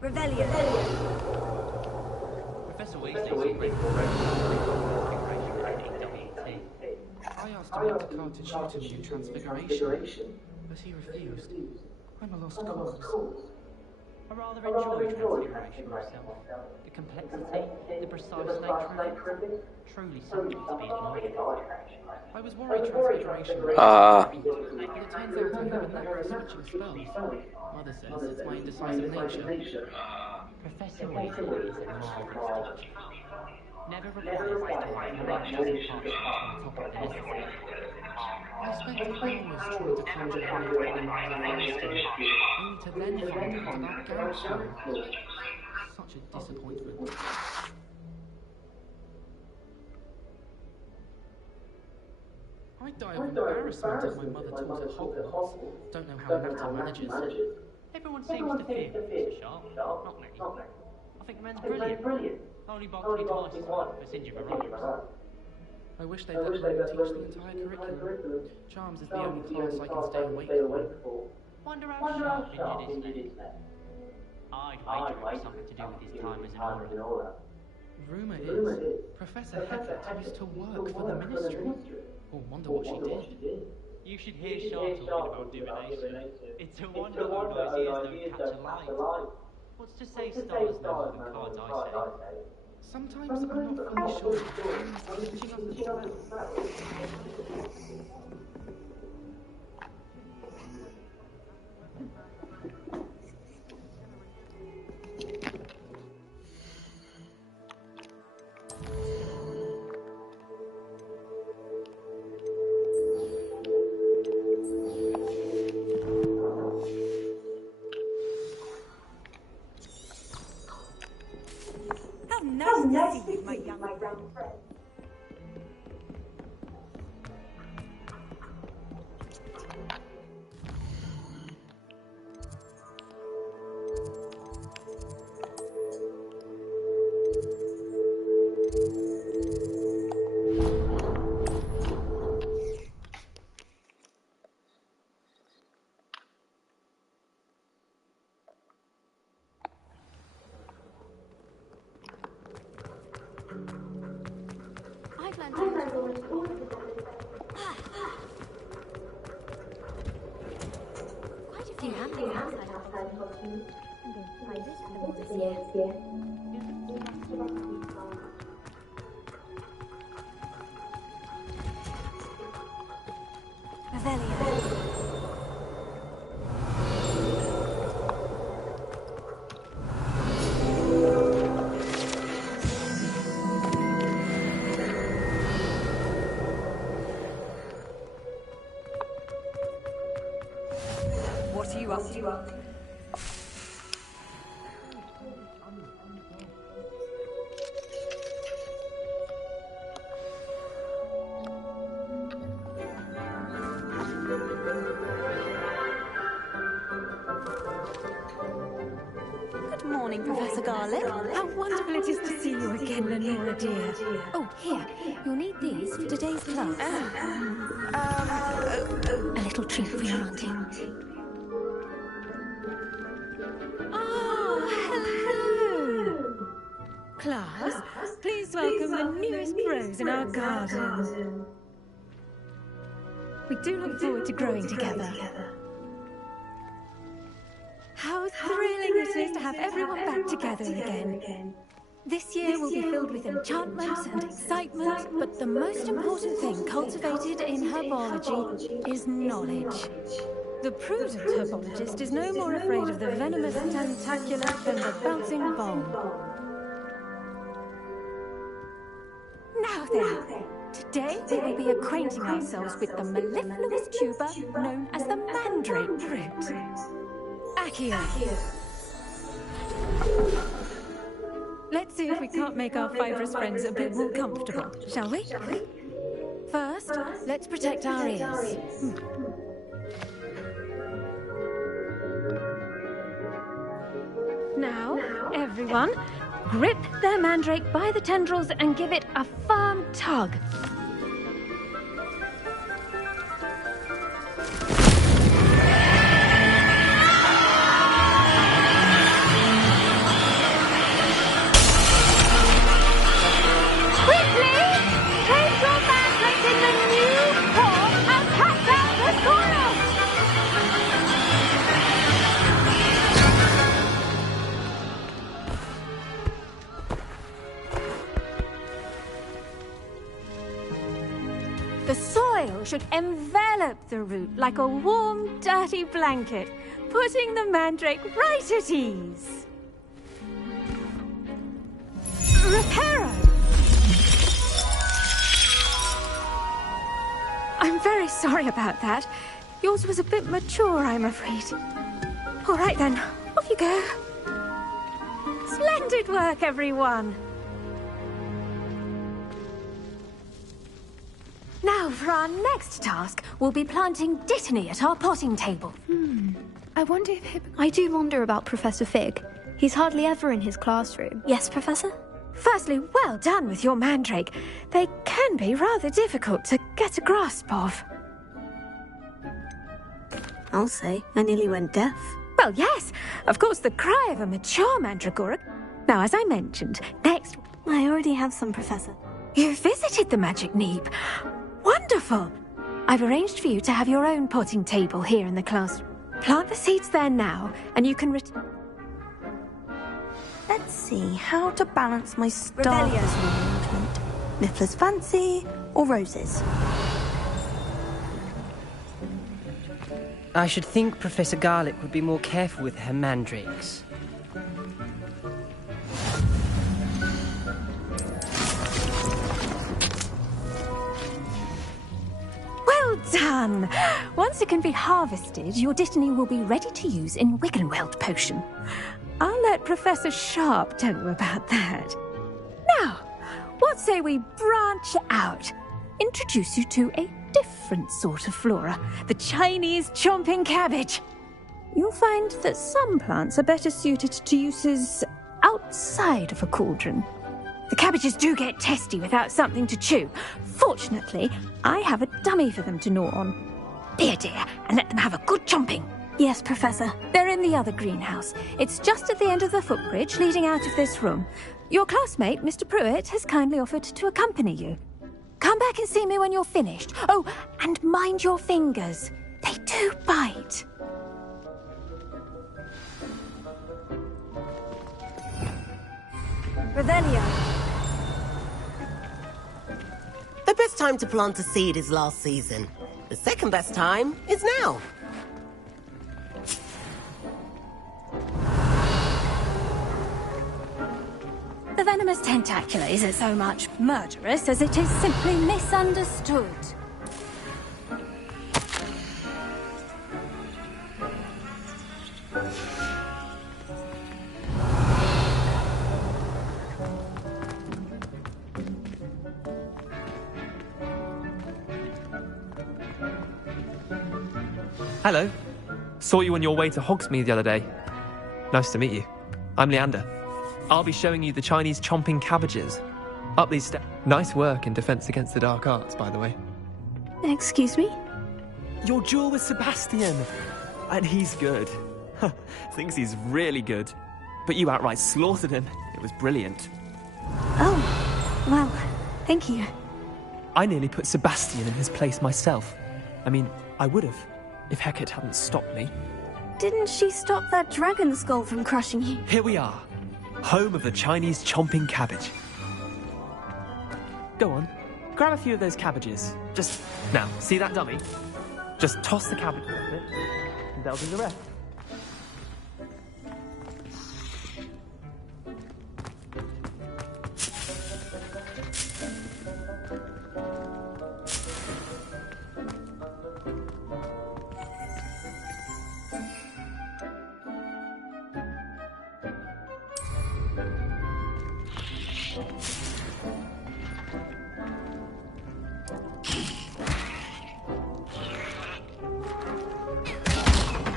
Revelio. Professor Weasley's already I asked him not to card to shoot me in Transfiguration, but he refused. I'm a lost cause. I rather enjoy Transfiguration myself. The complexity, the precise nature of it, truly something to be admired. I was worried Transfiguration would be but it turns out I have a knack for switching spells. Mother says it's my indecisive nature. Professor Weasley is a marvelous teacher. Never requires us to have very partial on top of the necessary. I spent hours trying to conjure him up in the first only to then find out about Gaucho. Such a disappointment. I'd die of embarrassment if my mother taught at Hogwarts. Don't know how Matter manages. Everyone seems to fear Mr. Sharp, not me. I think the man's brilliant. Only barked me twice for Sinjin Morales. I wish they'd let me teach the entire curriculum. Charms is the only class I can stay awake for. Wonder how sharp Vineyard is then. I'd wager it was something to do with his time as an aura. Rumour is, Professor Heffert used to work for the Ministry. Oh, wonder what she did. You should hear Sharp talking about divination. It's a wonder what those ears don't catch a light. What's to say stars know more than cards, I say? Sometimes I'm not fully sure if he's teaching us as well. Nice to see you, my young friend. What are you up to? Good morning, Professor Garlick. How wonderful it is to see you again, Lenora dear. Oh, here. You'll need these for today's class. A little treat for your auntie. Hello! Class, please welcome the newest rose in our garden. We do look forward to growing together. How thrilling it is to have everyone back together again. This year will be filled with enchantments and excitement, but the most important thing cultivated in herbology is knowledge. The prudent herbologist is no more afraid of the venomous tentacula than the bouncing bulb. Now then, today we will be acquainting ourselves with the mellifluous tuber known as the mandrake fruit. Accio. Let's see if we can't make our fibrous friends a bit more comfortable, shall we? First, let's protect our ears. Now, everyone, grip their mandrake by the tendrils and give it a firm tug. The soil should envelop the root like a warm, dirty blanket, putting the mandrake right at ease. Reparo! I'm very sorry about that. Yours was a bit mature, I'm afraid. All right then, off you go. Splendid work, everyone. Now, for our next task, we'll be planting Dittany at our potting table. I wonder if I do wonder about Professor Fig. He's hardly ever in his classroom. Yes, Professor? Firstly, well done with your mandrake. They can be rather difficult to get a grasp of. I'll say, I nearly went deaf. Well, yes, of course, the cry of a mature mandragora. Now, as I mentioned, next... I already have some, Professor. You visited the Magic Neep. Wonderful! I've arranged for you to have your own potting table here in the class. Plant the seeds there now, and you can Let's see, how to balance my star arrangement. Miffler's Fancy or Roses? I should think Professor Garlick would be more careful with her mandrakes. Well done! Once it can be harvested, your Dittany will be ready to use in Wiggenweld potion. I'll let Professor Sharp tell you about that. Now, what say we branch out? Introduce you to a different sort of flora, the Chinese chomping cabbage. You'll find that some plants are better suited to uses outside of a cauldron. The cabbages do get testy without something to chew. Fortunately, I have a dummy for them to gnaw on. Be a dear and let them have a good chomping. Yes, Professor. They're in the other greenhouse. It's just at the end of the footbridge leading out of this room. Your classmate, Mr. Pruitt, has kindly offered to accompany you. Come back and see me when you're finished. Oh, and mind your fingers. They do bite. Revelio. The best time to plant a seed is last season. The second best time is now. The venomous tentacula isn't so much murderous as it is simply misunderstood. Hello. Saw you on your way to Hogsmeade the other day. Nice to meet you. I'm Leander. I'll be showing you the Chinese chomping cabbages. Up these steps. Nice work in Defense Against the Dark Arts, by the way. Excuse me? Your duel with Sebastian. And he's good. Thinks he's really good. But you outright slaughtered him. It was brilliant. Oh, well, thank you. I nearly put Sebastian in his place myself. I mean, I would have, if Hecate hadn't stopped me. Didn't she stop that dragon skull from crushing you? Here we are. Home of the Chinese chomping cabbage. Go on, grab a few of those cabbages. Just, now, see that dummy? Just toss the cabbage on it, and they'll do the rest.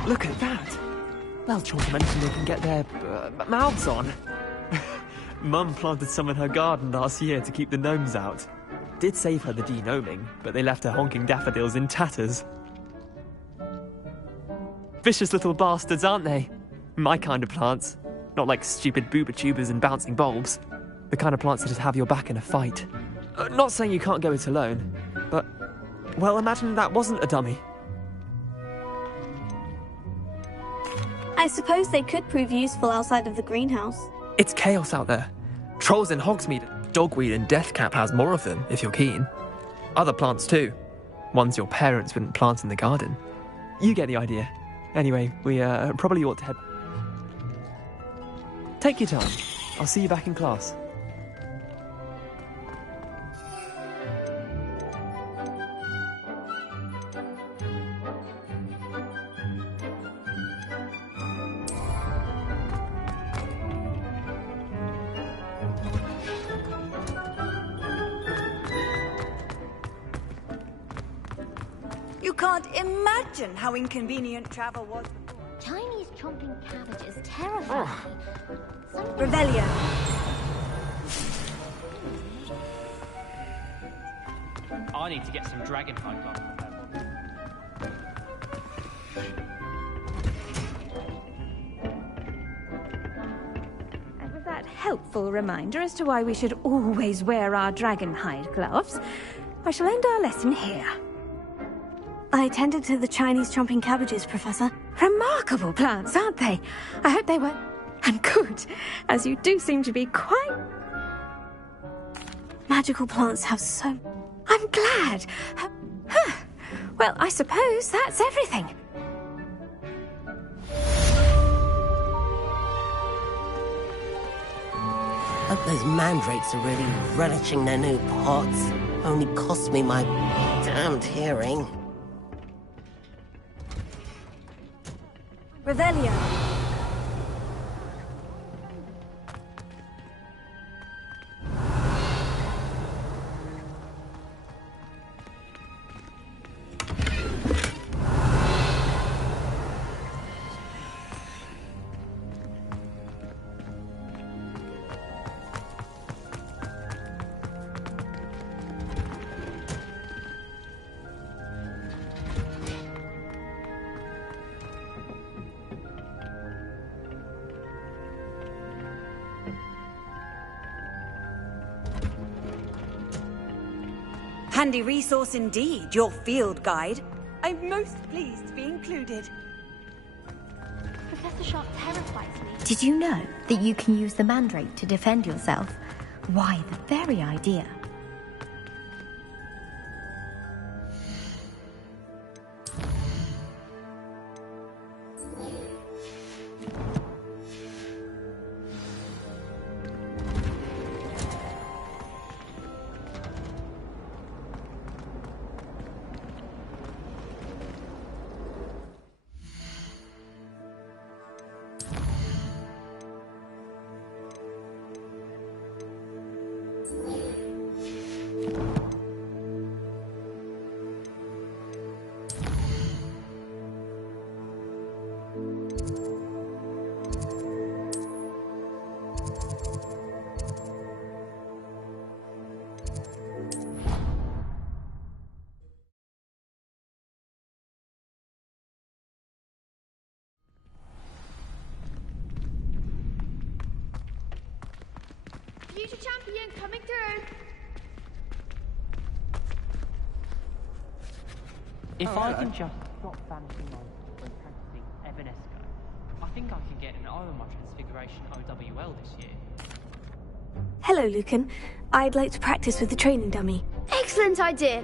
Look at that! Well, Chalk mentioned they can get their mouths on. Mum planted some in her garden last year to keep the gnomes out. Did save her the de-gnoming, but they left her honking daffodils in tatters. Vicious little bastards, aren't they? My kind of plants. Not like stupid booba tubers and bouncing bulbs. The kind of plants that just have your back in a fight. Not saying you can't go it alone, but... well, imagine that wasn't a dummy. I suppose they could prove useful outside of the greenhouse. It's chaos out there. Trolls in Hogsmeade, dogweed and deathcap has more of them, if you're keen. Other plants too. Ones your parents wouldn't plant in the garden. You get the idea. Anyway, we probably ought to head... Take your time. I'll see you back in class. You can't imagine how inconvenient travel was. Chinese chomping cabbages terrify me. Revelio. I need to get some dragonhide gloves. And with that helpful reminder as to why we should always wear our dragonhide gloves, I shall end our lesson here. I tended to the Chinese chomping cabbages, Professor. Remarkable plants, aren't they? I hope they were... and good, as you do seem to be quite... Magical plants have so... I'm glad. Well, I suppose that's everything. Hope those mandrakes are really relishing their new pots. Only cost me my damned hearing. Revelio. Handy resource indeed, your field guide. I'm most pleased to be included. Professor Sharp terrifies me. Did you know that you can use the mandrake to defend yourself? Why, the very idea. Future champion coming through. If I can just stop banishing monsters when practicing Evanesco, I think I can get an O on my Transfiguration OWL this year. Hello, Lucan. I'd like to practice with the training dummy. Excellent idea.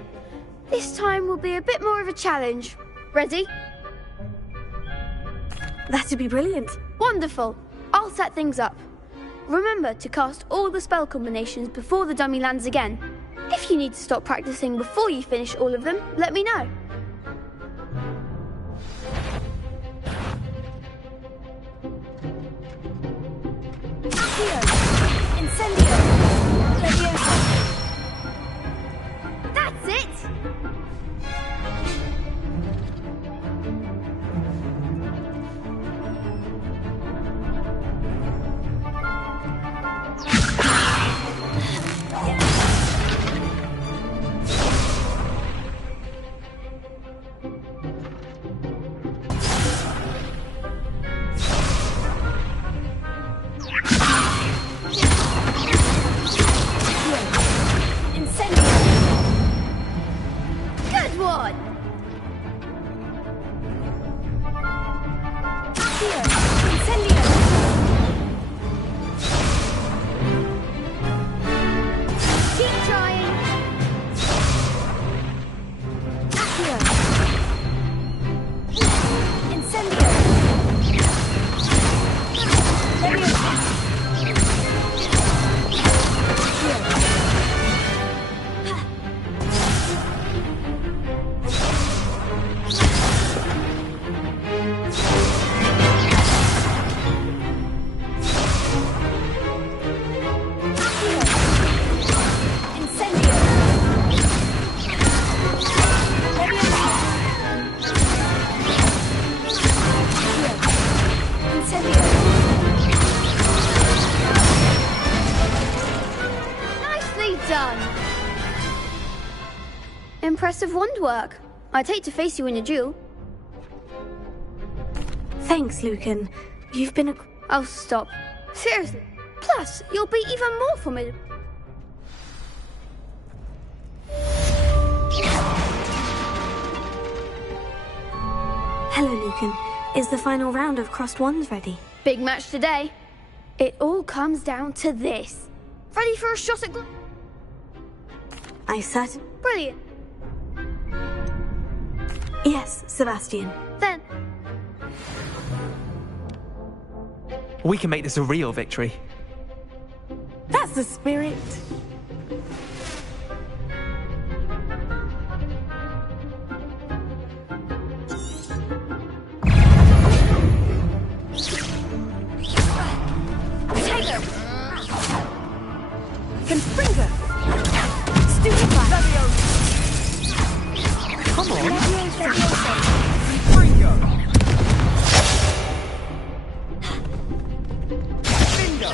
This time will be a bit more of a challenge. Ready? That'd be brilliant. Wonderful. I'll set things up. Remember to cast all the spell combinations before the dummy lands again. If you need to stop practicing before you finish all of them, let me know. Incendio! That's it! Impressive wand work. I'd hate to face you in a duel. Thanks, Lucan. You've been a... Oh, stop. Seriously. Plus, you'll be even more formidable. Hello, Lucan. Is the final round of crossed wands ready? Big match today. It all comes down to this. Ready for a shot at... I certainly... Brilliant. Yes, Sebastian. Then... We can make this a real victory. That's the spirit. Confringo! Stupefy! Come on! Confringo! Bingo!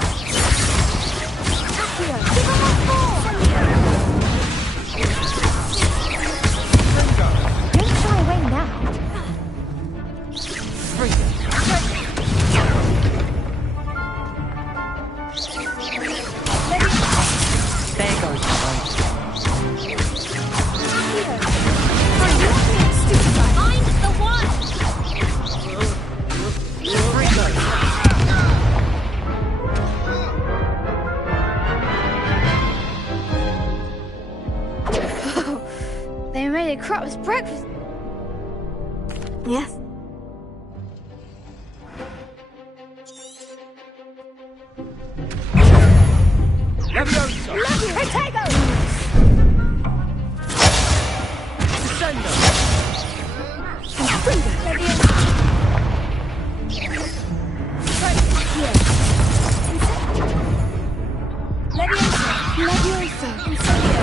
Accio! Give him a four! Bingo! Don't shy away now. Bingo! There goes the boat. I'm the one! They made a crap's breakfast. Yes. Leviosa! Protego! Descendo! Confringo! Leviosa! Leviosa! Incendio!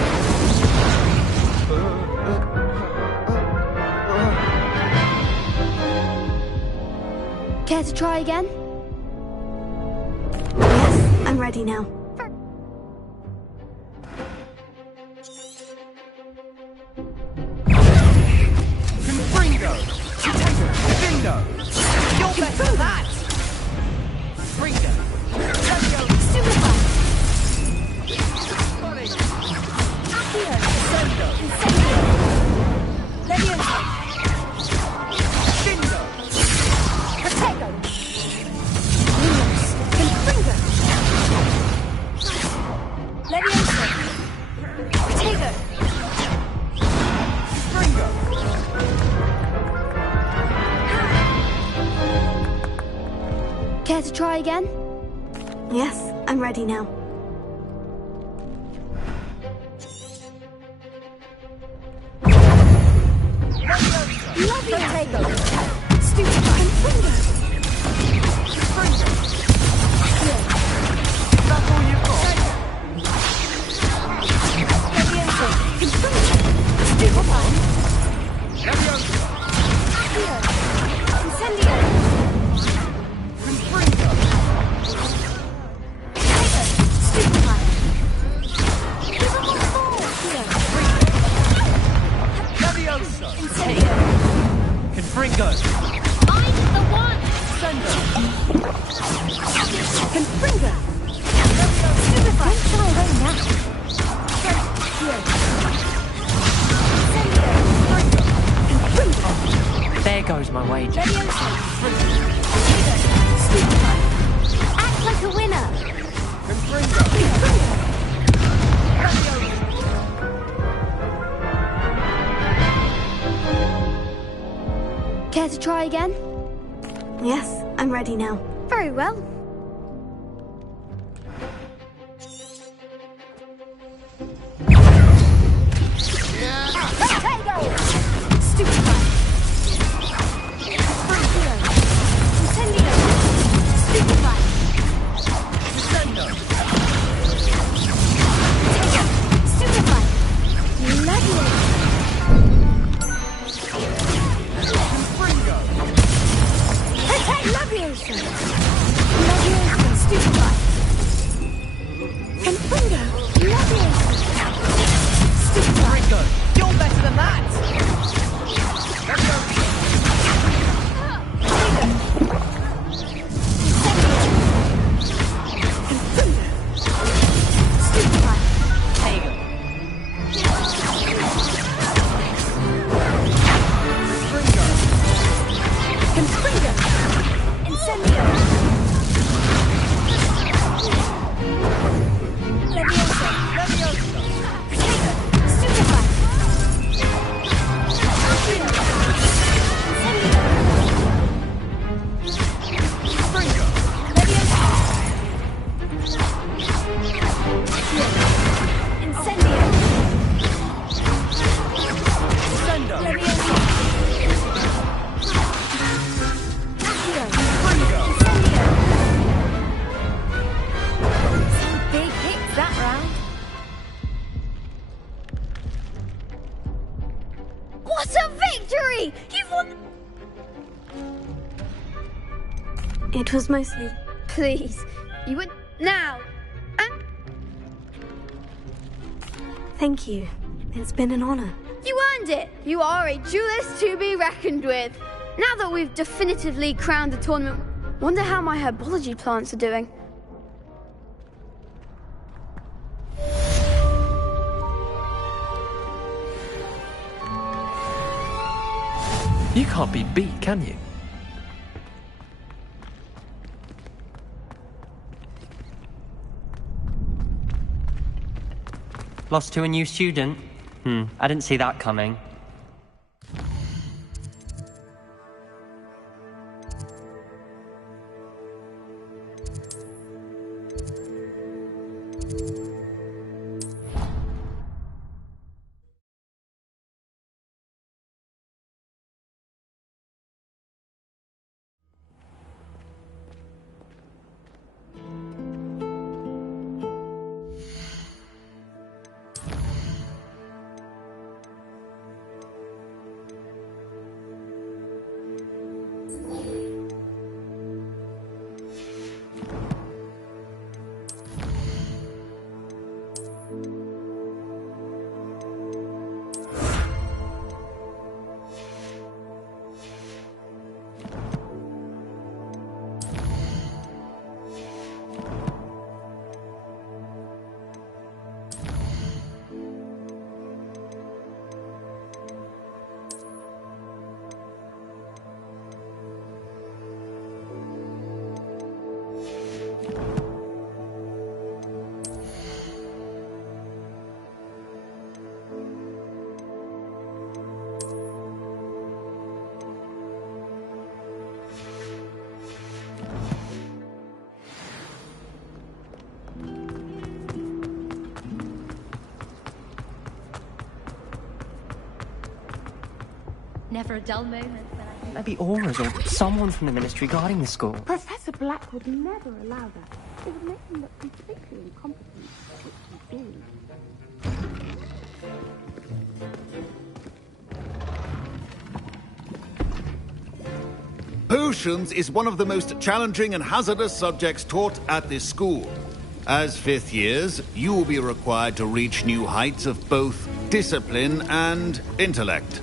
Care to try again? Yes, I'm ready now. Confringo! Potato! Divindo! You're better than that! Fringo! Leviosa! Stupefy! Funny! Accio! Descendo! Incendio! Leviosa! Dindo! Protego! Lumos! Confringo! Leviosa! Protego! Fringo! Care to try again? Yes, I'm ready now. Protego! Stupefy! Confringo! That's all you've got? Leviosa! Confringo! Stupefy! Leviosa! Accio! Incendio! Confringo! Protego! Stupefy! Give him a four! Leviosa! Incendio! Confringo! I'm the one! Descendo! Confringo! Stupefy! Don't shy away now. Accio! Incendio! Confringo! There goes my wager. Leviosa! Protego! Stupefy! Act like a winner! Confringo! Care to try again? Yes, I'm ready now. Very well. Protego! Stupefy! Accio! Incendio! Stupefy! Descendo! Protego! Stupefy! Leviosa! Confringo! Protego! Leviosa! Leviosa! Stupefy! Confringo! Leviosa! Stupefy! Fringo! You're better than that! Incendio! Leviosa! Leviosa! Potato! Stupefy! Springer! Leviosa! Incendio! Sender! Leviosa! Accio! Springer! Incendio! Some big hits that round. What a victory! You've won. It was mostly... Please, you would now. Thank you. It's been an honor. You earned it. You are a duelist to be reckoned with. Now that we've definitively crowned the tournament, wonder how my herbology plants are doing. You can't be beat, can you? Lost to a new student? I didn't see that coming. Never a dull moment when I... Maybe Aura's or someone from the ministry guarding the school. Professor Black would never allow that. It would make him look completely incompetent, which he is. Potions is one of the most challenging and hazardous subjects taught at this school. As fifth years, you will be required to reach new heights of both discipline and intellect.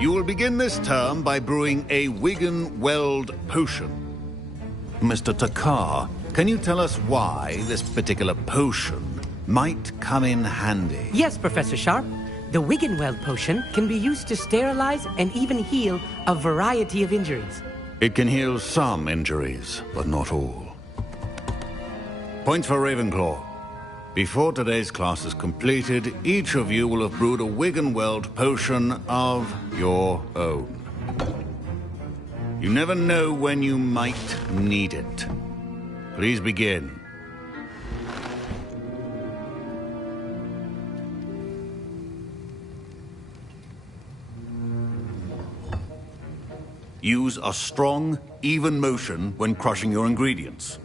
You will begin this term by brewing a Wigan-Weld potion. Mr. Takar, can you tell us why this particular potion might come in handy? Yes, Professor Sharp. The Wigan-Weld potion can be used to sterilize and even heal a variety of injuries. It can heal some injuries, but not all. Points for Ravenclaw. Before today's class is completed, each of you will have brewed a Wigan-Weld potion of your own. You never know when you might need it. Please begin. Use a strong, even motion when crushing your ingredients.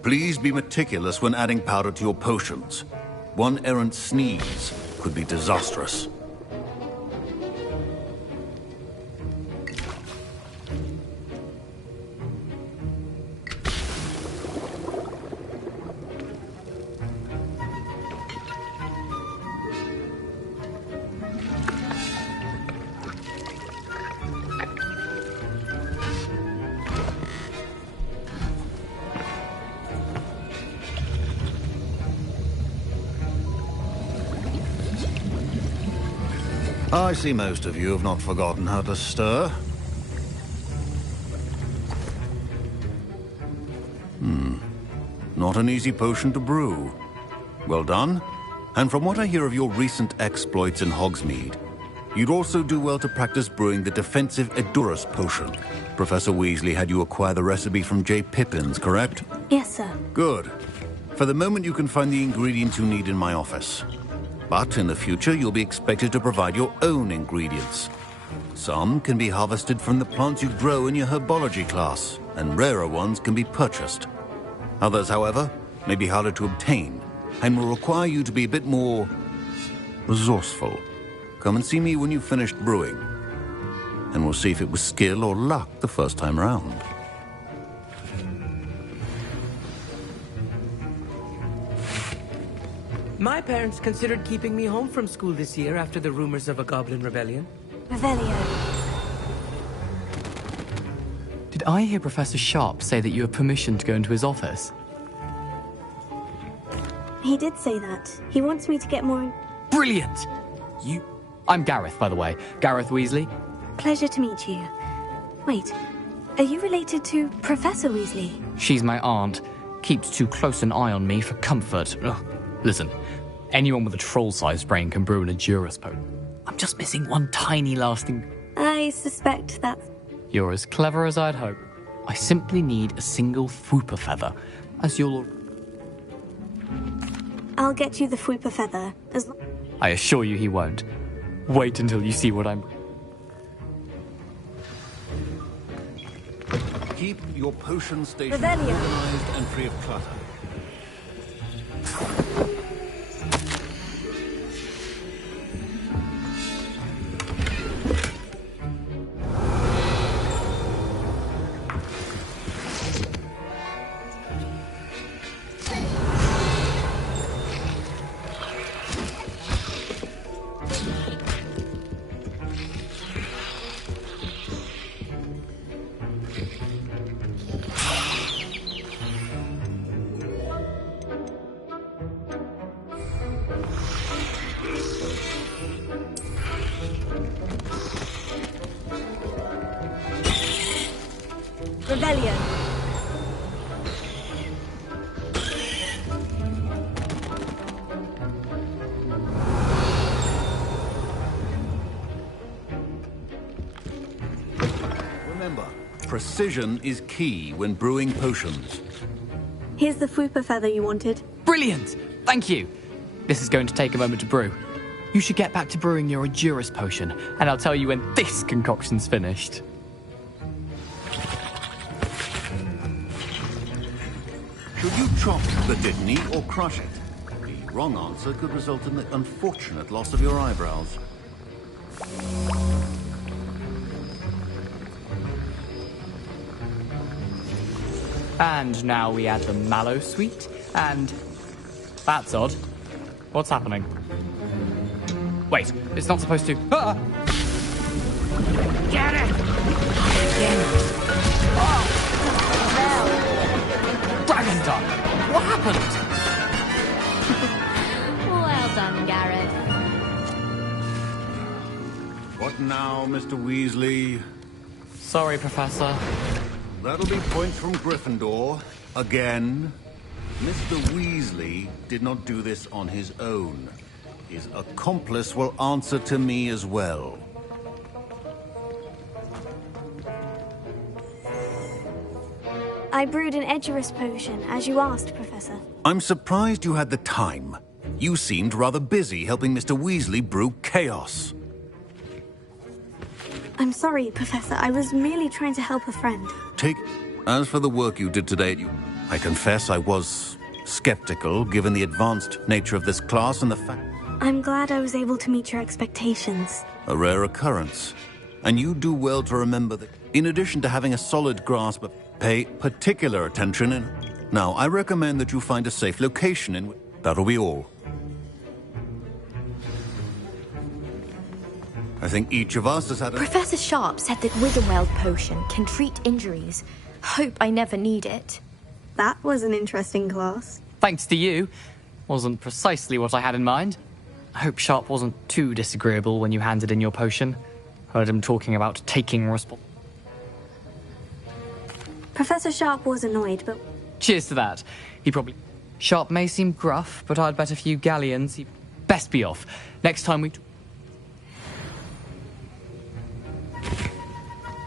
Please be meticulous when adding powder to your potions. One errant sneeze could be disastrous. I see most of you have not forgotten how to stir. Not an easy potion to brew. Well done. And from what I hear of your recent exploits in Hogsmeade, you'd also do well to practice brewing the defensive Edurus potion. Professor Weasley had you acquire the recipe from J. Pippin's, correct? Yes, sir. Good. For the moment, you can find the ingredients you need in my office. But in the future, you'll be expected to provide your own ingredients. Some can be harvested from the plants you grow in your herbology class, and rarer ones can be purchased. Others, however, may be harder to obtain, and will require you to be a bit more resourceful. Come and see me when you've finished brewing, and we'll see if it was skill or luck the first time round. My parents considered keeping me home from school this year after the rumors of a goblin rebellion. Revelio. Did I hear Professor Sharp say that you have permission to go into his office? He did say that. He wants me to get more... Brilliant! I'm Gareth, by the way. Gareth Weasley. Pleasure to meet you. Wait, are you related to Professor Weasley? She's my aunt. Keeps too close an eye on me for comfort. Ugh. Listen, anyone with a troll-sized brain can brew an Edurus potion. I'm just missing one tiny lasting... I suspect that... You're as clever as I'd hope. I simply need a single Fwooper feather, as you'll... I'll get you the Fwooper feather, as... I assure you he won't. Wait until you see what I'm... Keep your potion station Revelio. organized and free of clutter. Rebellion. Remember, precision is key when brewing potions. Here's the Fwooper feather you wanted. Brilliant! Thank you! This is going to take a moment to brew. You should get back to brewing your Edurus potion, and I'll tell you when this concoction's finished. Should you chop the Dittany or crush it? The wrong answer could result in the unfortunate loss of your eyebrows. And now we add the mallow sweet, and... That's odd. What's happening? Wait, it's not supposed to... Ah! Get it! Oh! Dragon Duck! What happened? Well done, Gareth. What now, Mr. Weasley? Sorry, Professor. That'll be points from Gryffindor. Again. Mr. Weasley did not do this on his own. His accomplice will answer to me as well. I brewed an Edurus potion, as you asked, Professor. I'm surprised you had the time. You seemed rather busy helping Mr. Weasley brew chaos. I'm sorry, Professor. I was merely trying to help a friend. As for the work you did today, I confess I was skeptical, given the advanced nature of this class and the fact... I'm glad I was able to meet your expectations. A rare occurrence. And you do well to remember that, in addition to having a solid grasp of... Pay particular attention in... Now, I recommend that you find a safe location in... That'll be all. I think each of us has had a... Professor Sharp said that Wiggenweld potion can treat injuries. Hope I never need it. That was an interesting class. Thanks to you. Wasn't precisely what I had in mind. I hope Sharp wasn't too disagreeable when you handed in your potion. Heard him talking about taking Professor Sharp was annoyed, but... Cheers to that. He probably... Sharp may seem gruff, but I'd bet a few galleons he'd best be off. Next time we...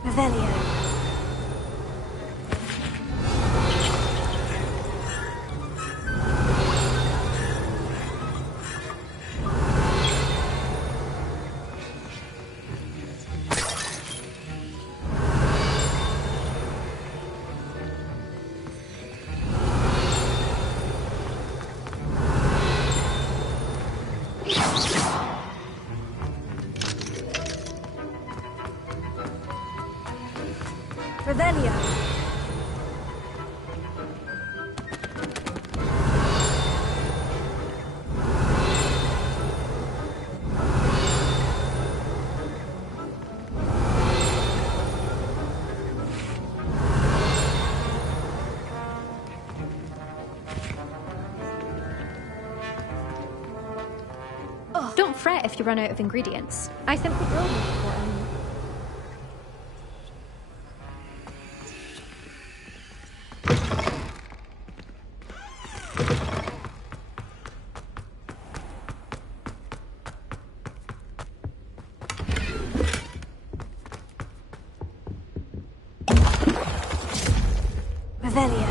Revelio. Revelio. Don't fret if you run out of ingredients. I simply will make what I need. Revelio.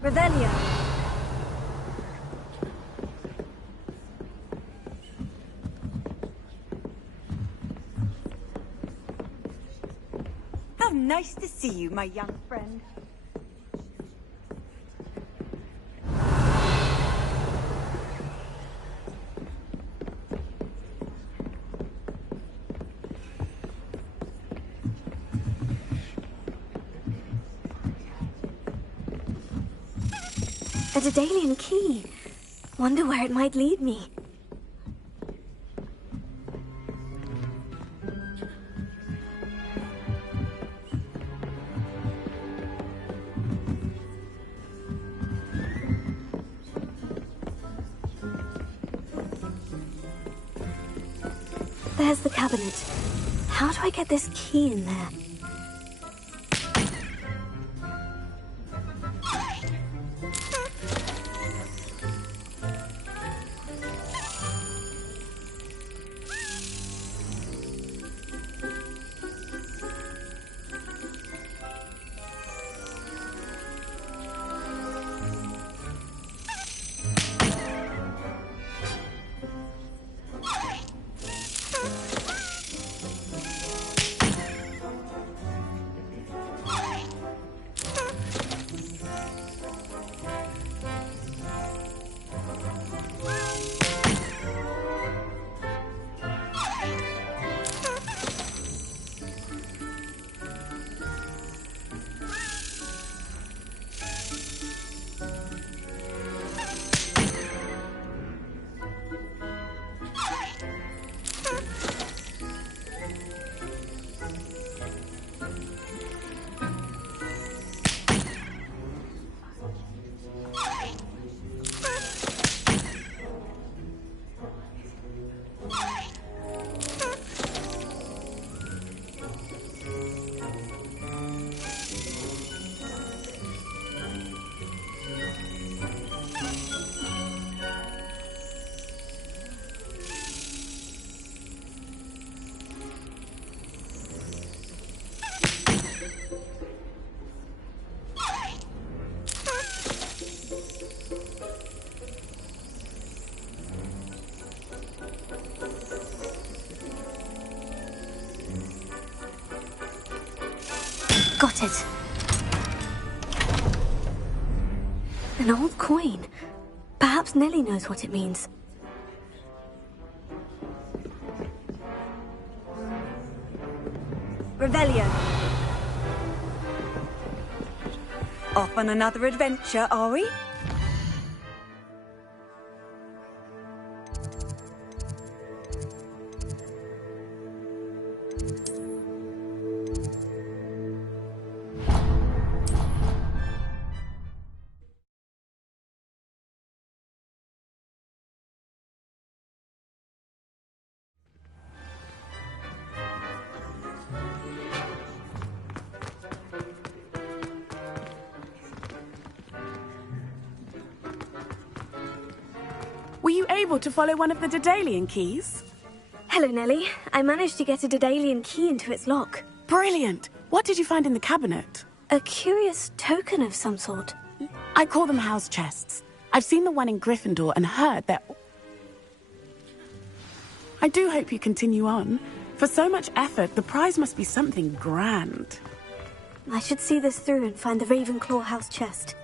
Revelio. How nice to see you, my young friend. A Daedalian key. Wonder where it might lead me. There's the cabinet. How do I get this key in there? Got it. An old coin. Perhaps Nellie knows what it means. Revelio. Off on another adventure, are we? Were you able to follow one of the Daedalian keys? Hello, Nellie. I managed to get a Daedalian key into its lock. Brilliant! What did you find in the cabinet? A curious token of some sort. I call them house chests. I've seen the one in Gryffindor and heard that... I do hope you continue on. For so much effort, the prize must be something grand. I should see this through and find the Ravenclaw house chest.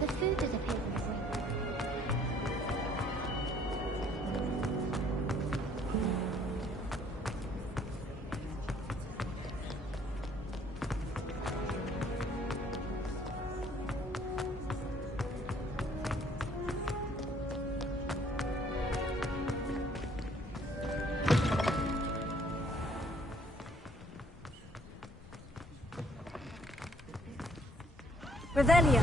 The food disappeared. Revelio.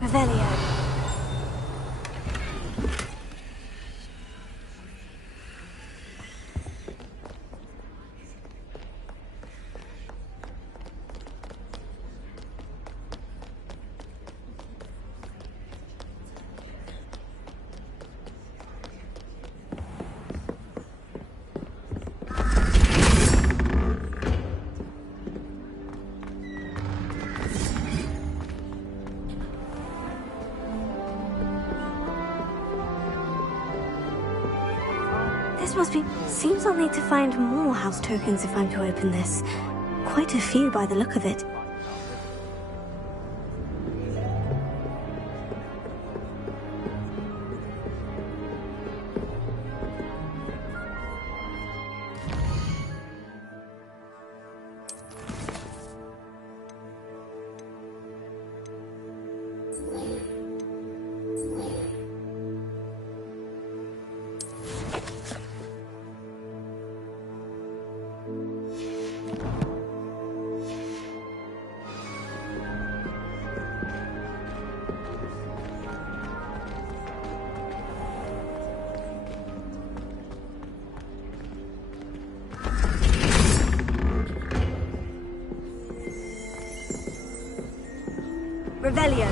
Revelio. Seems I'll need to find more house tokens if I'm to open this. Quite a few by the look of it. Revelio.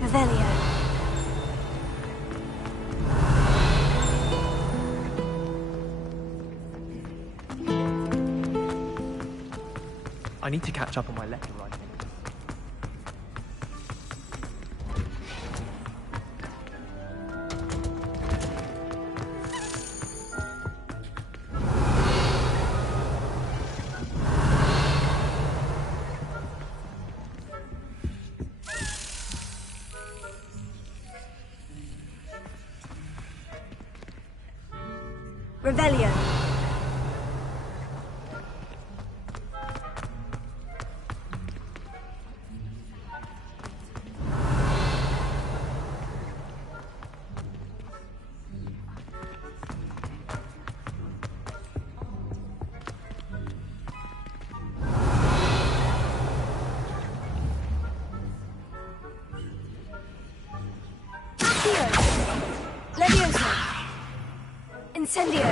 Revelio. I need to catch up on my letter writing. Revelio. Levioso. Incendio.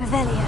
Revelio.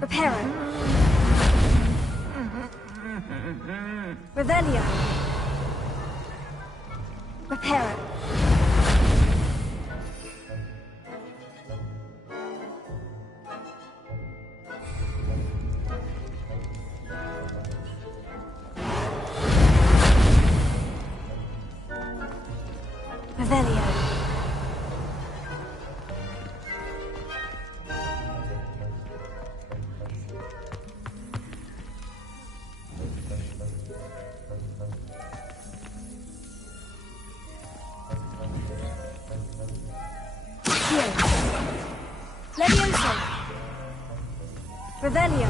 Reparo. Revelio. Reparo. Revelio. Levioso. Revelio.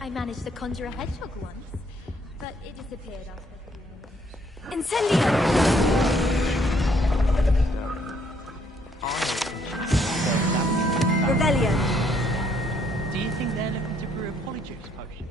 I managed to conjure a hedgehog once, but it disappeared after. Incendio. Revelio. Do you think they're looking to brew a polyjuice potion?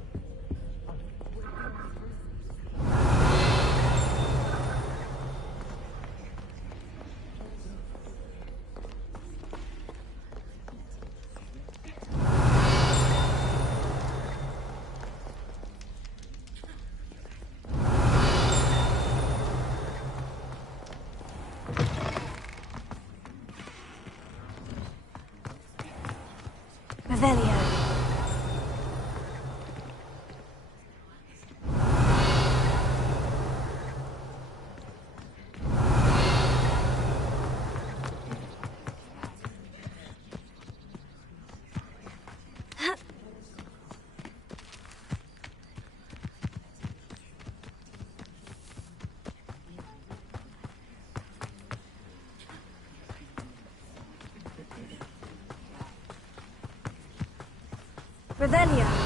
Revelio.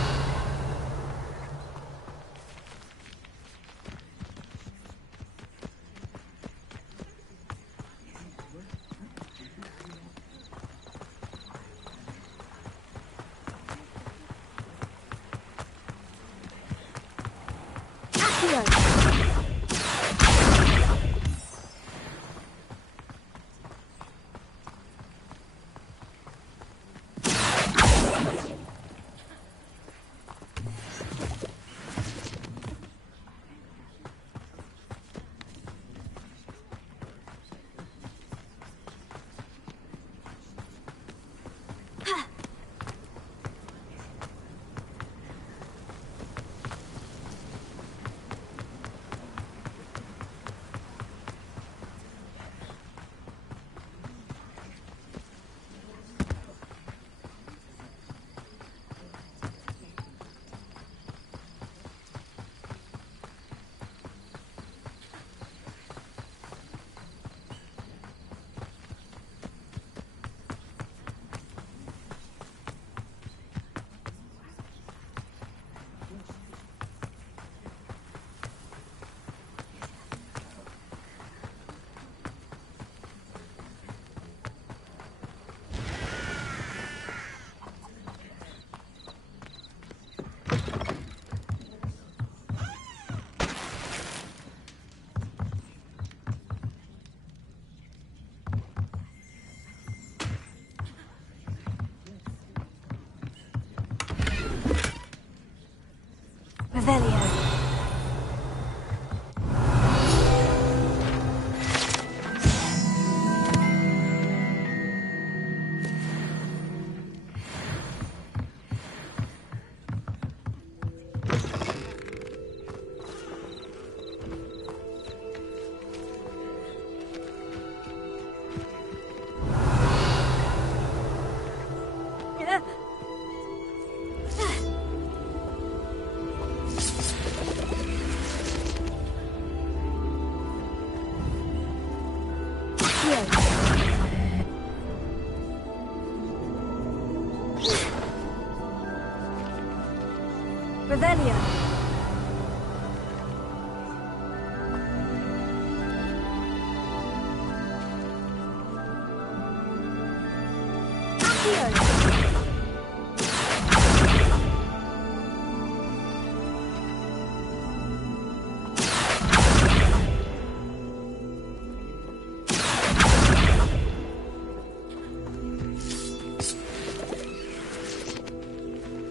Revelio. Revelio.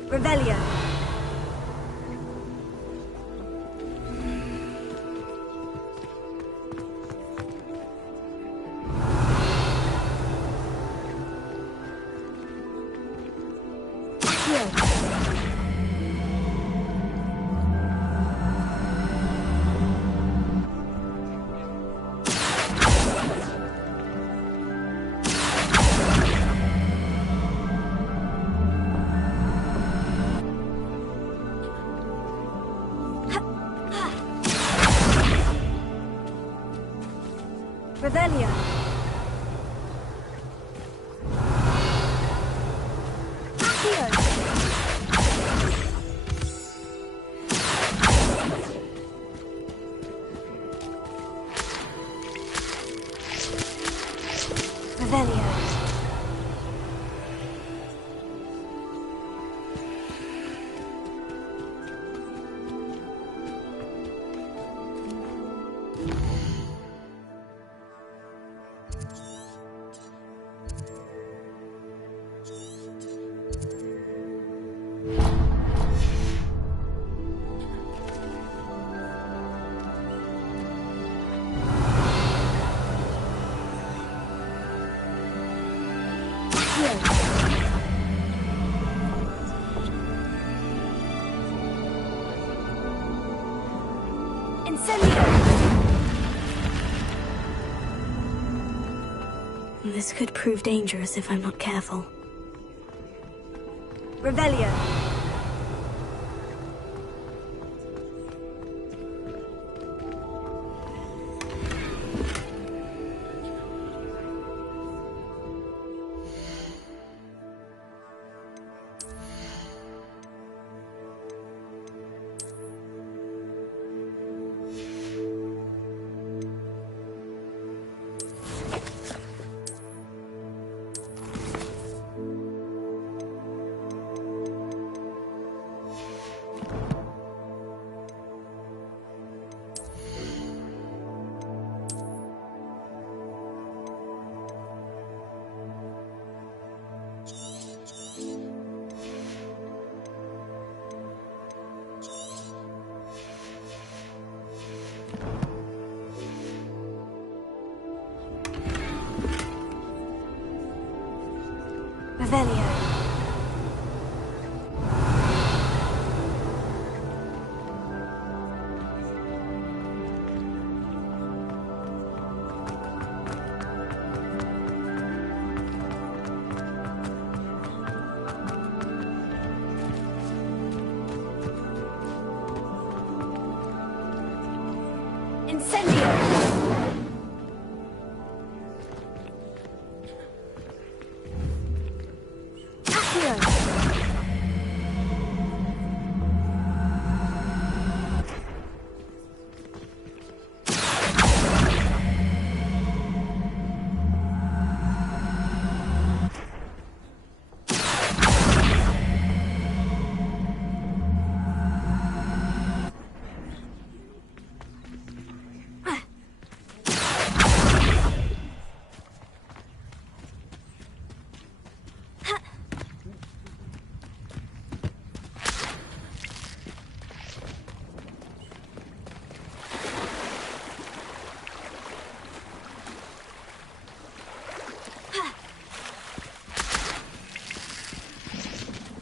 Revelio. Revelio. Revelio. This could prove dangerous if I'm not careful. Revelio. Revelio.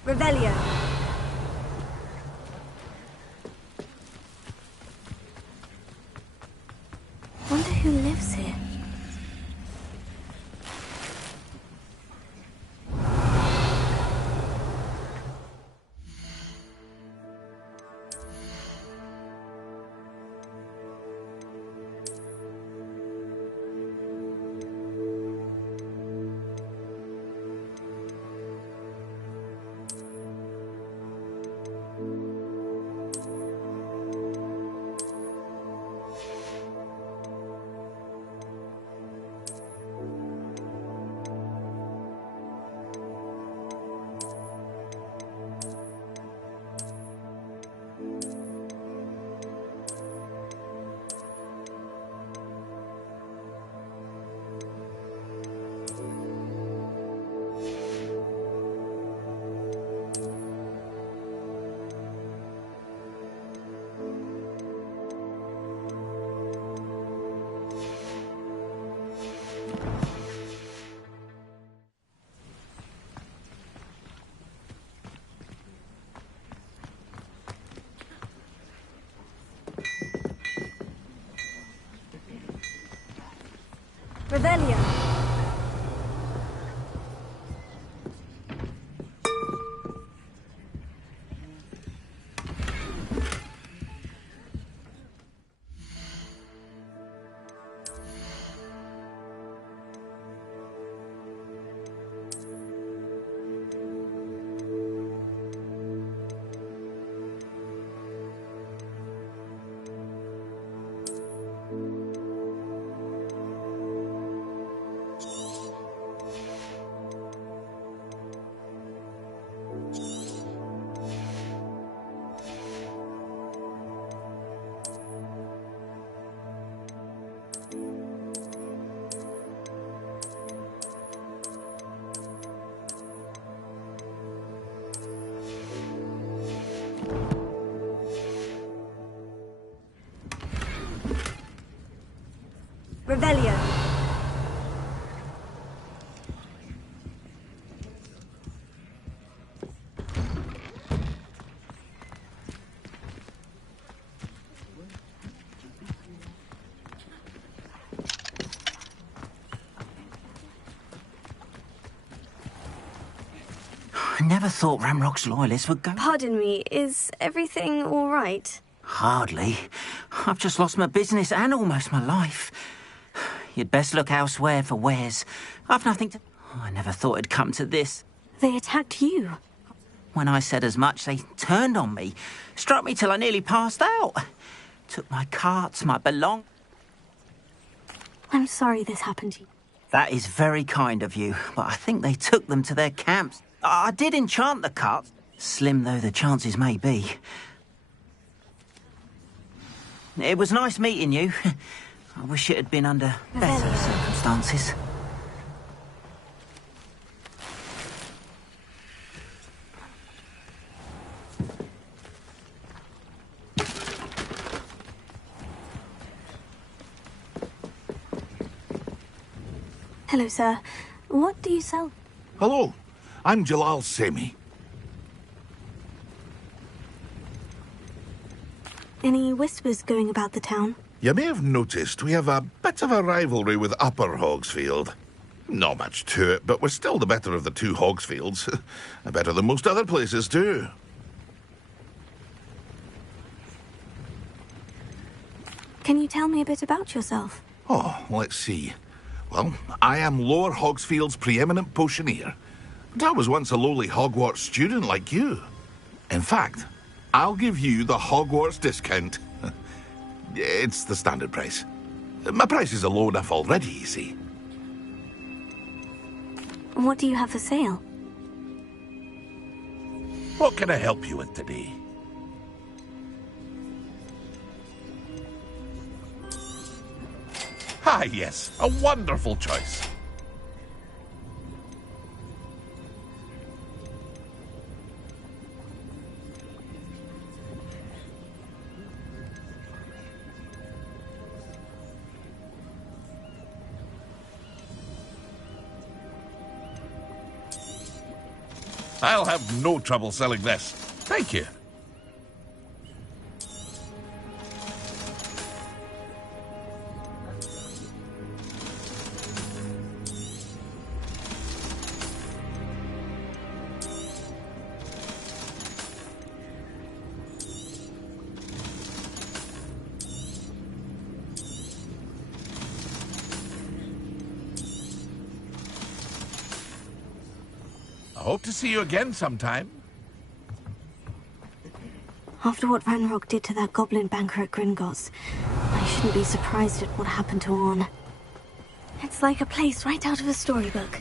Revelio. Wonder who lives here. Revelio. Revelio. I never thought Ramrock's loyalists would go. Pardon me, is everything all right? Hardly. I've just lost my business and almost my life. You'd best look elsewhere for wares. I've nothing to... I never thought it'd come to this. They attacked you. When I said as much, they turned on me. Struck me till I nearly passed out. Took my carts, my belongings. I'm sorry this happened to you. That is very kind of you, but I think they took them to their camps. I did enchant the carts, slim though the chances may be. It was nice meeting you. I wish it had been under better circumstances. Hello, sir. What do you sell? Hello. I'm Jalal Semi. Any whispers going about the town? You may have noticed we have a bit of a rivalry with Upper Hogsfield. Not much to it, but we're still the better of the two Hogsfields. Better than most other places, too. Can you tell me a bit about yourself? Oh, let's see. Well, I am Lower Hogsfield's preeminent potioneer. But I was once a lowly Hogwarts student like you. In fact, I'll give you the Hogwarts discount. It's the standard price. My prices are low enough already, you see. What do you have for sale? What can I help you with today? Ah, yes, a wonderful choice. I'll have no trouble selling this. Thank you. I hope to see you again sometime. After what Ranrock did to that goblin banker at Gringotts, I shouldn't be surprised at what happened to Orn. It's like a place right out of a storybook.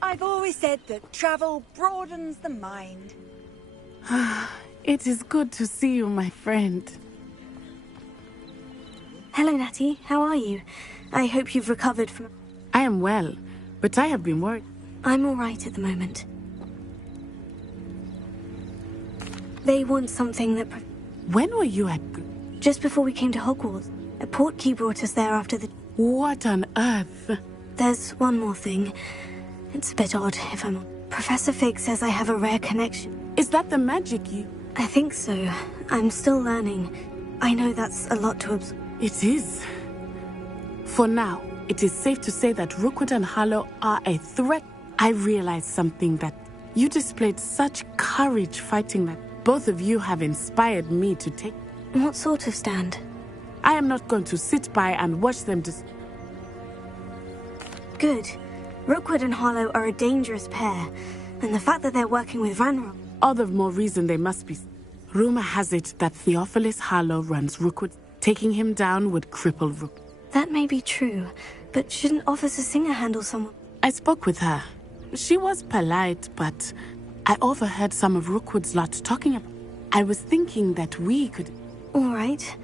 I've always said that travel broadens the mind. It is good to see you, my friend. Hello, Natty. How are you? I hope you've recovered from... I am well, but I have been worried. I'm all right at the moment. They want something that... When were you at... Just before we came to Hogwarts. A portkey brought us there after the... What on earth? There's one more thing. It's a bit odd, if I'm... Professor Fig says I have a rare connection. Is that the magic you... I think so. I'm still learning. I know that's a lot to absorb. It is. For now, it is safe to say that Rookwood and Harlow are a threat. I realized something, that you displayed such courage fighting that both of you have inspired me to take... What sort of stand? I am not going to sit by and watch them Good. Rookwood and Harlow are a dangerous pair, and the fact that they're working with Ranrock... All the more reason they must be. Rumor has it that Theophilus Harlow runs Rookwood. Taking him down would cripple Rook. That may be true, but shouldn't Officer Singer handle someone? I spoke with her. She was polite, but I overheard some of Rookwood's lot talking about... I was thinking that we could... All right.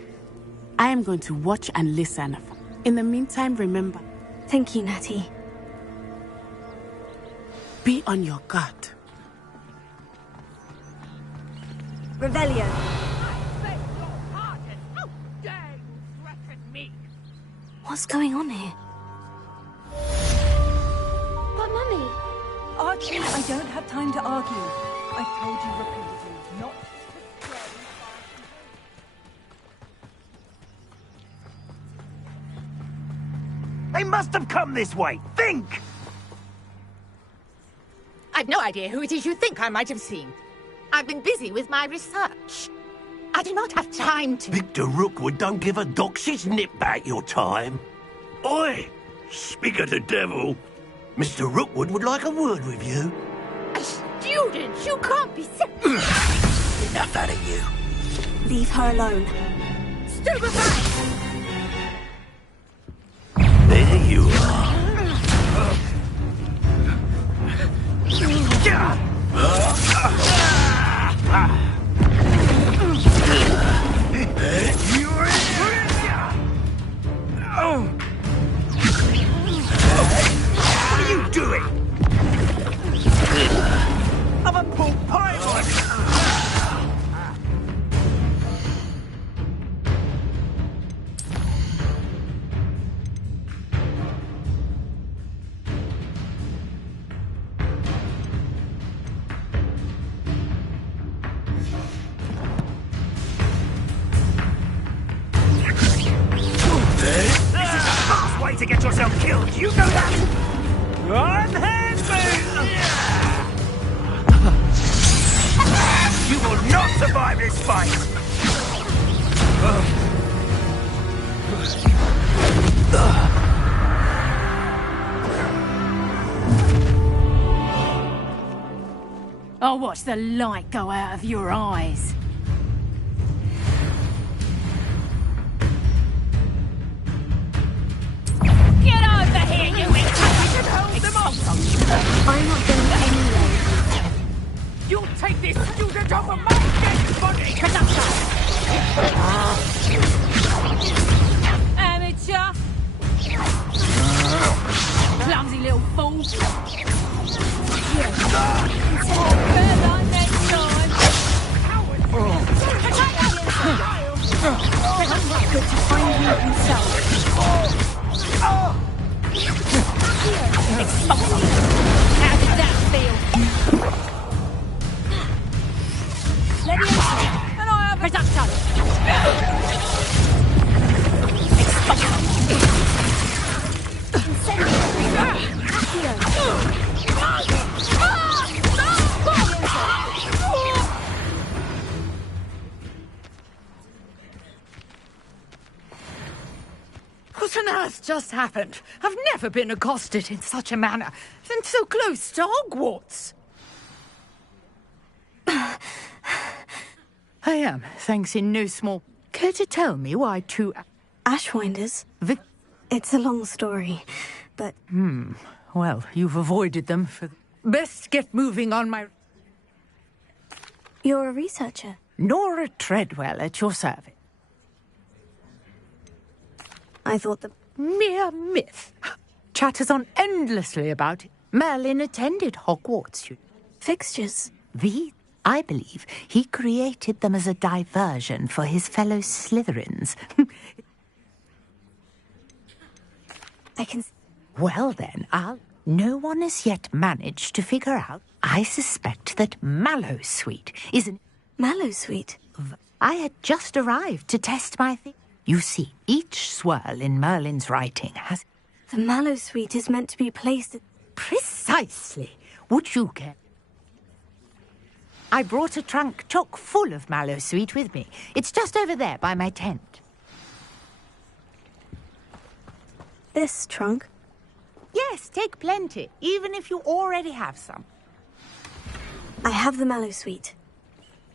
I am going to watch and listen. In the meantime, remember... Thank you, Natty. Be on your guard. Revelio. What's going on here? But, Mummy... Archie, I don't have time to argue. I've told you repeatedly not to play. They must have come this way. Think! I've no idea who it is you think I might have seen. I've been busy with my research. I do not have time to... Victor Rookwood don't give a doxy's nip back your time. Oi! Speak of the devil. Mr. Rookwood would like a word with you. A student? You can't be sick. Enough out of you. Leave her alone. Stupefy! There you are. What are you doing? I'm a poor pirate. to get yourself killed. You know that? Unhand me! You will not survive this fight! I'll watch the light go out of your eyes. Get over here, you incompetent! Hold them off! I'm not going anywhere. You'll take this student off of my dead body! Amateur! Clumsy little fool! Good to find you himself. How did that feel? Let me in, and I have a production. What on earth just happened? I've never been accosted in such a manner, and so close to Hogwarts. I am, thanks in no small... Care to tell me why two... Ashwinders? It's a long story, but... Well, you've avoided them for... Best get moving on my... You're a researcher? Nora Treadwell at your service. I thought the... Mere myth. Chatters on endlessly about it. Merlin attended Hogwarts. Fixtures? I believe he created them as a diversion for his fellow Slytherins. I can... Well then, no one has yet managed to figure out. I suspect that Mallowsweet is an... Mallowsweet? I had just arrived to test my theory. You see, each swirl in Merlin's writing has... The Mallowsweet is meant to be placed at... Precisely. Would you care? I brought a trunk chock full of Mallowsweet with me. It's just over there by my tent. This trunk? Yes, take plenty, even if you already have some. I have the Mallowsweet.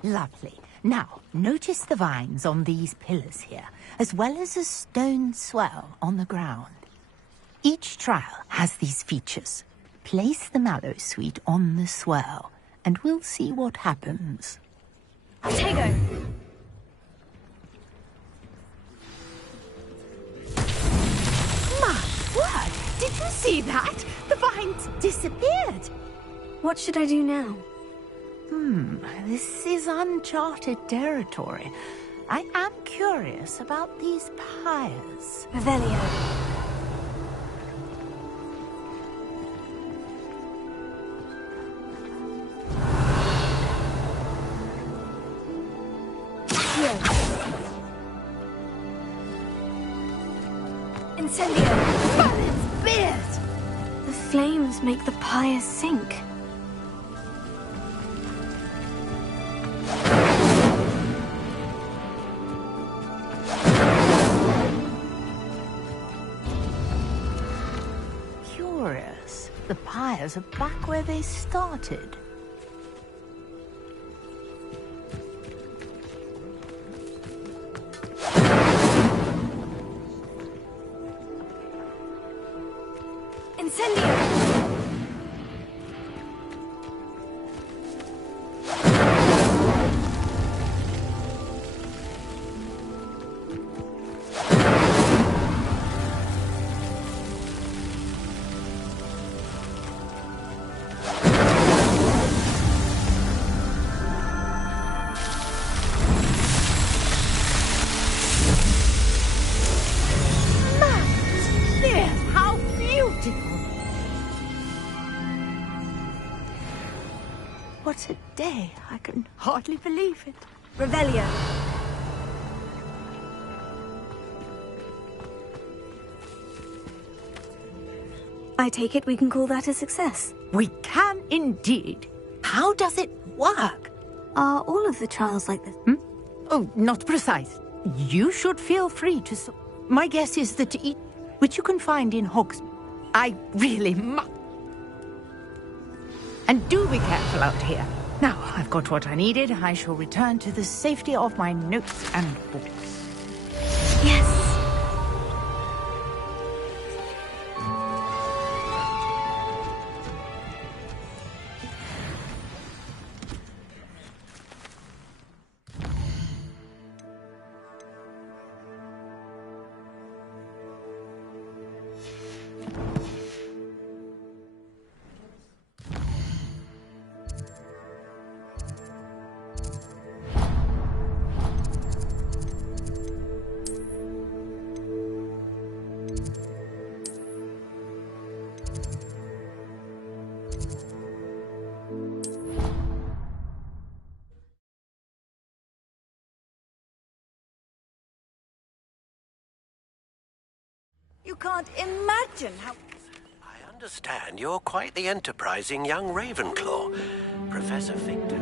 Lovely. Now, notice the vines on these pillars here, as well as a stone swell on the ground. Each trial has these features. Place the Mallowsweet on the swell, and we'll see what happens. Tego! My word! Did you see that? The vines disappeared! What should I do now? This is uncharted territory. I am curious about these pyres. Revelio. Incendio! Merlin's beard! The flames make the pyres sink. Curious. The pyres are back where they started. Incendio! What a day. I can hardly believe it. Revelio. I take it we can call that a success. We can indeed. How does it work? Are all of the trials like this? Oh, not precise. You should feel free to... My guess is that which you can find in Hogsmeade. I really must... And do be careful out here. Now, I've got what I needed. I shall return to the safety of my notes and books. Yes. You can't imagine how... I understand you're quite the enterprising young Ravenclaw, Professor Victor.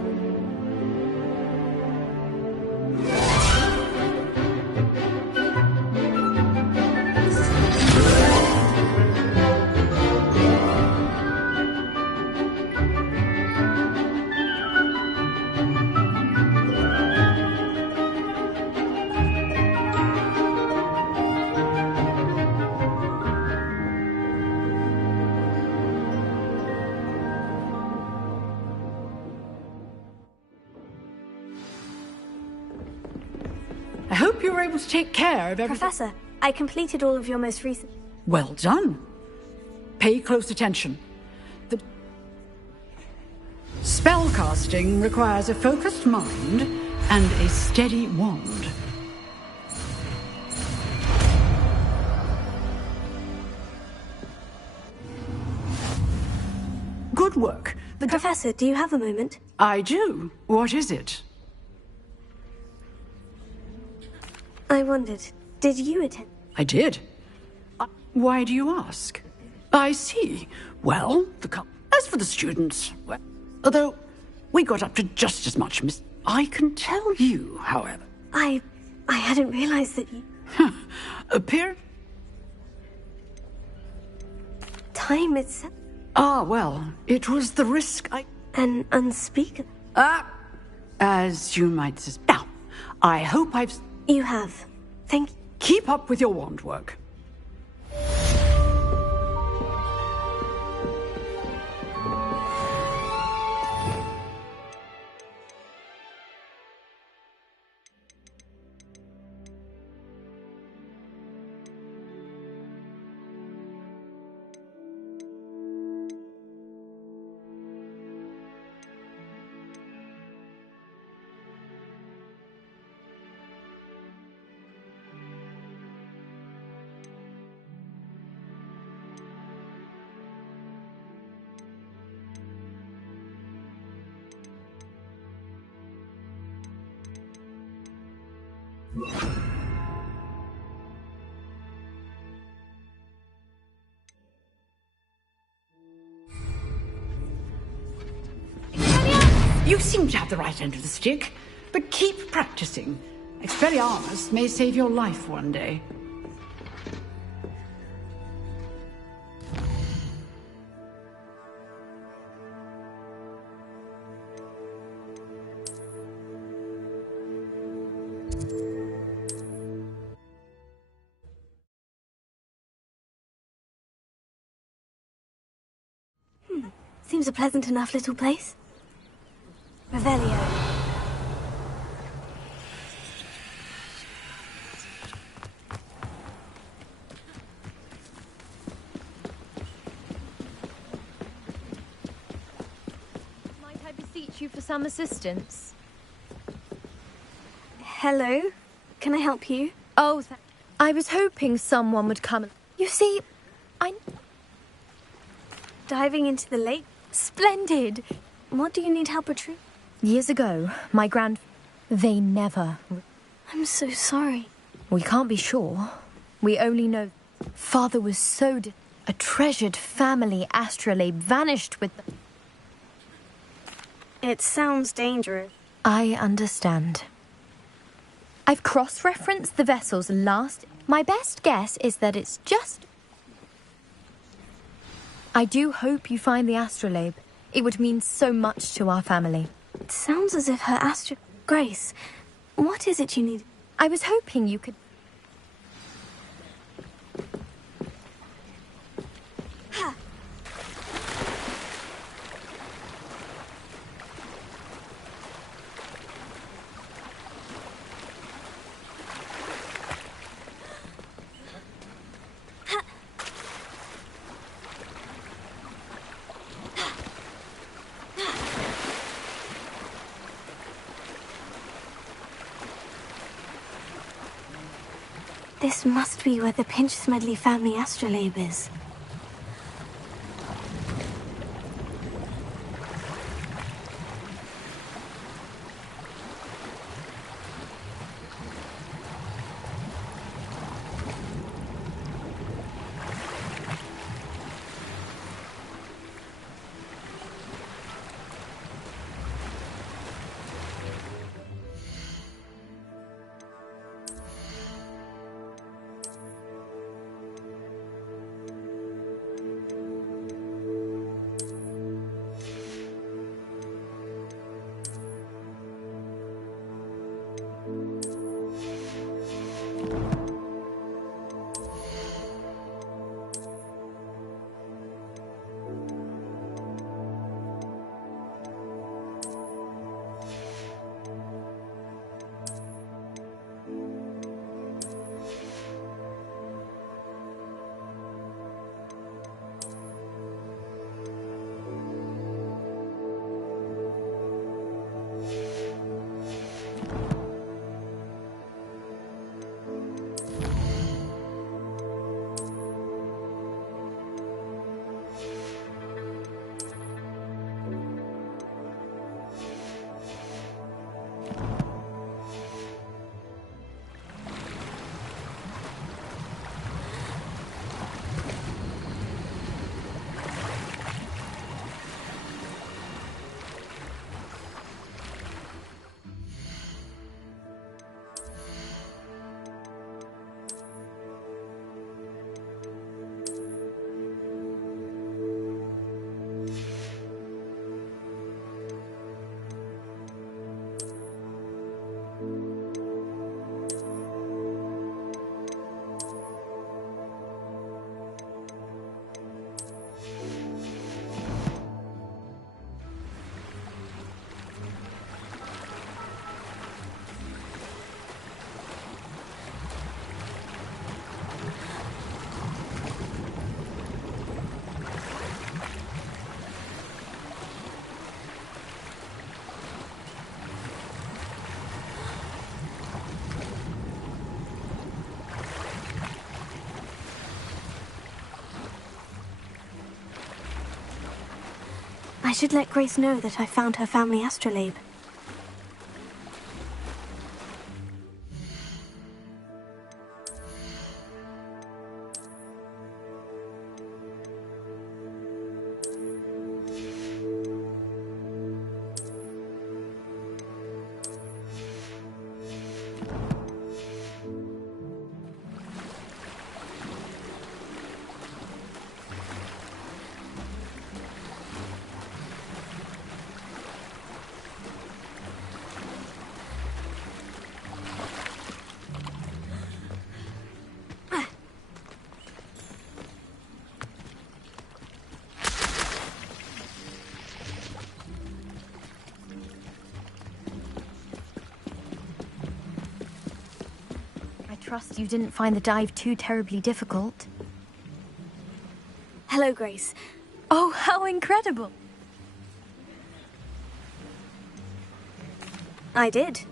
I hope you were able to take care of everything. Professor, I completed all of your most recent... Well done. Pay close attention. The spellcasting requires a focused mind and a steady wand. Good work. Professor, do you have a moment? I do. What is it? I wondered, did you attend? I did. Why do you ask? I see. Well, as for the students, well, although we got up to just as much I can tell you, however. I hadn't realized that you... Appear... Time itself... Ah, well, it was the risk An unspeakable... as you might suspect. Now, I hope I've... You have. Thank you. Keep up with your wand work. You seem to have the right end of the stick, but keep practicing. Expelliarmus may save your life one day. Seems a pleasant enough little place. Revelio. Might I beseech you for some assistance? Hello? Can I help you? Oh, I was hoping someone would come. You see, Diving into the lake? Splendid! What do you need help retrieving? Years ago, they never... I'm so sorry. We can't be sure. We only know Father was so... A treasured family astrolabe vanished with the... It sounds dangerous. I understand. I've cross-referenced the vessel's last... My best guess is that it's just... I do hope you find the astrolabe. It would mean so much to our family. It sounds as if her Grace, what is it you need? I was hoping you could... This must be where the Pinch-Smedley family astrolabe is. I should let Grace know that I found her family astrolabe. Trust you didn't find the dive too terribly difficult. Hello, Grace. Oh, how incredible! I did,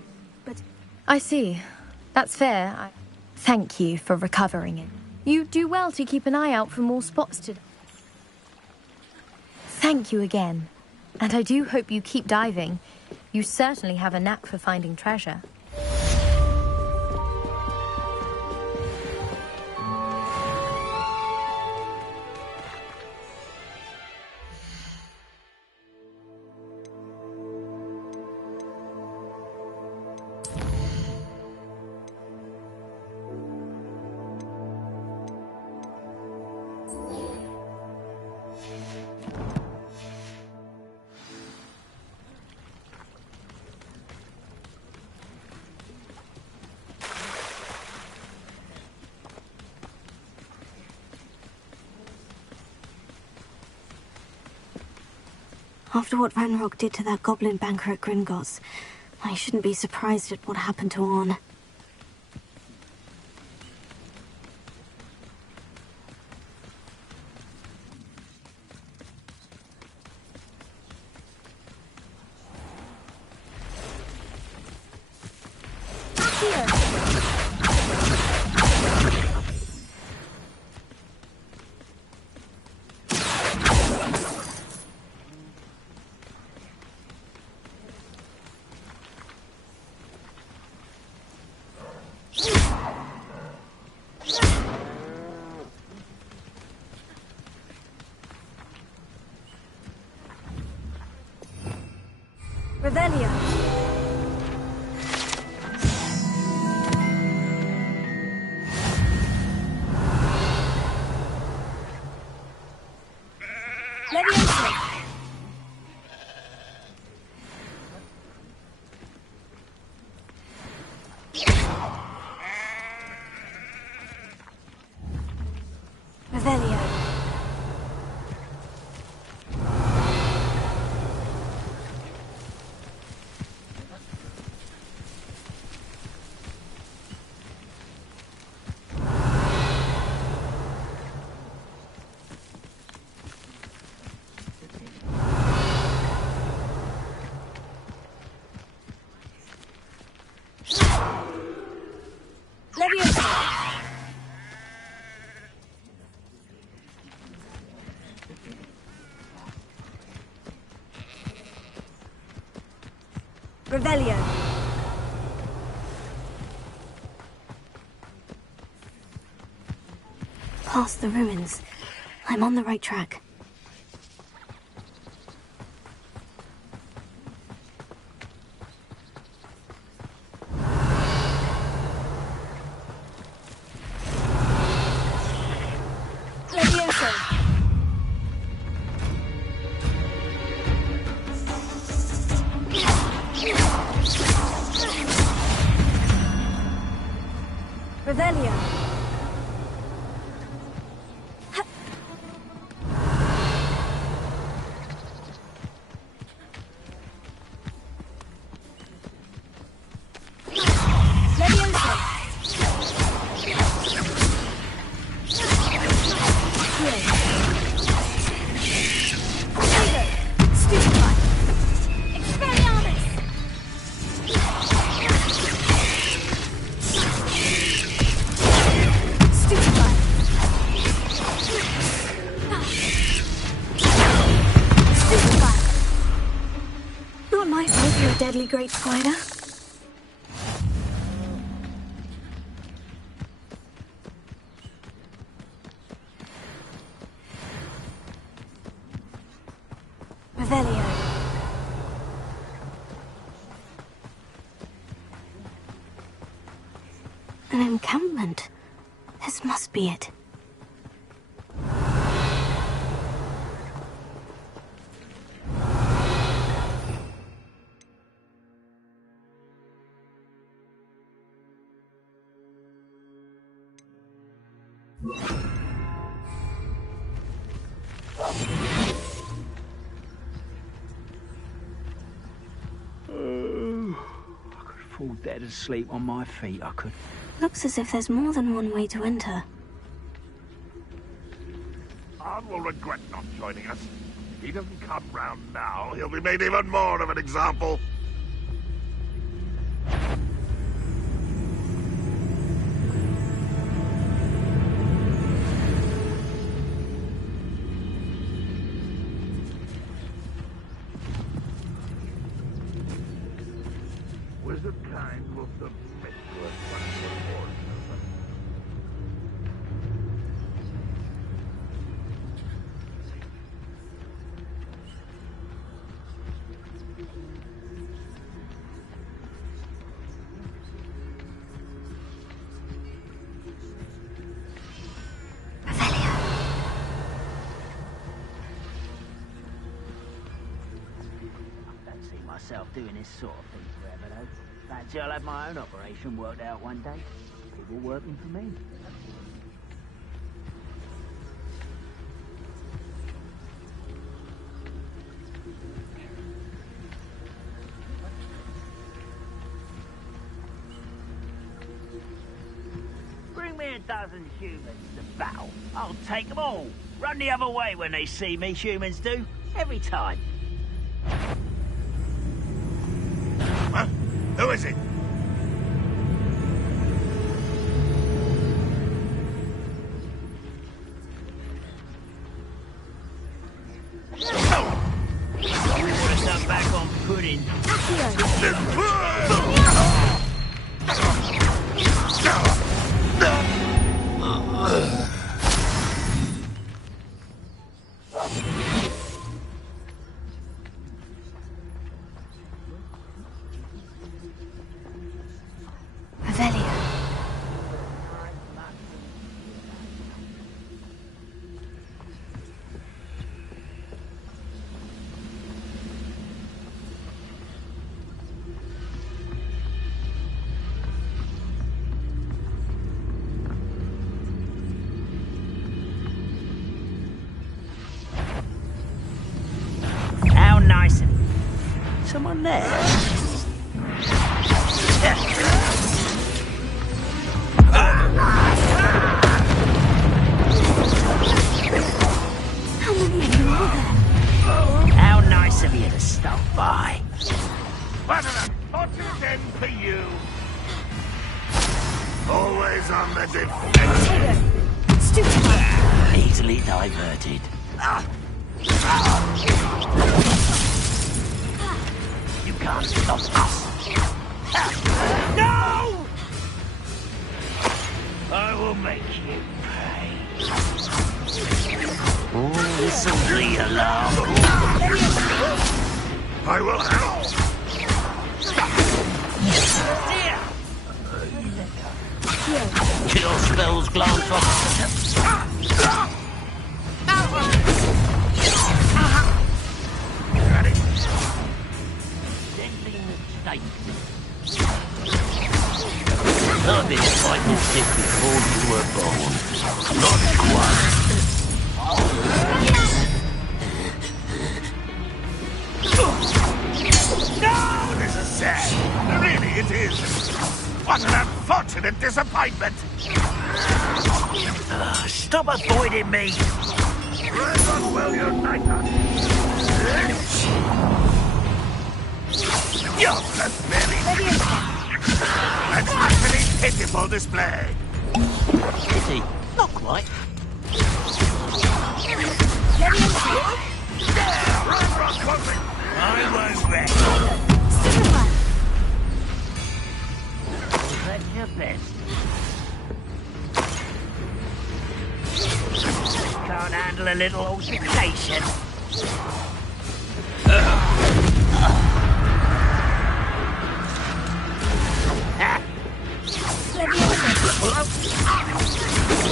but... I see. That's fair. Thank you for recovering it. You do well to keep an eye out for more spots to... Thank you again. And I do hope you keep diving. You certainly have a knack for finding treasure. After what Ranrock did to that goblin banker at Gringotts, I shouldn't be surprised at what happened to Orn. Revelio. Leviosa. Revelio. Revelio. Past the ruins. I'm on the right track. Revelio. Not my fault you're a deadly great spider. Revelio. An encampment. This must be it. I could fall dead asleep on my feet, I could. Looks as if there's more than one way to enter. Arn will regret not joining us. If he doesn't come round now, he'll be made even more of an example. Wizard kind will submit to us once before. Myself doing this sort of thing forever, though. Fancy I'll have my own operation worked out one day. People working for me. dozen humans to battle, I'll take them all. Run the other way when they see me, humans do. Every time. Huh? Who is it? Put some back on pudding. How nice of you. Someone there? How nice of you to stop by. What an unfortunate end for you. Always on the defensive. Easily diverted. You can't stop us. No! I will make you pay. Oh, this'll be alarm. I will help. Your spells glance off. I've been fighting sick before you were born. Not quite. No, this is sad. Really, it is. What an unfortunate disappointment. Stop avoiding me. Rise on, will you, Nighthawk? You're very an utterly pitiful display. Pity? Not quite. I won't rest. That's your best. Can't handle a little altercation.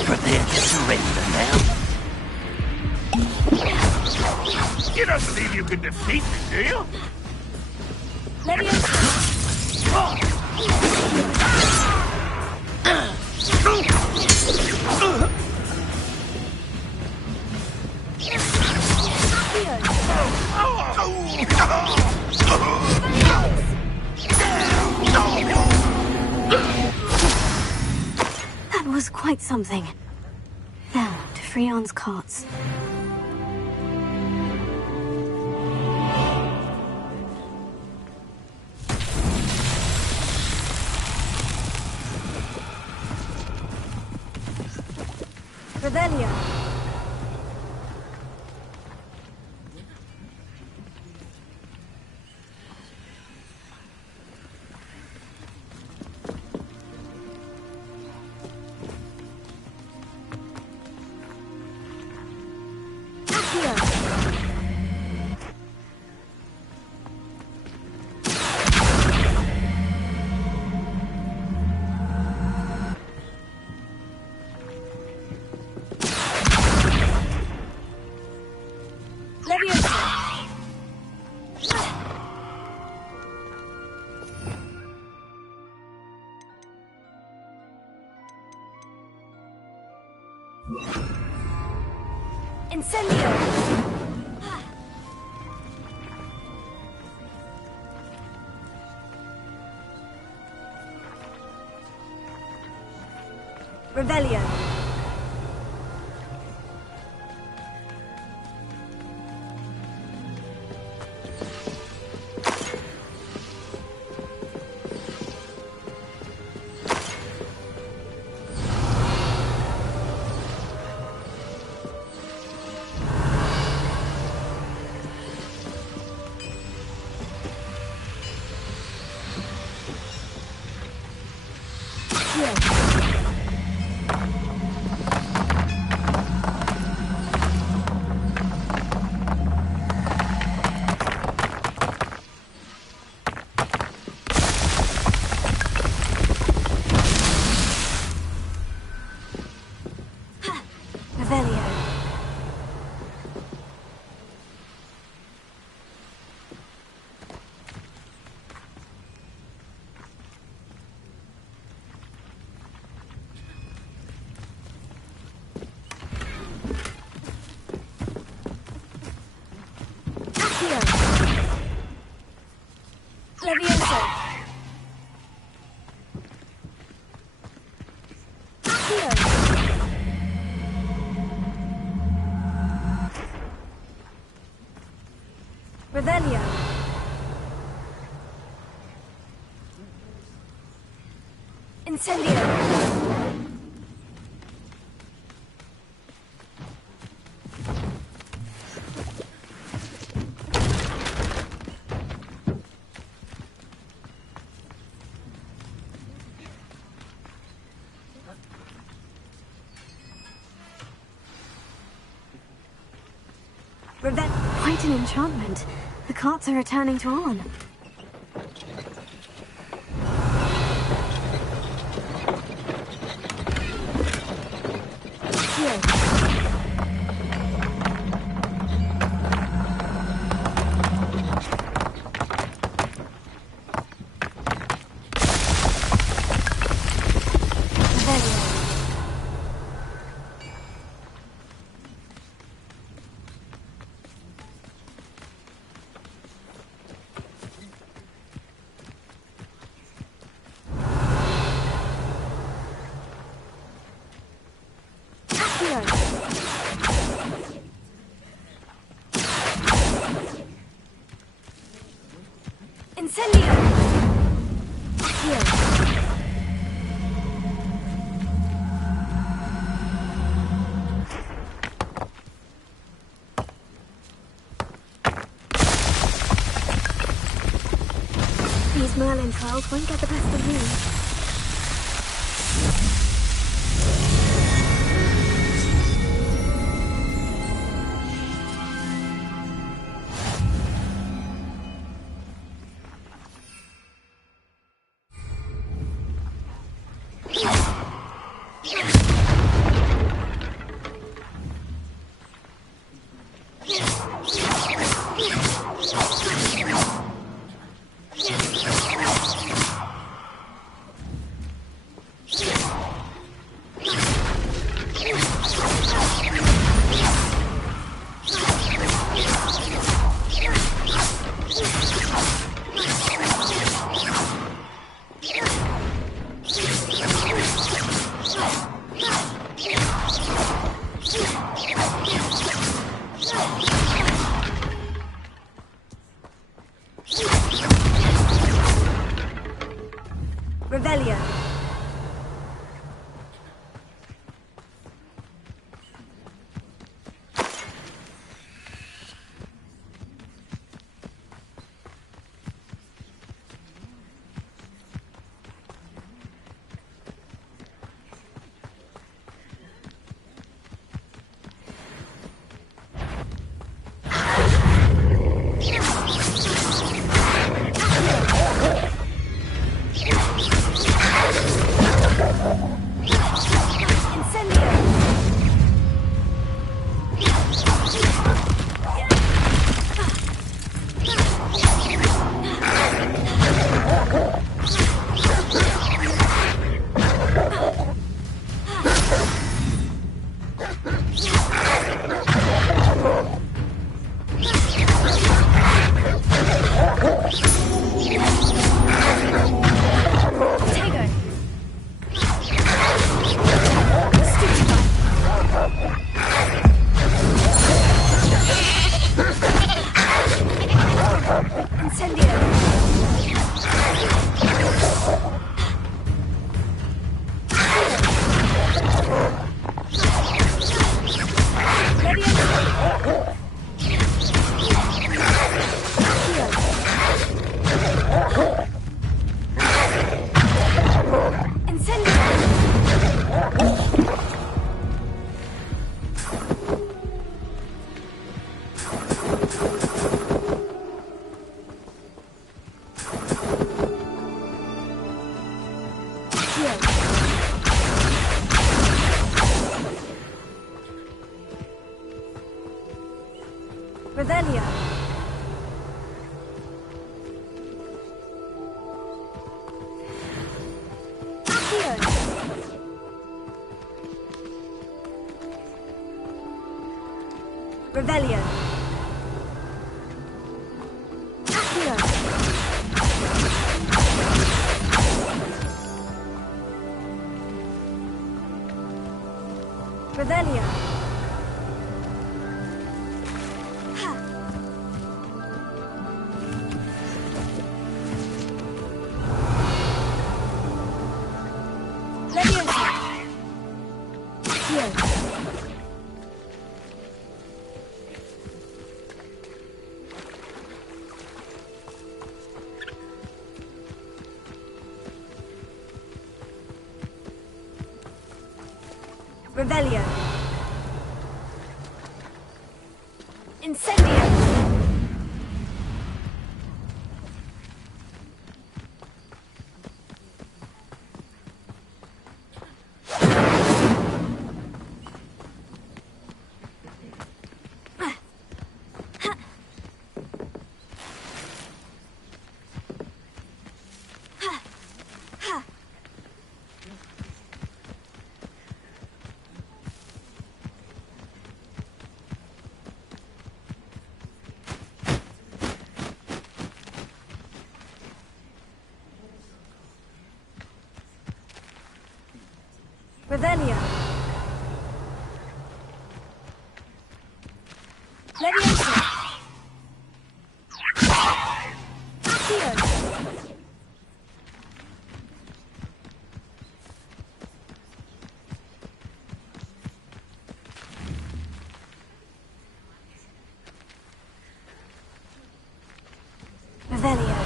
Prepare to surrender now. You don't believe you can defeat me, do you? That was quite something. Now, to Freon's cots. Revelio. Incendio! Revelio. Revelio. Incendio. Quite an enchantment. The carts are returning to on. Incendio! These Merlin trials won't get the best of me. Revelio. Revelio. Accio. Revelio. Ha. Leviosa. Accio. Revelio. Incendio. Revelio. Leviosa. Accio. Revelio.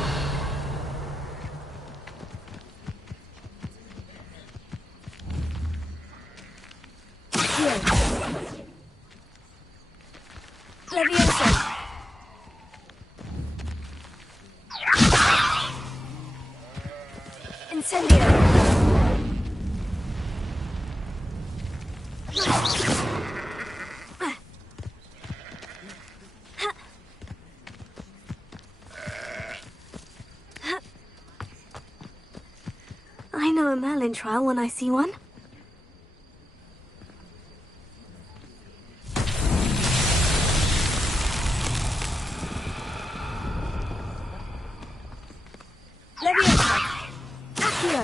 Leviosa. Incendio. I know a Merlin trial when I see one. Leviosa. Accio.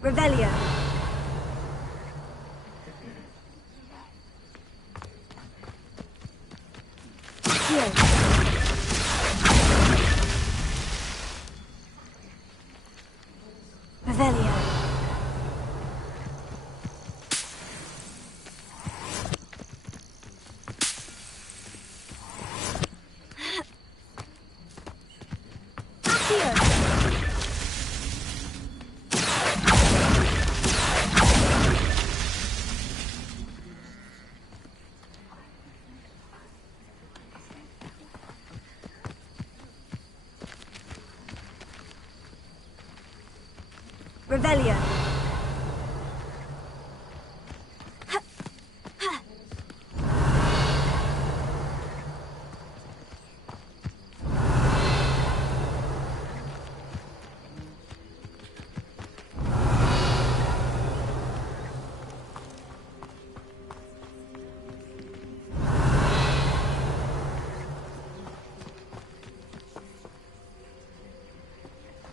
Revelio. Accio. Revelio. Accio. Revelio.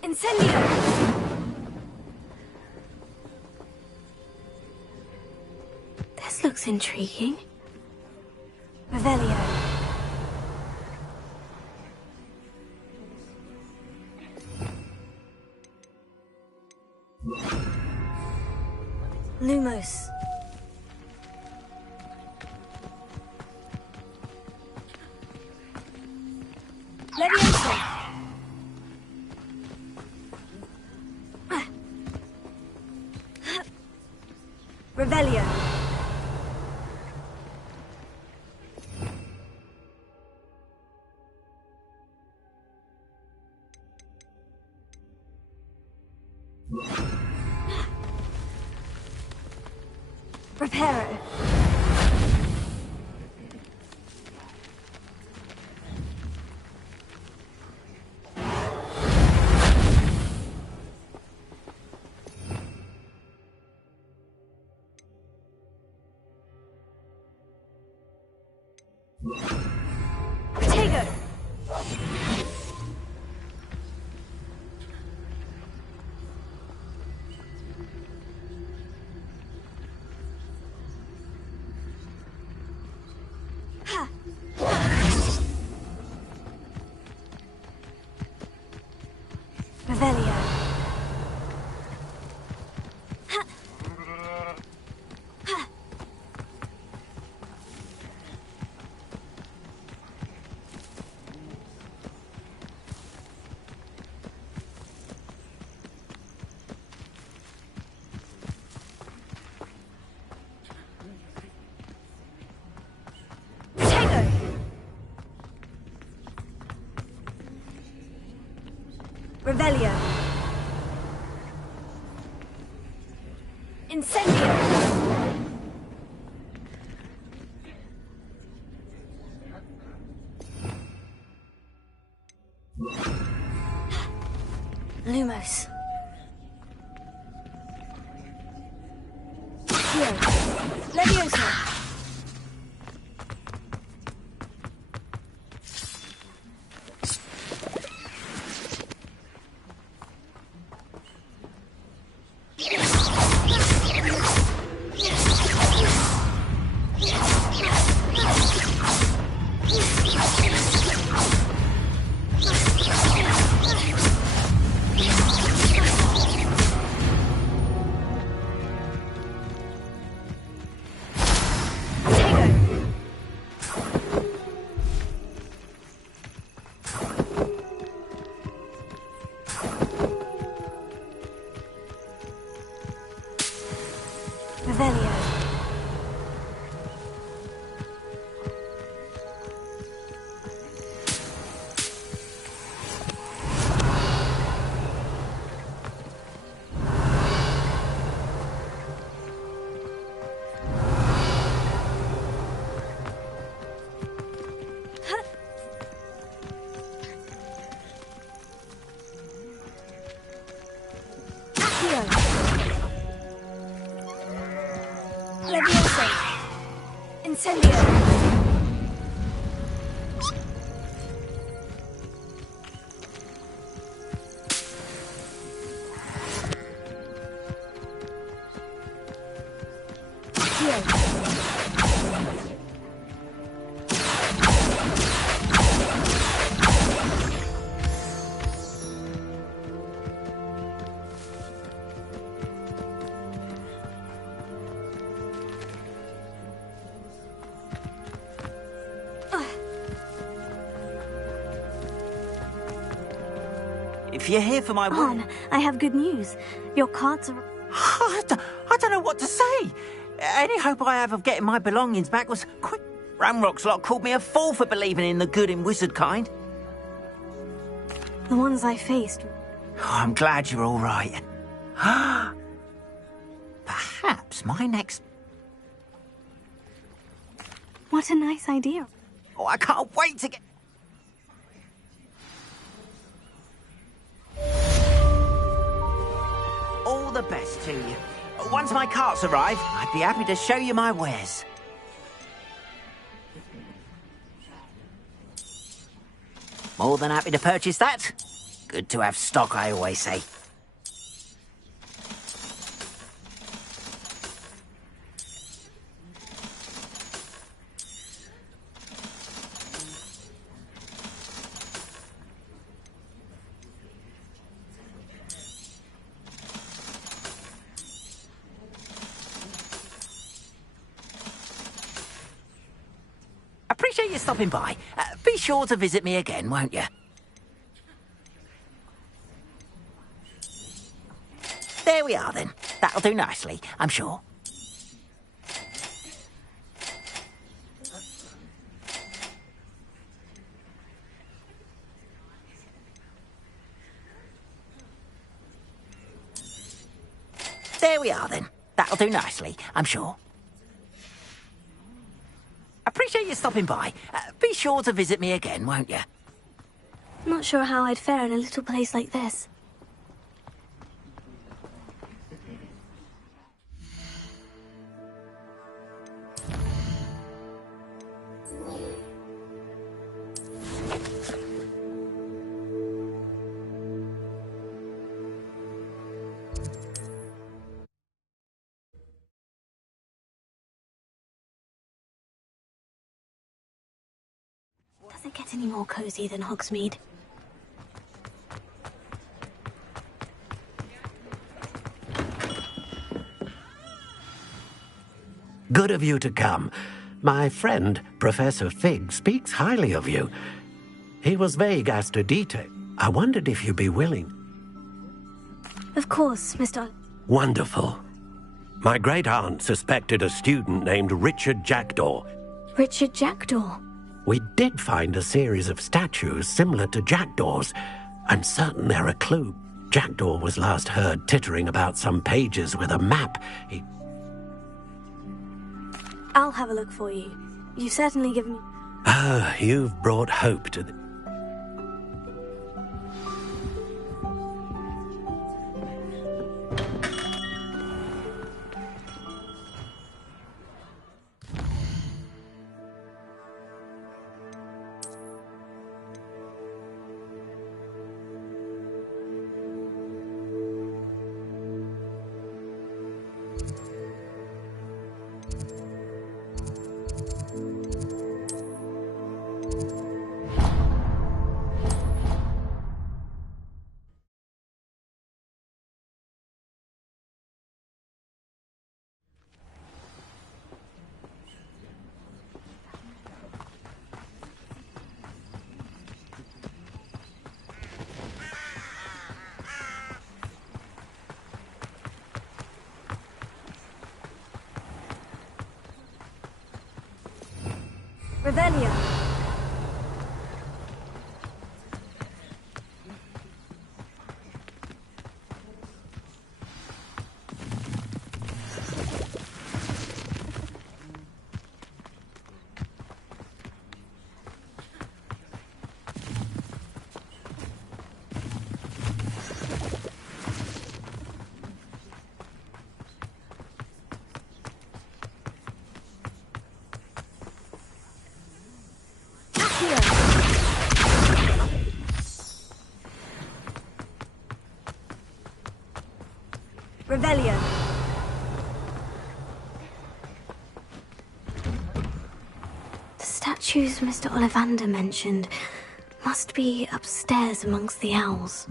Incendio. This looks intriguing. Revelio. Lumos. Leviosa. Revelio. Reparo. Potato. Ha. Revelio. Ha. Ha. Potato. Revelio. Incendio. Lumos. Accio. Levioso. Revelio. Accio. Levioso. Incendio. If you're here for my On, I have good news. Your carts are... I don't know what to say. Any hope I have of getting my belongings back was quick. Ramrock's lot called me a fool for believing in the good and wizard kind. The ones I faced. Oh, I'm glad you're all right. Perhaps my next... What a nice idea. Oh, I can't wait to get... All the best to you. Once my carts arrive, I'd be happy to show you my wares. More than happy to purchase that. Good to have stock, I always say. Appreciate you stopping by. Be sure to visit me again, won't you? There we are, then. That'll do nicely, I'm sure. we are then. That'll do nicely, I'm sure. Appreciate you stopping by. Be sure to visit me again, won't you? Not sure how I'd fare in a little place like this. Does it get any more cozy than Hogsmeade? Good of you to come. My friend, Professor Fig, speaks highly of you. He was vague as to detail. I wondered if you'd be willing. Of course, Mr. Wonderful. My great-aunt suspected a student named Richard Jackdaw. Richard Jackdaw? We did find a series of statues similar to jackdaws. I'm certain they're a clue. Jackdaw was last heard tittering about some pages with a map. I'll have a look for you. You've certainly given me... Ah, you've brought hope to the... Revelio. Revelio. The statues Mr. Ollivander mentioned must be upstairs amongst the owls.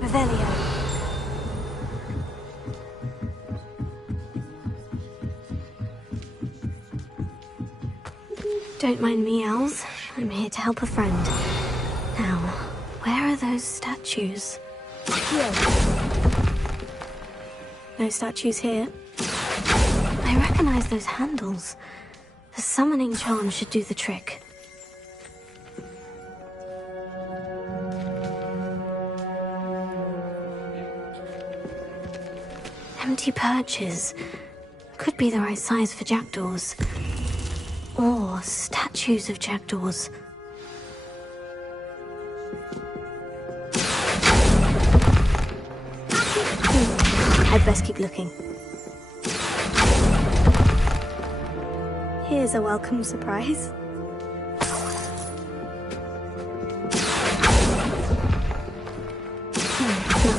Revelio. Don't mind me, owls. I'm here to help a friend. Now, where are those statues? Here. No statues here. I recognize those handles. The summoning charm should do the trick. Empty perches. Could be the right size for jackdaws. Or statues of jackdaws. I'd best keep looking. Here's a welcome surprise.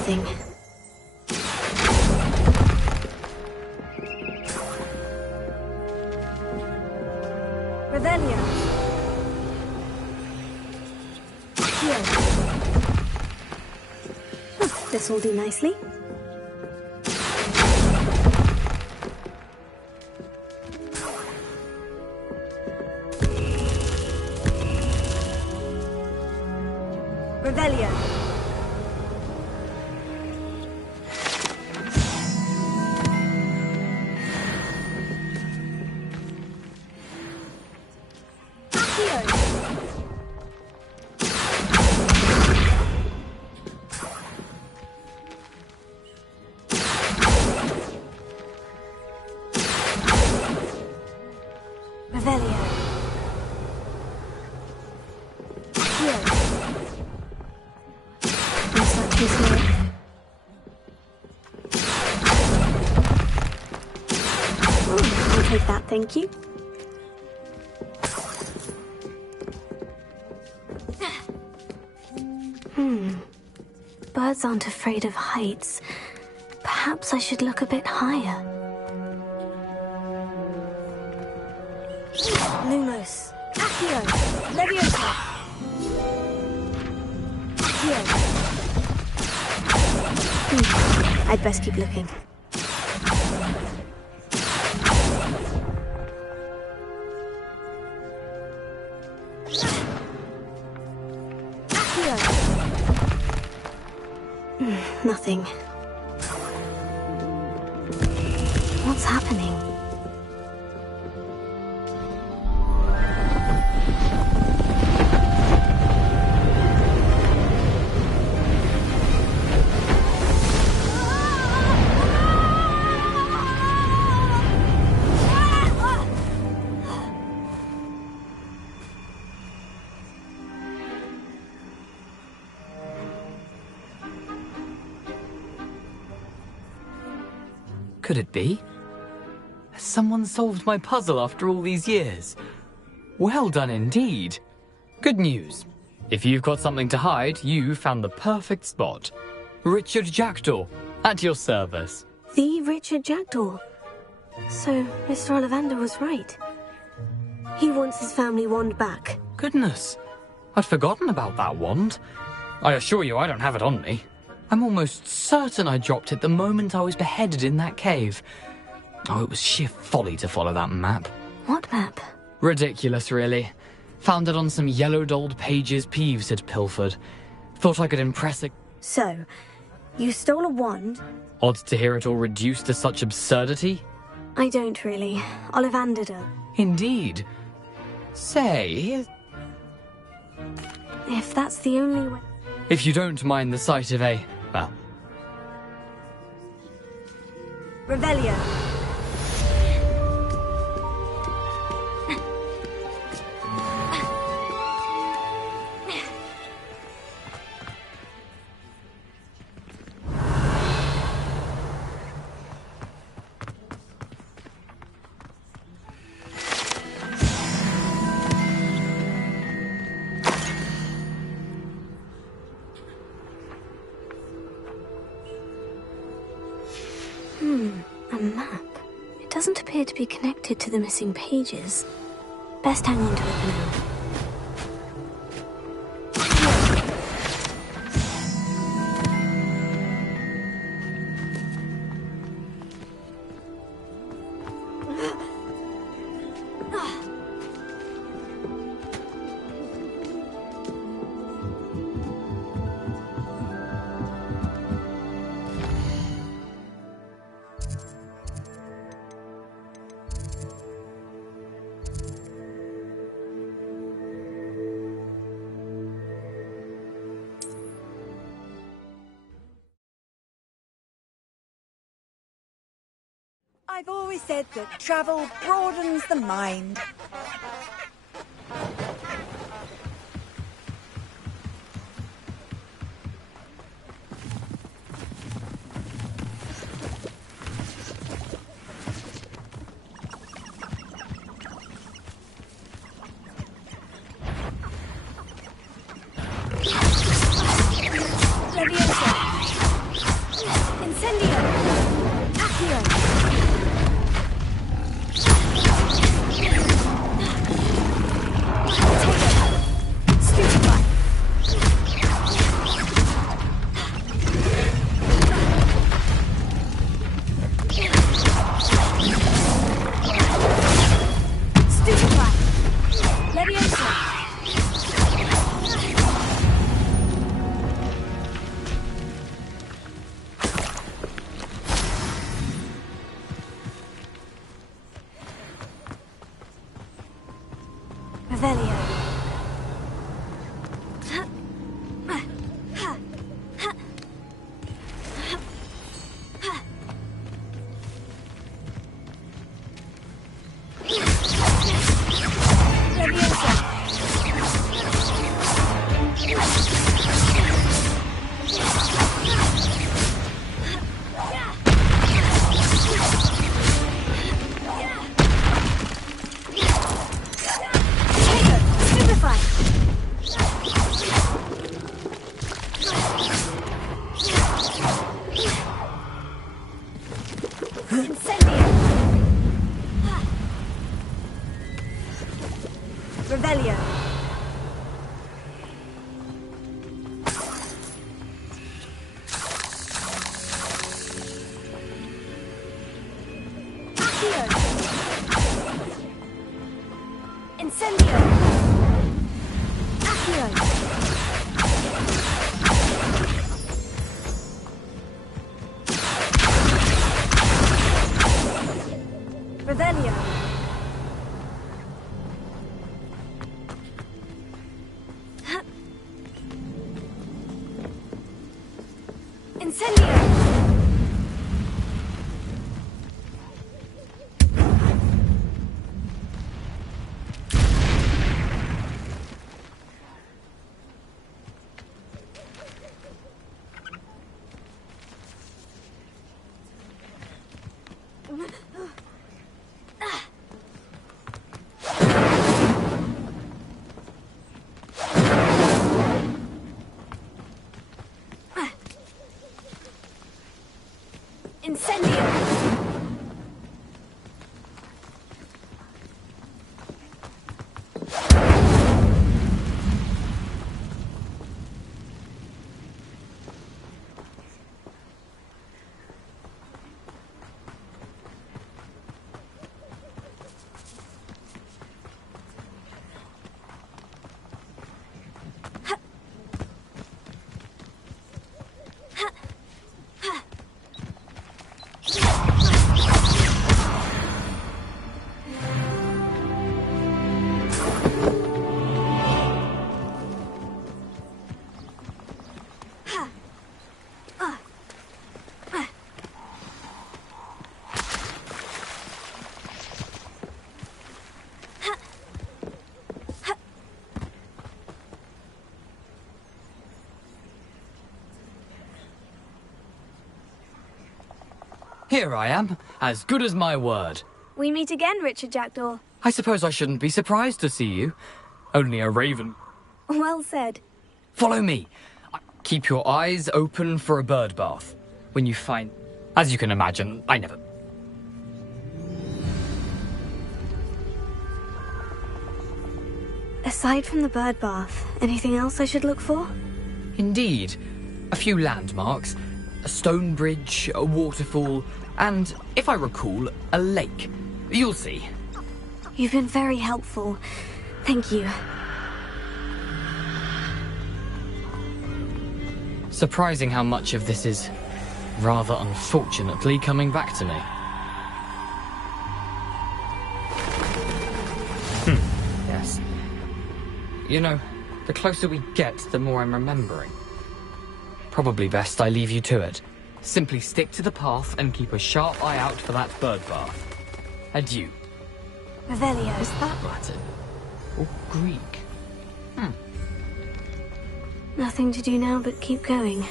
nothing. Revelio. Here. This will do nicely. Revelio. Take that, thank you. Birds aren't afraid of heights. Perhaps I should look a bit higher. Lumos. Accio. Leviosa. Accio. I'd best keep looking. Nothing. What's happening? Could it be? Has someone solved my puzzle after all these years? Well done indeed. Good news. If you've got something to hide, you found the perfect spot. Richard Jackdaw, at your service. The Richard Jackdaw. So, Mr. Ollivander was right. He wants his family wand back. Goodness, I'd forgotten about that wand. I assure you I don't have it on me. I'm almost certain I dropped it the moment I was beheaded in that cave. Oh, it was sheer folly to follow that map. What map? Ridiculous, really. Found it on some yellowed old pages Peeves had pilfered. Thought I could impress it. So, you stole a wand? Odd to hear it all reduced to such absurdity. I don't really. Ollivander does. Indeed. Say... If that's the only way... If you don't mind the sight of a... well... Revelio. A map. It doesn't appear to be connected to the missing pages. Best hang on to it for now. I've always said that travel broadens the mind. Leviosa. Revelio. Revelio. Incendio. Accio. Revelio. Incendio. Incendio! Here I am, as good as my word. We meet again, Richard Jackdaw. I suppose I shouldn't be surprised to see you. Only a raven. Well said. Follow me. Keep your eyes open for a bird bath. When you find... As you can imagine, I never... Aside from the bird bath, anything else I should look for? Indeed. A few landmarks, a stone bridge, a waterfall, and, if I recall, a lake. You'll see. You've been very helpful. Thank you. Surprising how much of this is, rather unfortunately, coming back to me. Yes. You know, the closer we get, the more I'm remembering. Probably best I leave you to it. Simply stick to the path and keep a sharp eye out for that bird bath. Adieu. Revelio. Is that Latin? Or Greek? Nothing to do now but keep going.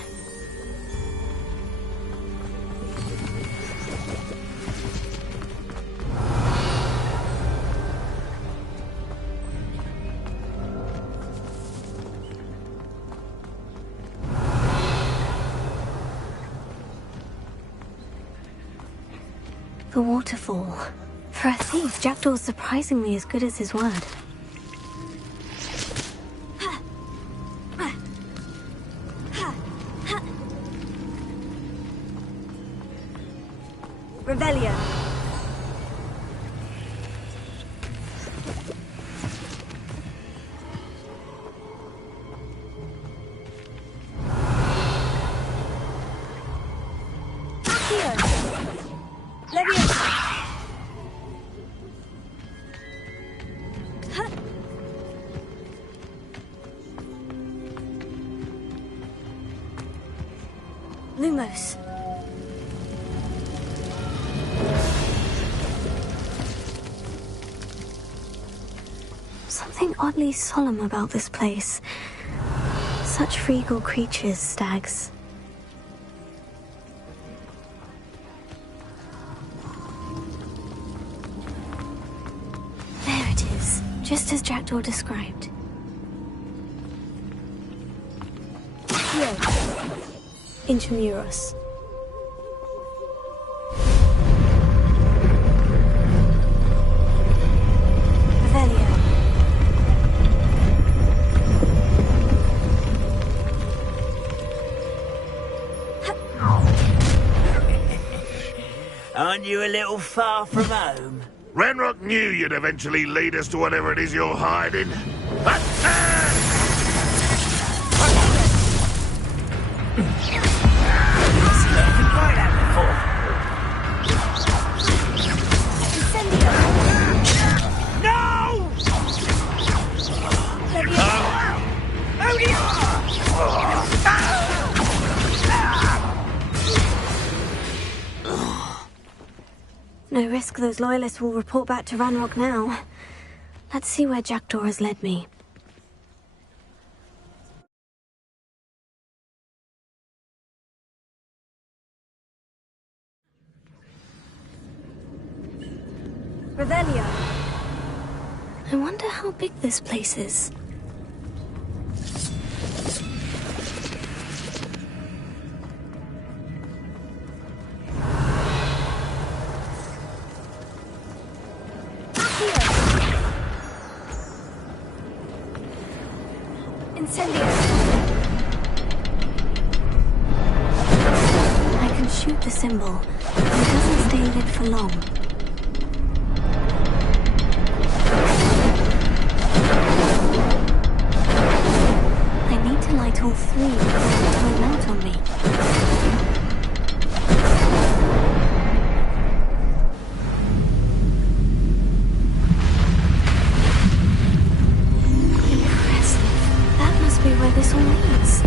The waterfall. For a thief, Jackdaw's surprisingly as good as his word. Revelio. Lumos. Something oddly solemn about this place. Such regal creatures, stags. There it is, just as Jackdaw described. Here. Intramuros. Aren't you a little far from home? Ranrock knew you'd eventually lead us to whatever it is you're hiding. No risk those loyalists will report back to Ranrock now. Let's see where Jackdaw has led me. Revelio. I wonder how big this place is. I can shoot the symbol, but it doesn't stay lit for long. I need to light all three before they time out on me. Where this all leads.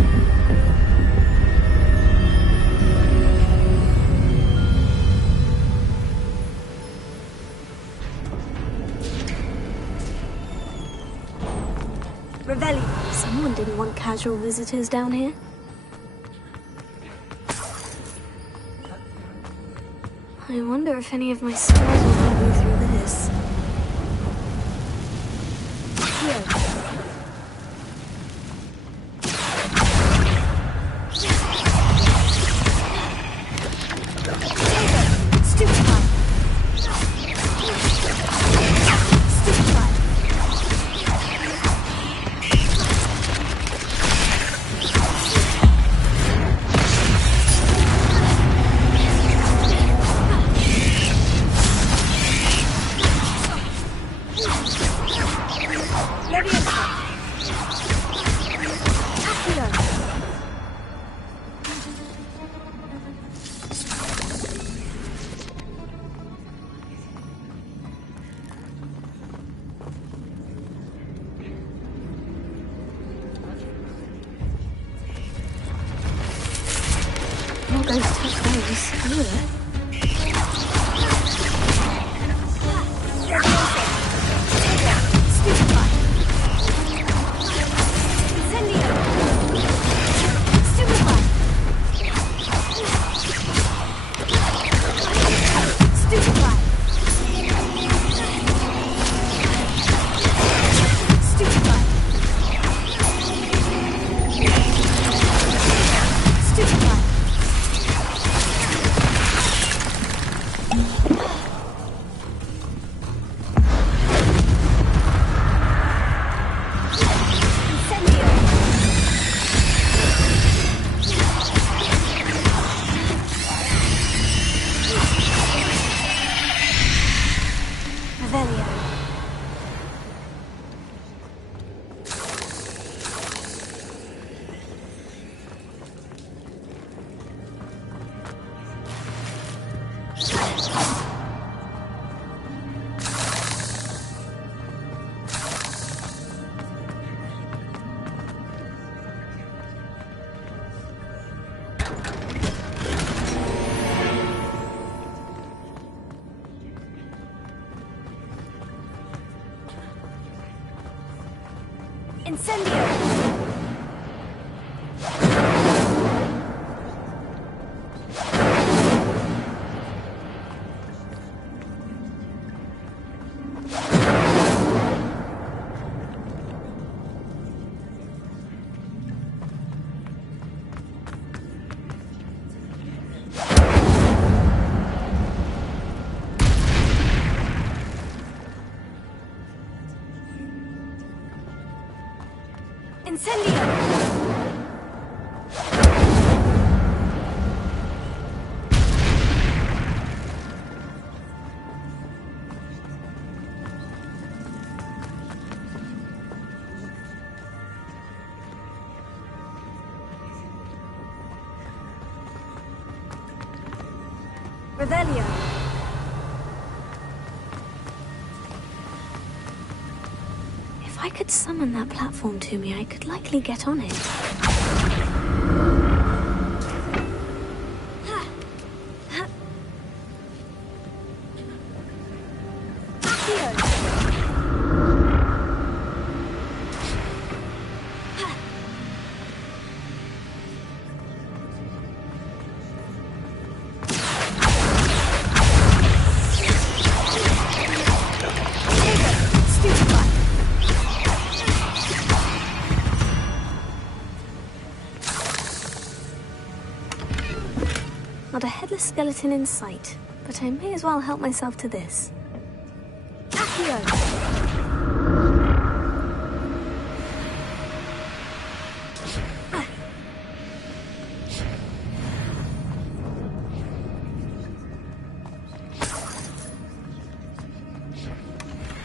Revelio. Someone didn't want casual visitors down here. I wonder if any of my stars will help me through this. Here. Not going to touch those, either. Incendio! Revelio. If I could summon that platform to me, I could likely get on it. Not a headless skeleton in sight, but I may as well help myself to this. Accio!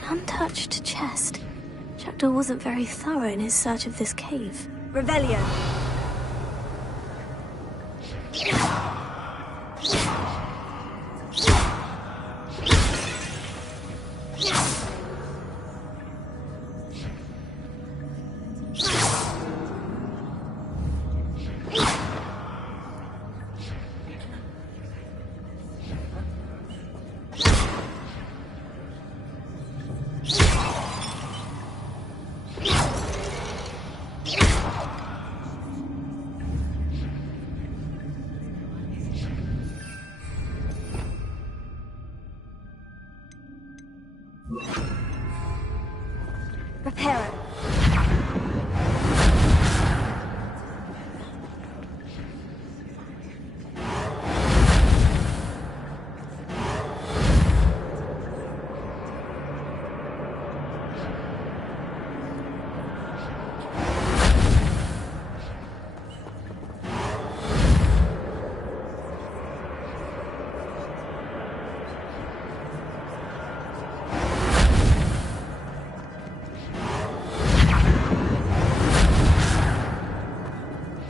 An untouched chest. Jackdaw wasn't very thorough in his search of this cave. Revelio. Reparo.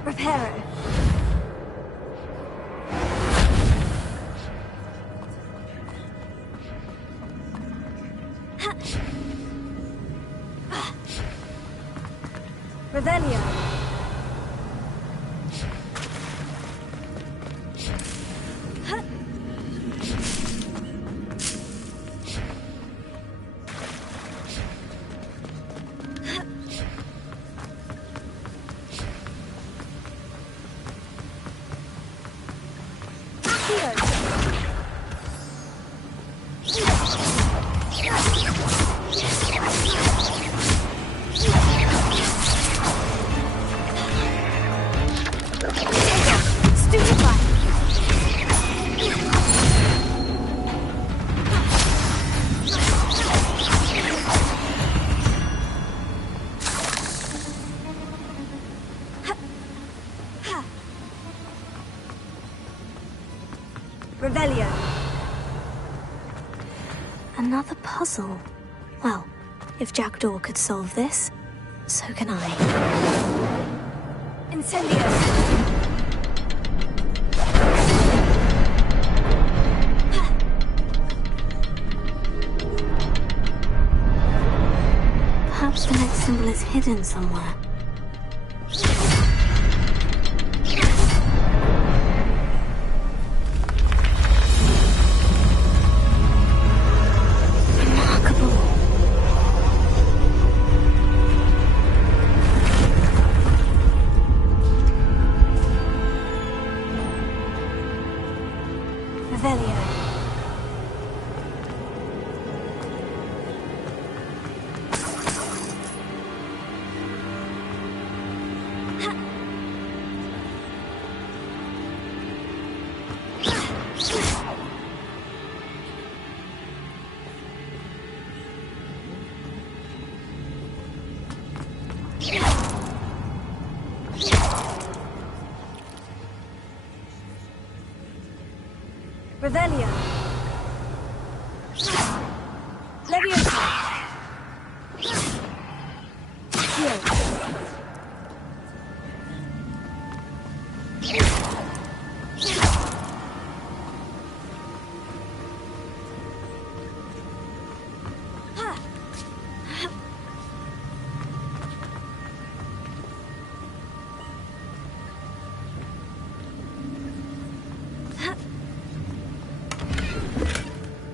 Reparo. Revelio. Revelio. Another puzzle. Well, if Jackdaw could solve this, so can I. Incendio. Perhaps the next symbol is hidden somewhere. Revelio. Leviosa.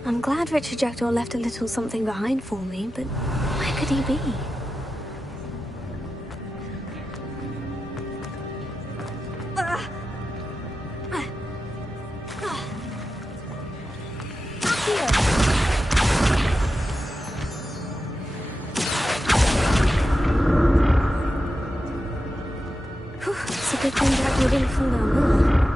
I'm glad Richard Jackdaw left a little something behind for me, but where could he be? It's a good thing Jackdaw didn't fall down there.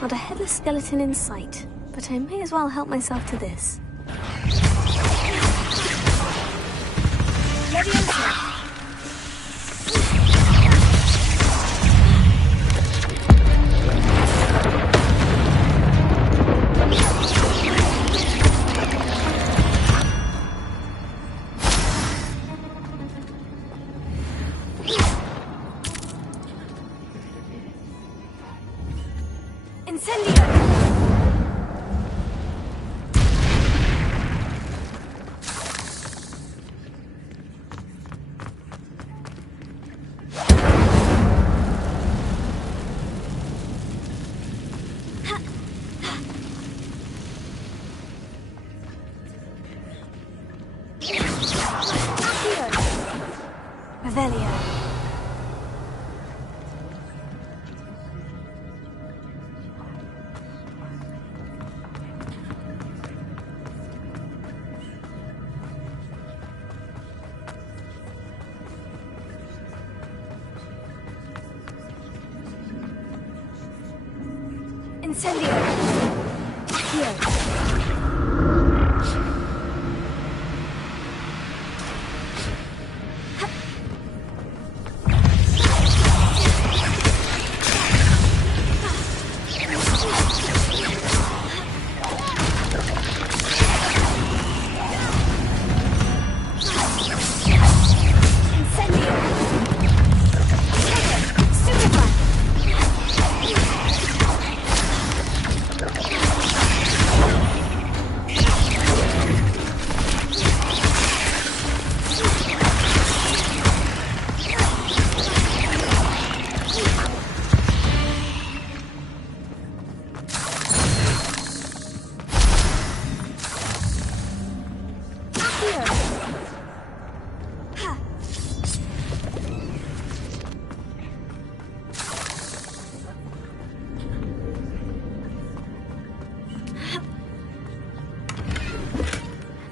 Not a headless skeleton in sight, but I may as well help myself to this. Leviosa. Revelio. Incendio. Accio.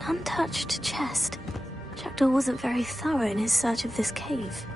Untouched chest. Jackdaw wasn't very thorough in his search of this cave.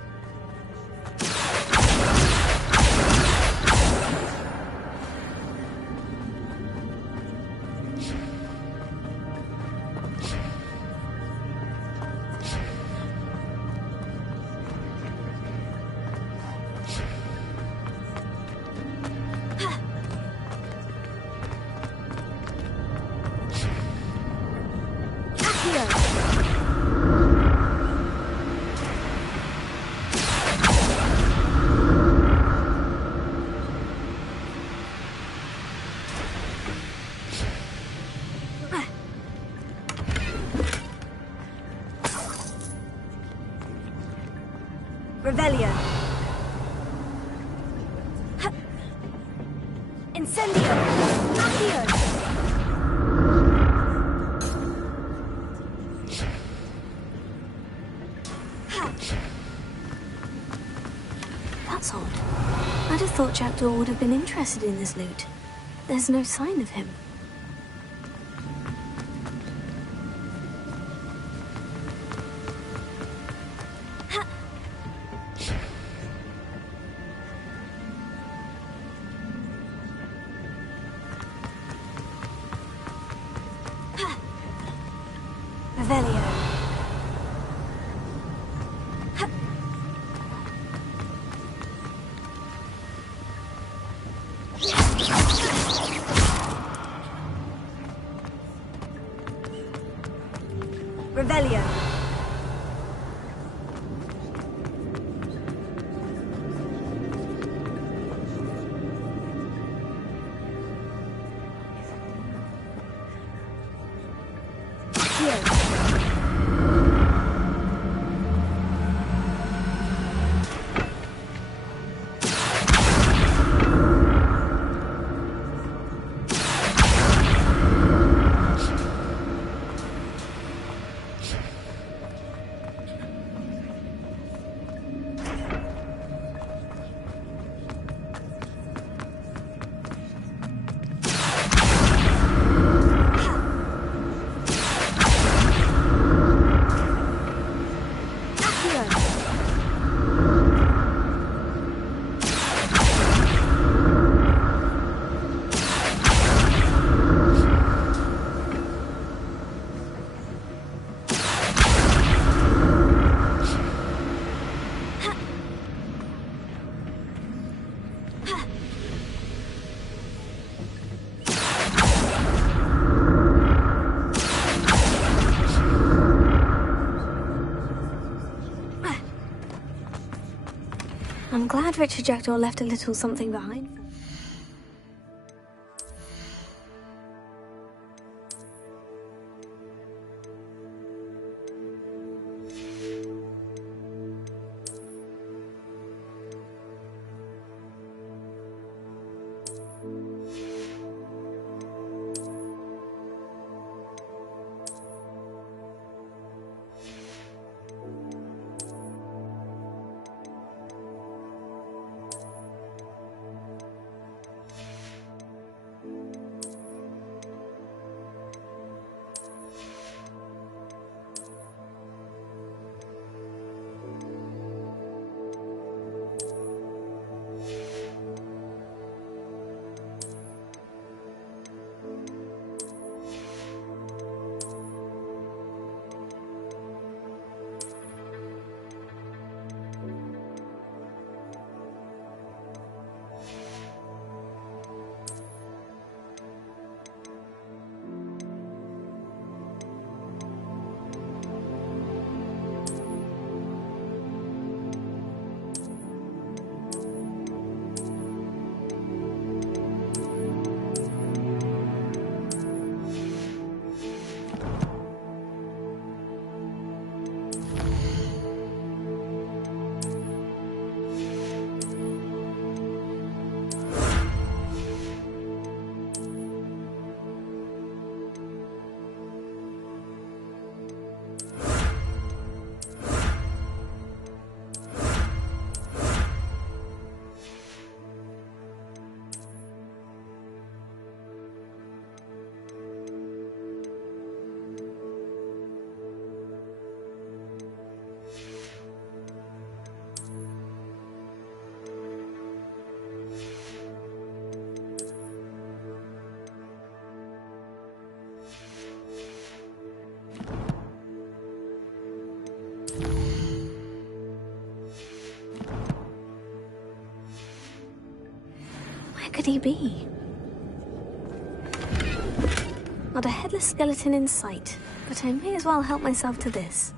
Revelio. Ha. Incendio. Accio. Ha. That's odd. I'd have thought Jackdaw would have been interested in this loot. There's no sign of him. Revelio. Revelio. I'm glad Richard Jackdaw left a little something behind. Where could he be? Not a headless skeleton in sight, but I may as well help myself to this.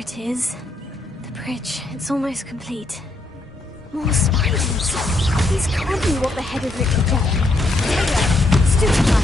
it is. The bridge. It's almost complete. More spiders. These can't be what the headed Richard did. Taylor, stupefy.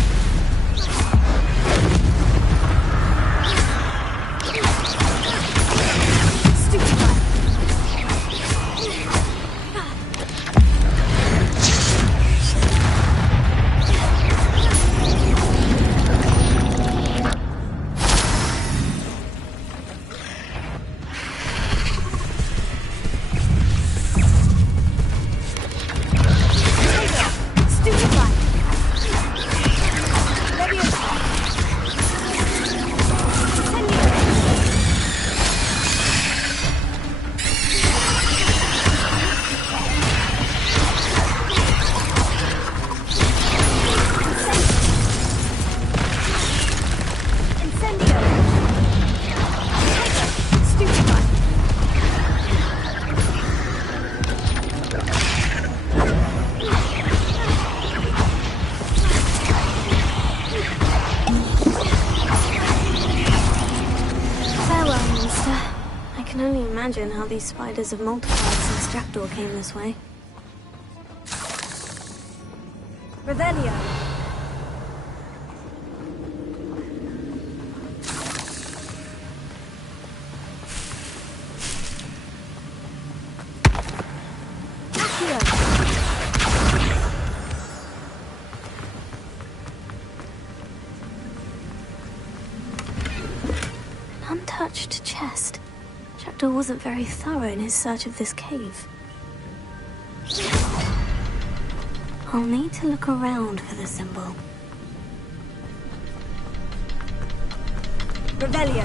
Imagine how these spiders have multiplied since Jackdaw came this way. Revelio. An untouched chest. Jackdaw wasn't very thorough in his search of this cave. I'll need to look around for the symbol. Revelio.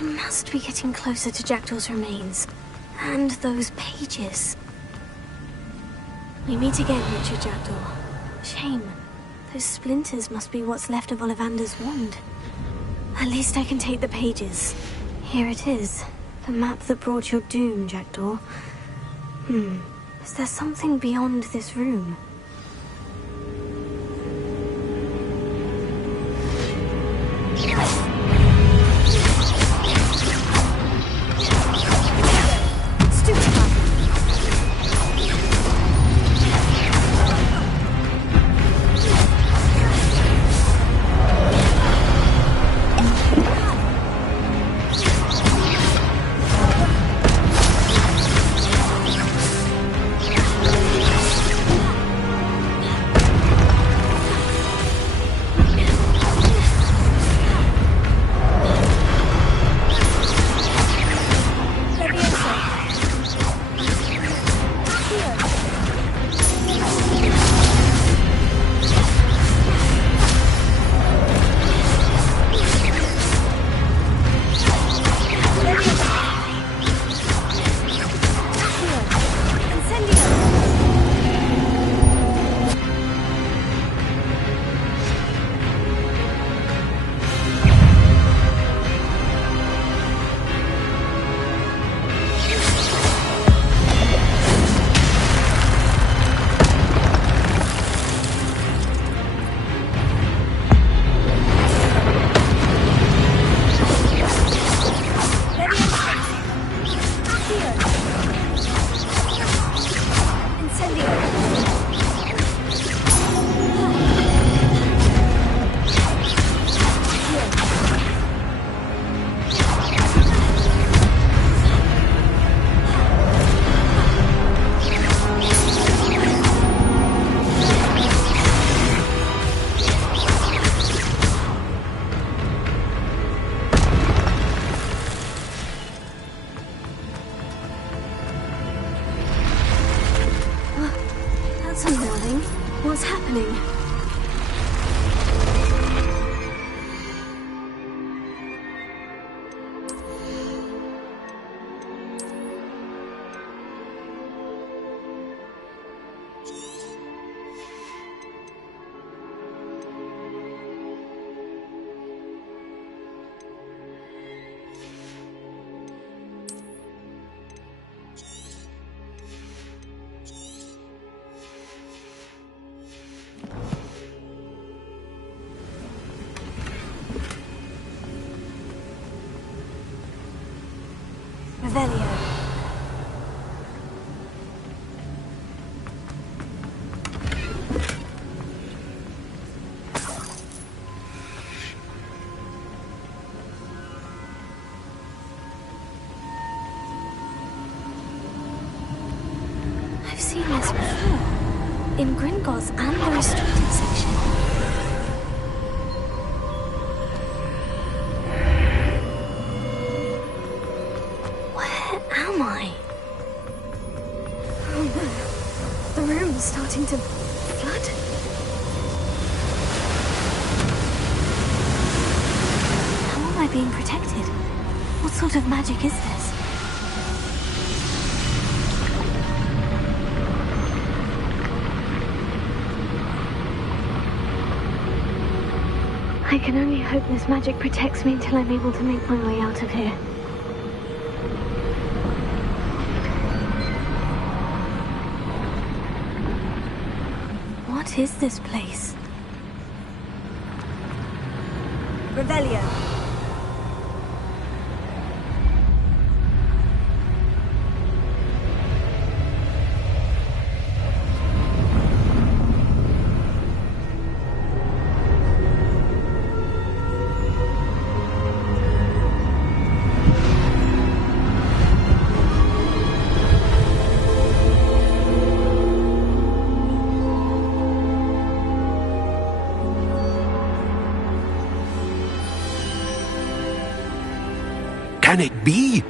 Must be getting closer to Jackdaw's remains. And those pages. We meet again, Richard Jackdaw. Shame. Those splinters must be what's left of Ollivander's wand. At least I can take the pages. Here it is. The map that brought your doom, Jackdaw. Is there something beyond this room? What's happening? Revelio. I've seen this before. In Gringotts and the restricted section. Am I? Oh no. The room is starting to flood. How am I being protected? What sort of magic is this? I can only hope this magic protects me until I'm able to make my way out of here. What is this place? Revelio. Can it be?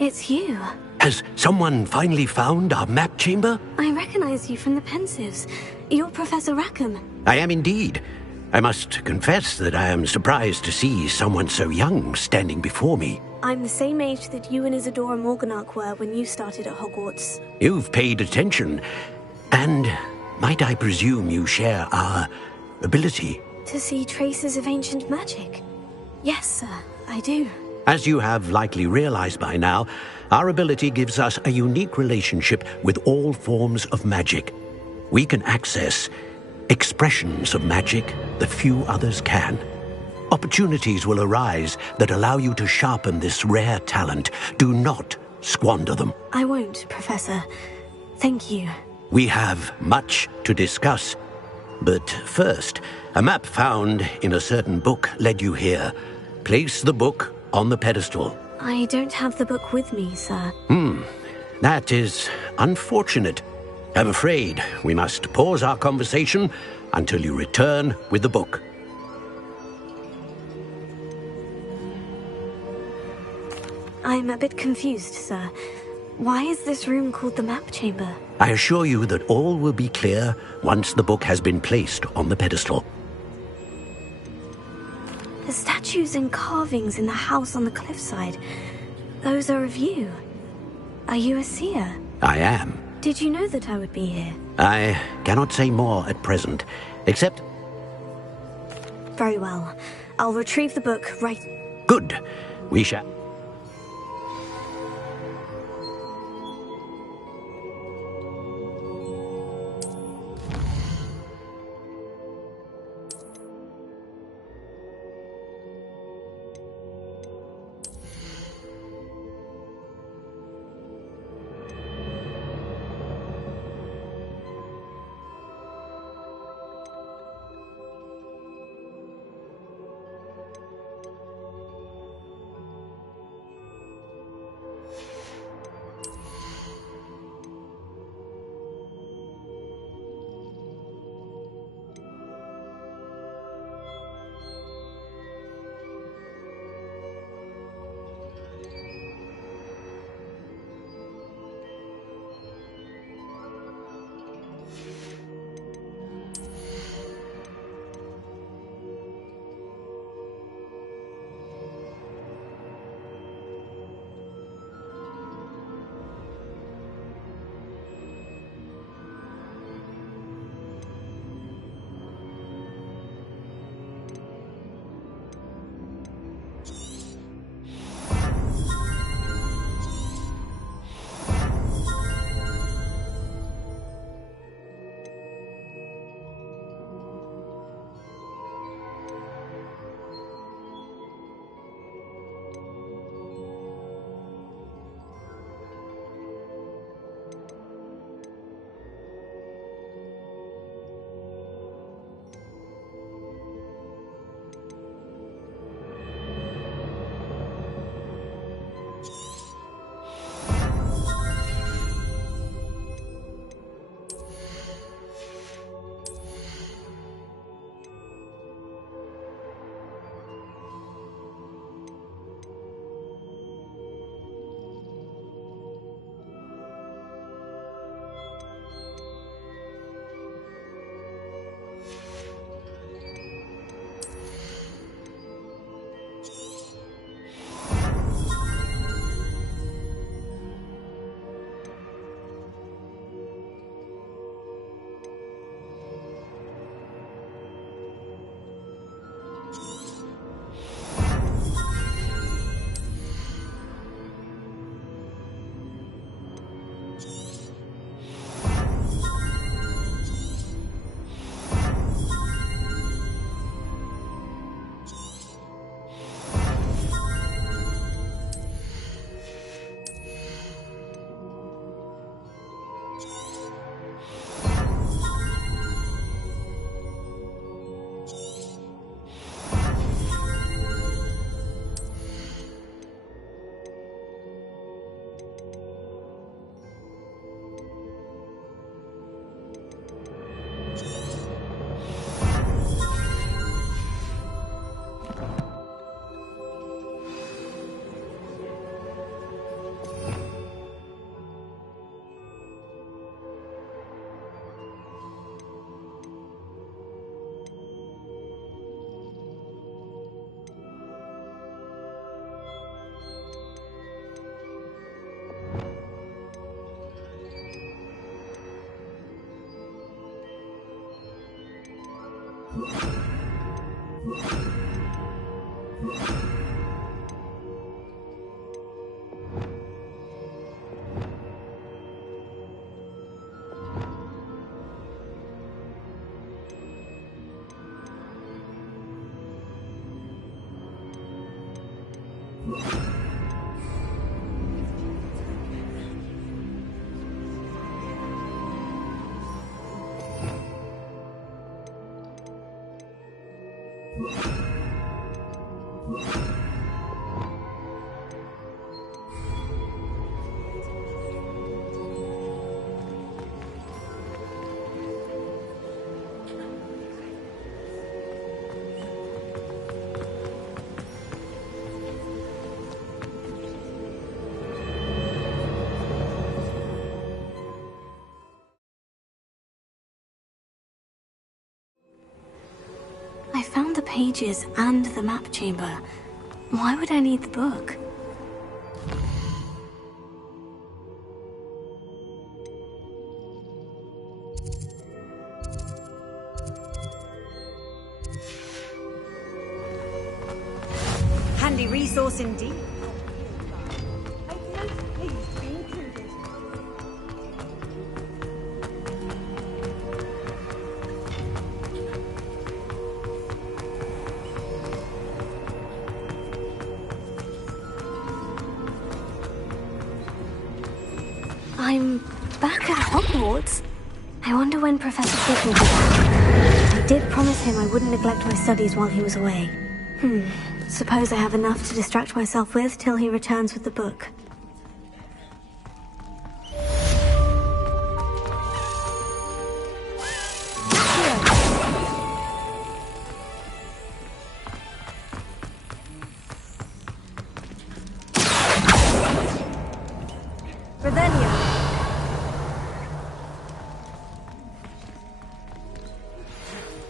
It's you. Has someone finally found our map chamber? I recognize you from the Pensives. You're Professor Rackham. I am indeed. I must confess that I am surprised to see someone so young standing before me. I'm the same age that you and Isadora Morganach were when you started at Hogwarts. You've paid attention, and might I presume you share our ability? To see traces of ancient magic? Yes, sir, I do. As you have likely realized by now, our ability gives us a unique relationship with all forms of magic. We can access expressions of magic that few others can. Opportunities will arise that allow you to sharpen this rare talent. Do not squander them. I won't, Professor. Thank you. We have much to discuss. But first, a map found in a certain book led you here. Place the book on the pedestal. I don't have the book with me, sir. That is unfortunate. I'm afraid we must pause our conversation until you return with the book. I'm a bit confused, sir. Why is this room called the map chamber? I assure you that all will be clear once the book has been placed on the pedestal. The statues and carvings in the house on the cliffside, those are of you. Are you a seer? I am. Did you know that I would be here? I cannot say more at present, except... Very well. I'll retrieve the book right... Good. We shall... I found the pages and the map chamber. Why would I need the book? Handy resource indeed. I'm most pleased to be included. I'm back at Hogwarts. I wonder when Professor Fig will be back. I did promise him I wouldn't neglect my studies while he was away. Suppose I have enough to distract myself with till he returns with the book.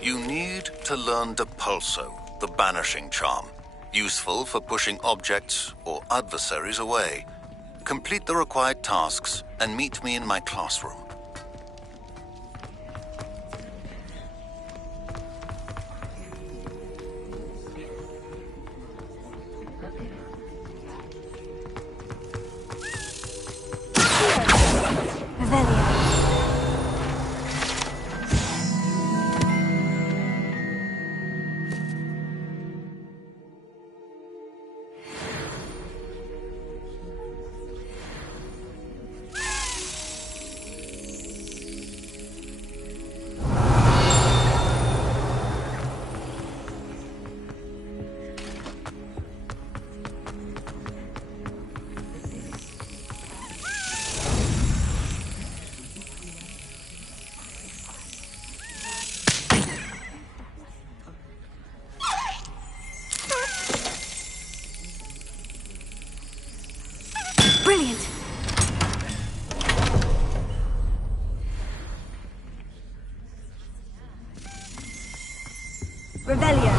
You need to learn Depulso, the banishing charm. Useful for pushing objects or adversaries away. Complete the required tasks and meet me in my classroom. Brilliant! Rebellion!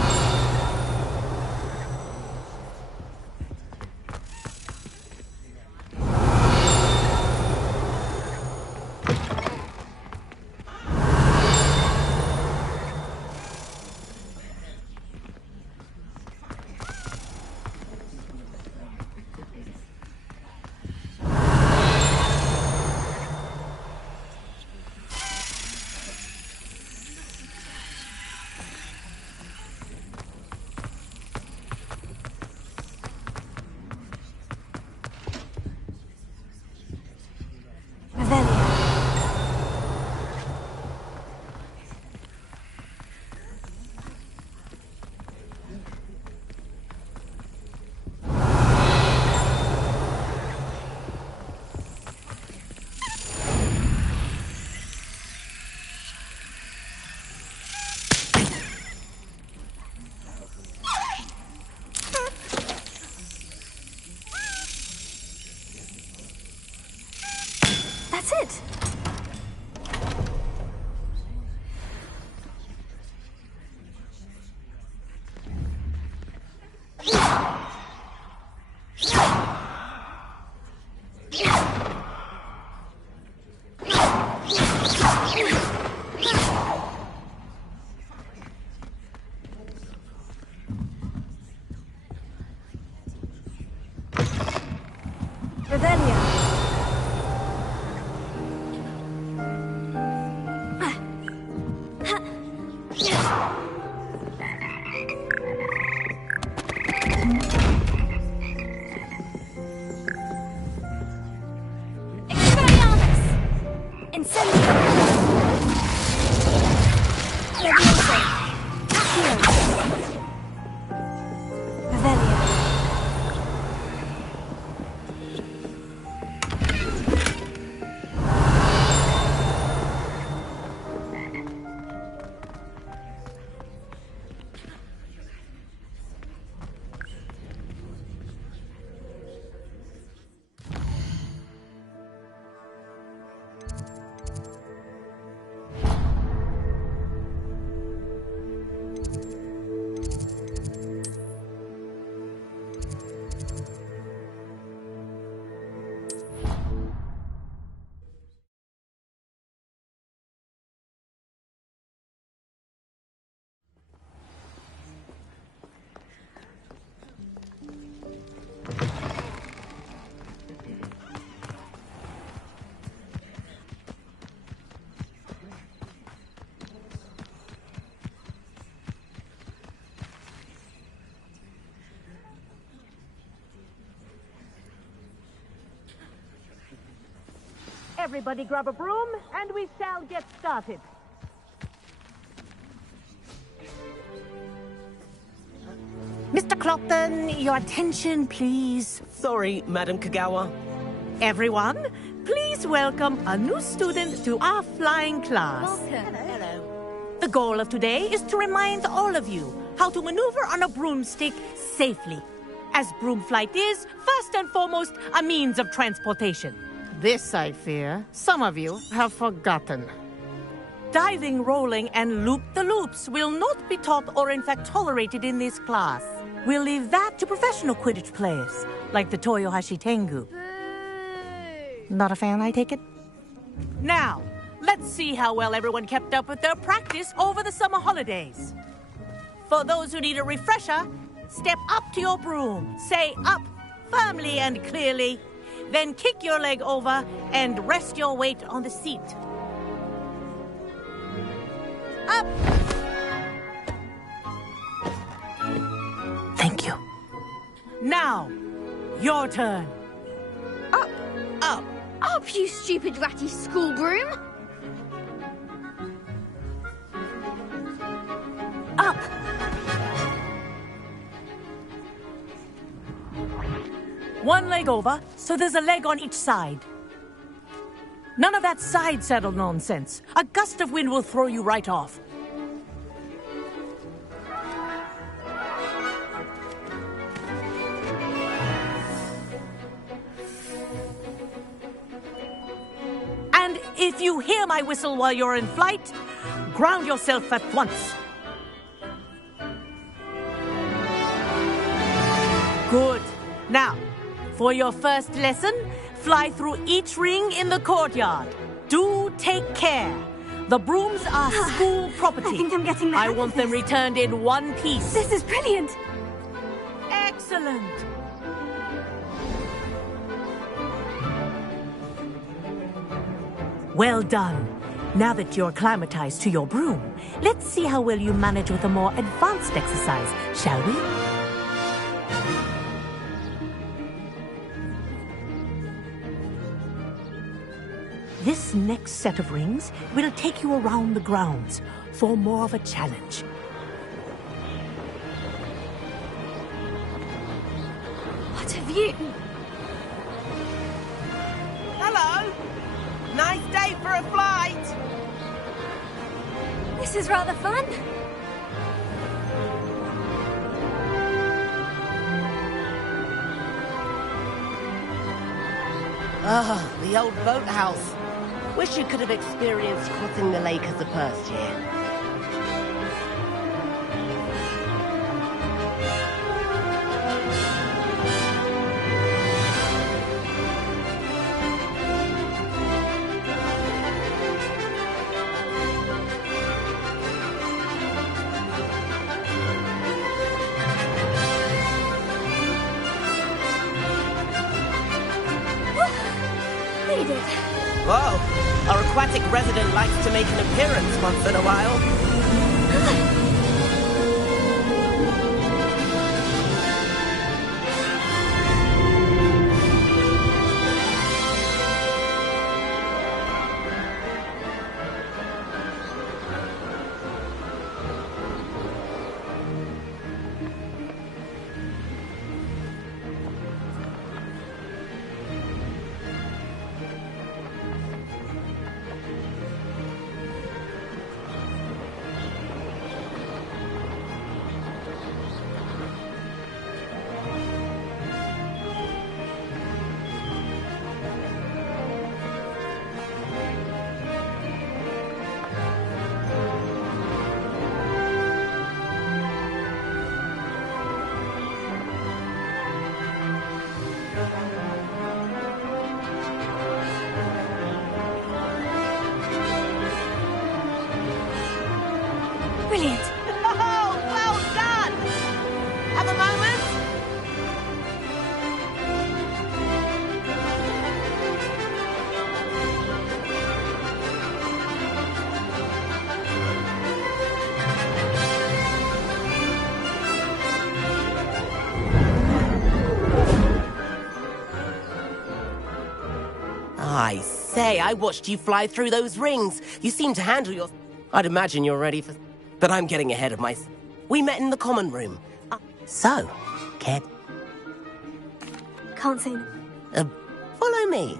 That's it! Everybody grab a broom, and we shall get started. Mr. Clopton, your attention, please. Sorry, Madam Kagawa. Everyone, please welcome a new student to our flying class. Hello. The goal of today is to remind all of you how to maneuver on a broomstick safely, as broom flight is, first and foremost, a means of transportation. This, I fear, some of you have forgotten. Diving, rolling, and loop-the-loops will not be taught or in fact tolerated in this class. We'll leave that to professional Quidditch players, like the Toyohashi Tengu. Not a fan, I take it? Now, let's see how well everyone kept up with their practice over the summer holidays. For those who need a refresher, step up to your broom, say up firmly and clearly, then kick your leg over and rest your weight on the seat. Up! Thank you. Now, your turn. Up! Up! Up, you stupid ratty school broom! Up! One leg over, so there's a leg on each side. None of that side saddle nonsense. A gust of wind will throw you right off. And if you hear my whistle while you're in flight, ground yourself at once. Good. Now, for your first lesson, fly through each ring in the courtyard. Do take care. The brooms are school property. I think I'm getting the I want them returned in one piece. This is brilliant. Excellent. Well done. Now that you're acclimatized to your broom, let's see how well you manage with a more advanced exercise, shall we? This next set of rings will take you around the grounds for more of a challenge. What a view! Hello. Nice day for a flight. This is rather fun. Ah, the old boathouse. Wish you could have experienced crossing the lake as a first year. Made it. Whoa, our aquatic resident likes to make an appearance once in a while. Brilliant. Oh, well done! Have a moment? I say, I watched you fly through those rings. You seem to handle your... I'd imagine you're ready for... But I'm getting ahead of myself. We met in the common room. So, Ked... Can't say... follow me.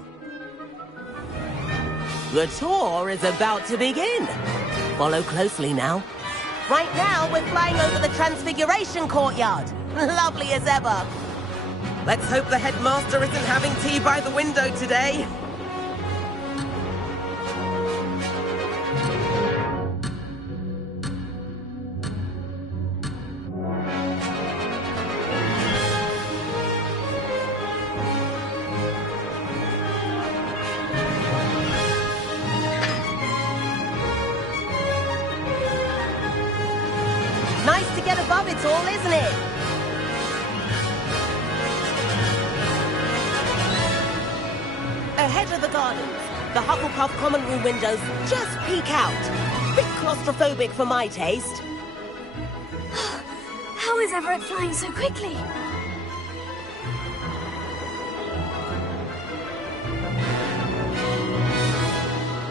The tour is about to begin. Follow closely now. Right now, we're flying over the Transfiguration Courtyard. Lovely as ever. Let's hope the headmaster isn't having tea by the window today. Nice to get above it all, isn't it? Ahead of the gardens, the Hufflepuff common room windows just peek out. Bit claustrophobic for my taste. How is Everett flying so quickly?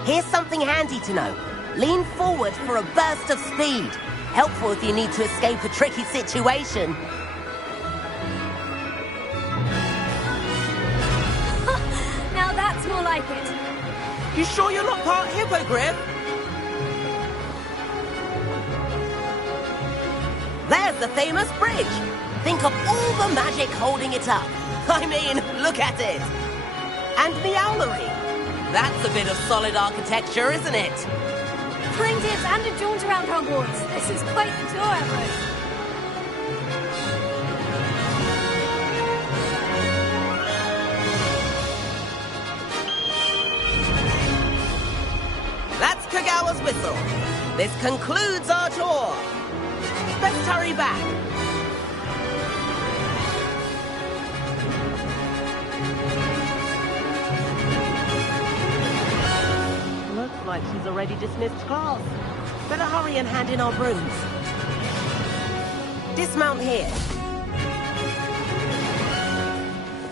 Here's something handy to know. Lean forward for a burst of speed. Helpful if you need to escape a tricky situation. Now that's more like it. You sure you're not part hippogriff? There's the famous bridge. Think of all the magic holding it up. I mean, look at it. And the owlery. That's a bit of solid architecture, isn't it? Flying tips and a jaunt around Hogwarts. This is quite the tour, Everett. That's Kagawa's whistle. This concludes our tour. Let's hurry back. Looks like she's already dismissed class. Better hurry and hand in our brooms. Dismount here.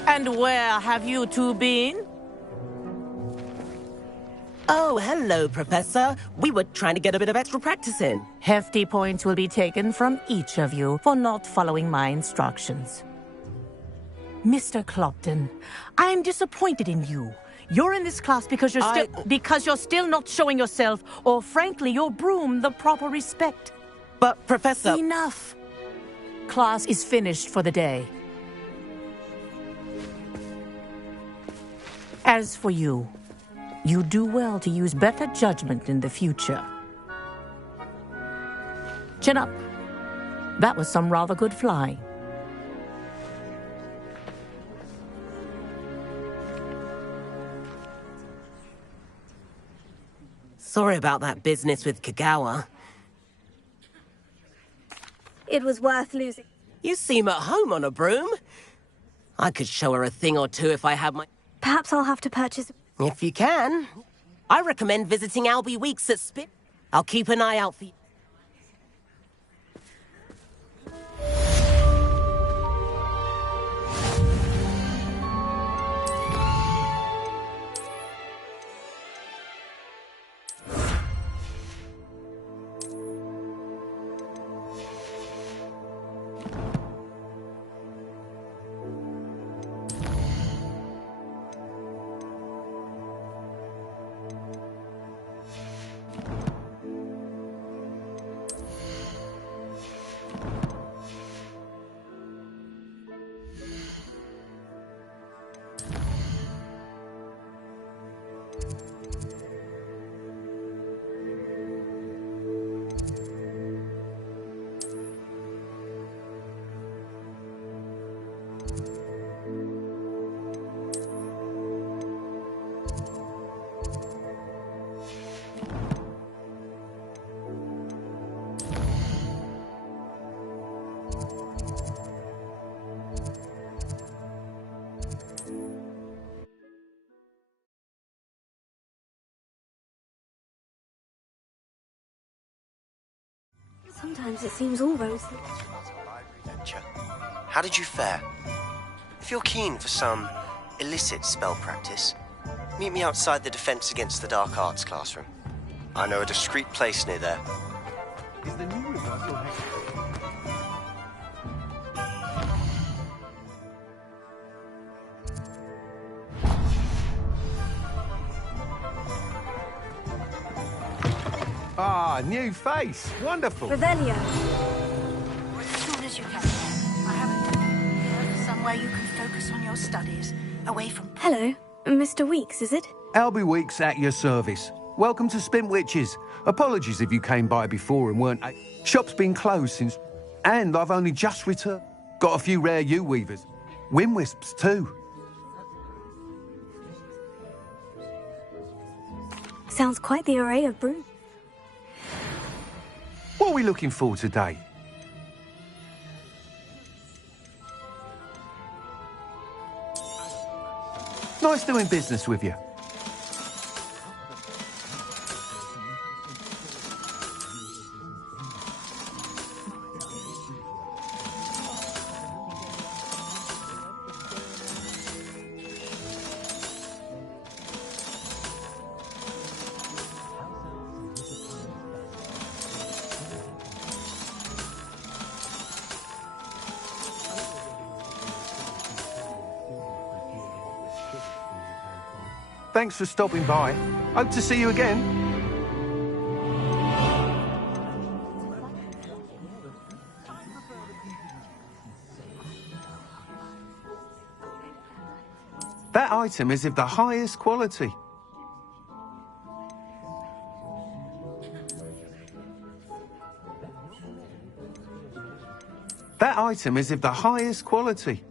And where have you two been? Oh, hello, Professor. We were trying to get a bit of extra practice in. Hefty points will be taken from each of you for not following my instructions. Mr. Clopton, I'm disappointed in you. You're in this class because you're still not showing yourself, or frankly, your broom the proper respect. But, Professor... Enough. Class is finished for the day. As for you, you do well to use better judgment in the future. Chin up. That was some rather good flying. Sorry about that business with Kagawa. It was worth losing. You seem at home on a broom. I could show her a thing or two if I had my... Perhaps I'll have to purchase... If you can. I recommend visiting Albie Weeks at Spit. I'll keep an eye out for you. Sometimes it seems all rosy. How did you fare? If you're keen for some illicit spell practice, Meet me outside the Defense Against the Dark Arts classroom. I know a discreet place near there. Is the new reversal Ah, new face. Wonderful. Revelio. As soon as you can. I have somewhere you can focus on your studies, away from... Hello, Mr. Weeks, is it? Albie Weeks at your service. Welcome to Spint Witches. Apologies if you came by before and weren't... Shop's been closed since... And I've only just returned. Got a few rare U-weavers. Wind-wisps, too. Sounds quite the array of brew. What are we looking for today? Nice doing business with you. Thanks for stopping by. Hope to see you again. That item is of the highest quality. That item is of the highest quality.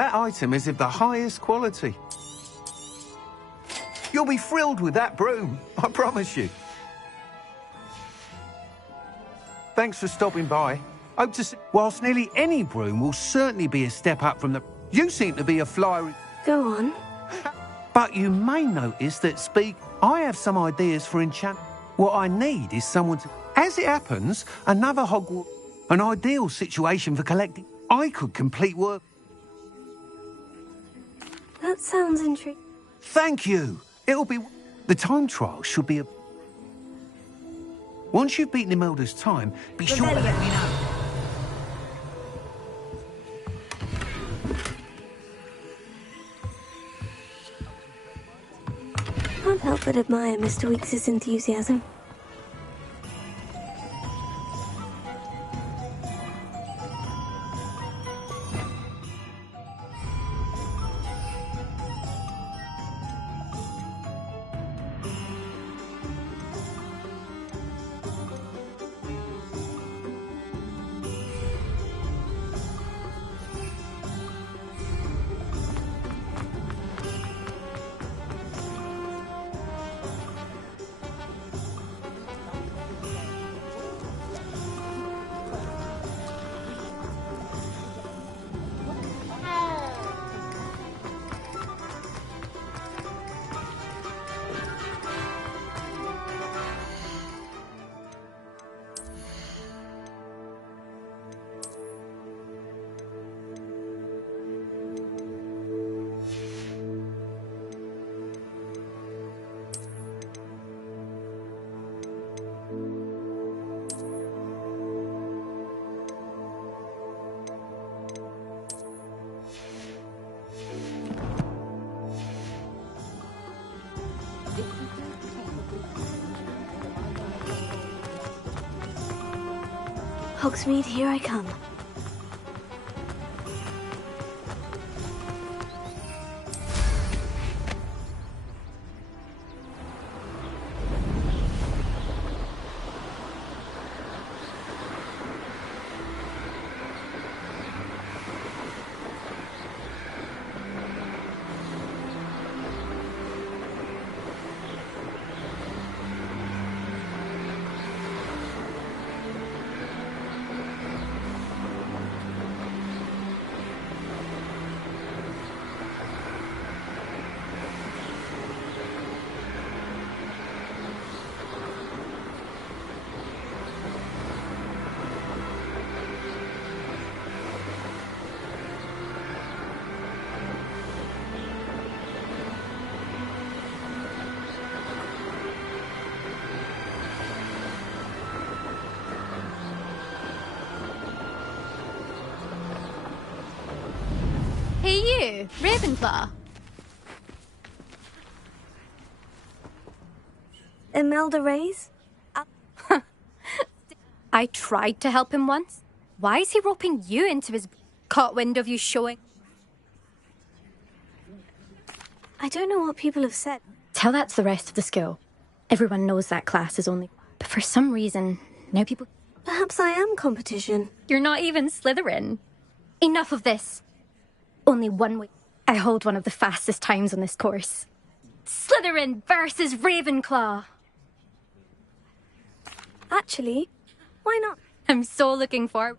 That item is of the highest quality. You'll be thrilled with that broom, I promise you. Thanks for stopping by. Hope to see... Whilst nearly any broom will certainly be a step up from the... You seem to be a flyer... Go on. But you may notice that I have some ideas for enchant... What I need is someone to... As it happens, another Hogwarts... An ideal situation for collecting... I could complete work... That sounds intriguing. Thank you. It'll be... The time trial should be a... Once you've beaten Imelda's time, be sure to let me know. Can't help but admire Mr. Weeks' enthusiasm. Hogsmeade, here I come. you, Ravenclaw. Imelda Reyes? I tried to help him once. Why is he roping you into his caught wind of you showing? I don't know what people have said. Tell that to the rest of the school. Everyone knows that class is only... But for some reason, now people... Perhaps I am competition. You're not even Slytherin. Enough of this. Only 1 week. I hold one of the fastest times on this course. Slytherin versus Ravenclaw. Actually, why not? I'm so looking forward.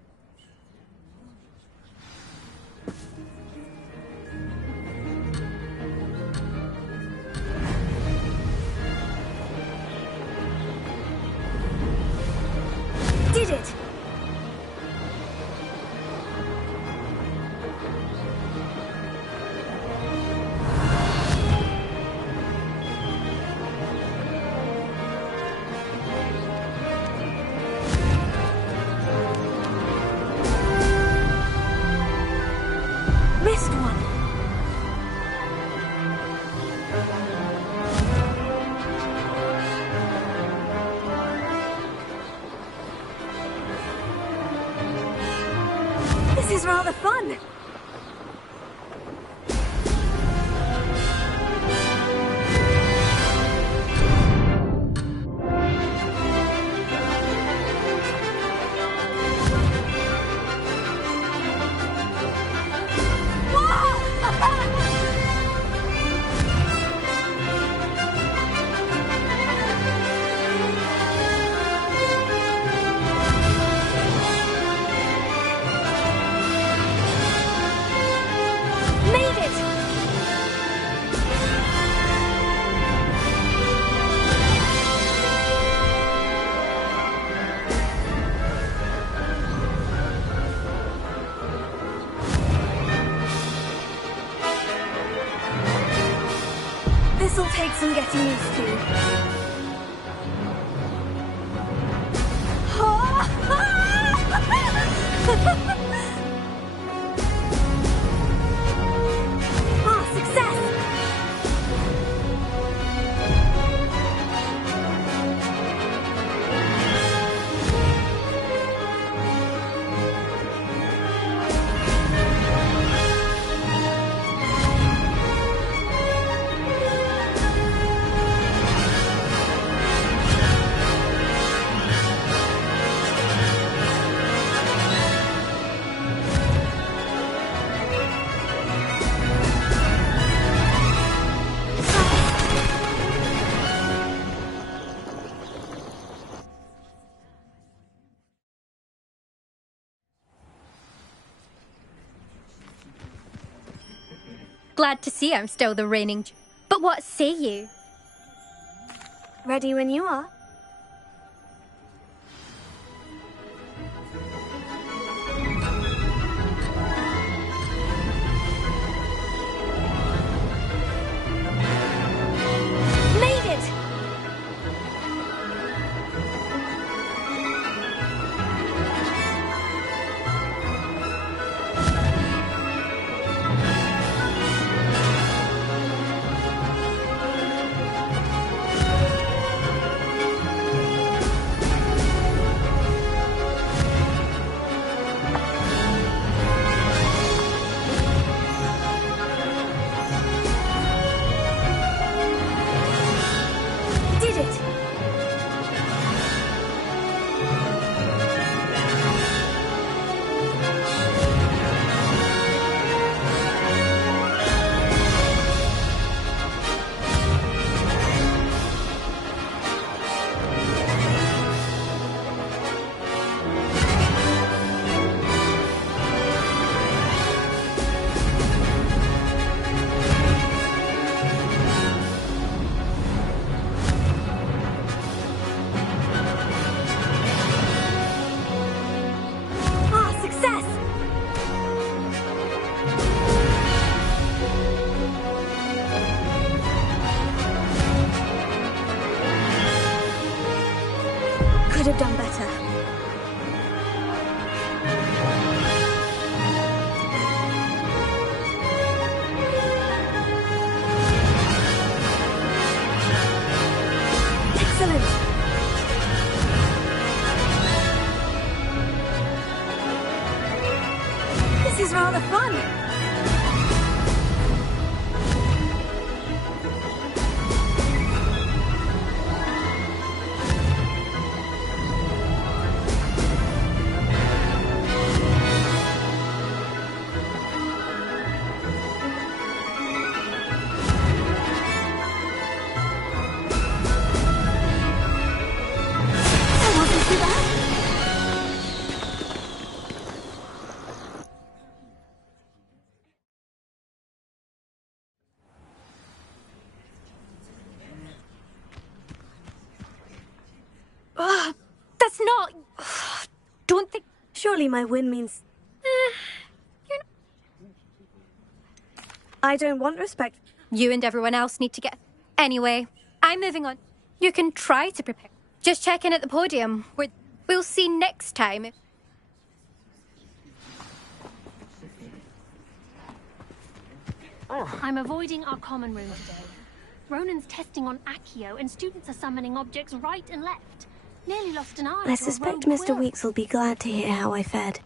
Did it! Missed one. This is rather fun. This'll take some getting used to. Ah, success! Glad to see I'm still the reigning... But what say you? Ready when you are. Made it! Could have done better. don't think... Surely my win means... You're not... I don't want respect. You and everyone else need to get... Anyway, I'm moving on. You can try to prepare. Just check in at the podium. We'll see next time. I'm avoiding our common room today. Ronan's testing on Accio, and students are summoning objects right and left. Nearly lost an eye. I to a suspect rogue Mr. quill. Weeks will be glad to hear how I fared.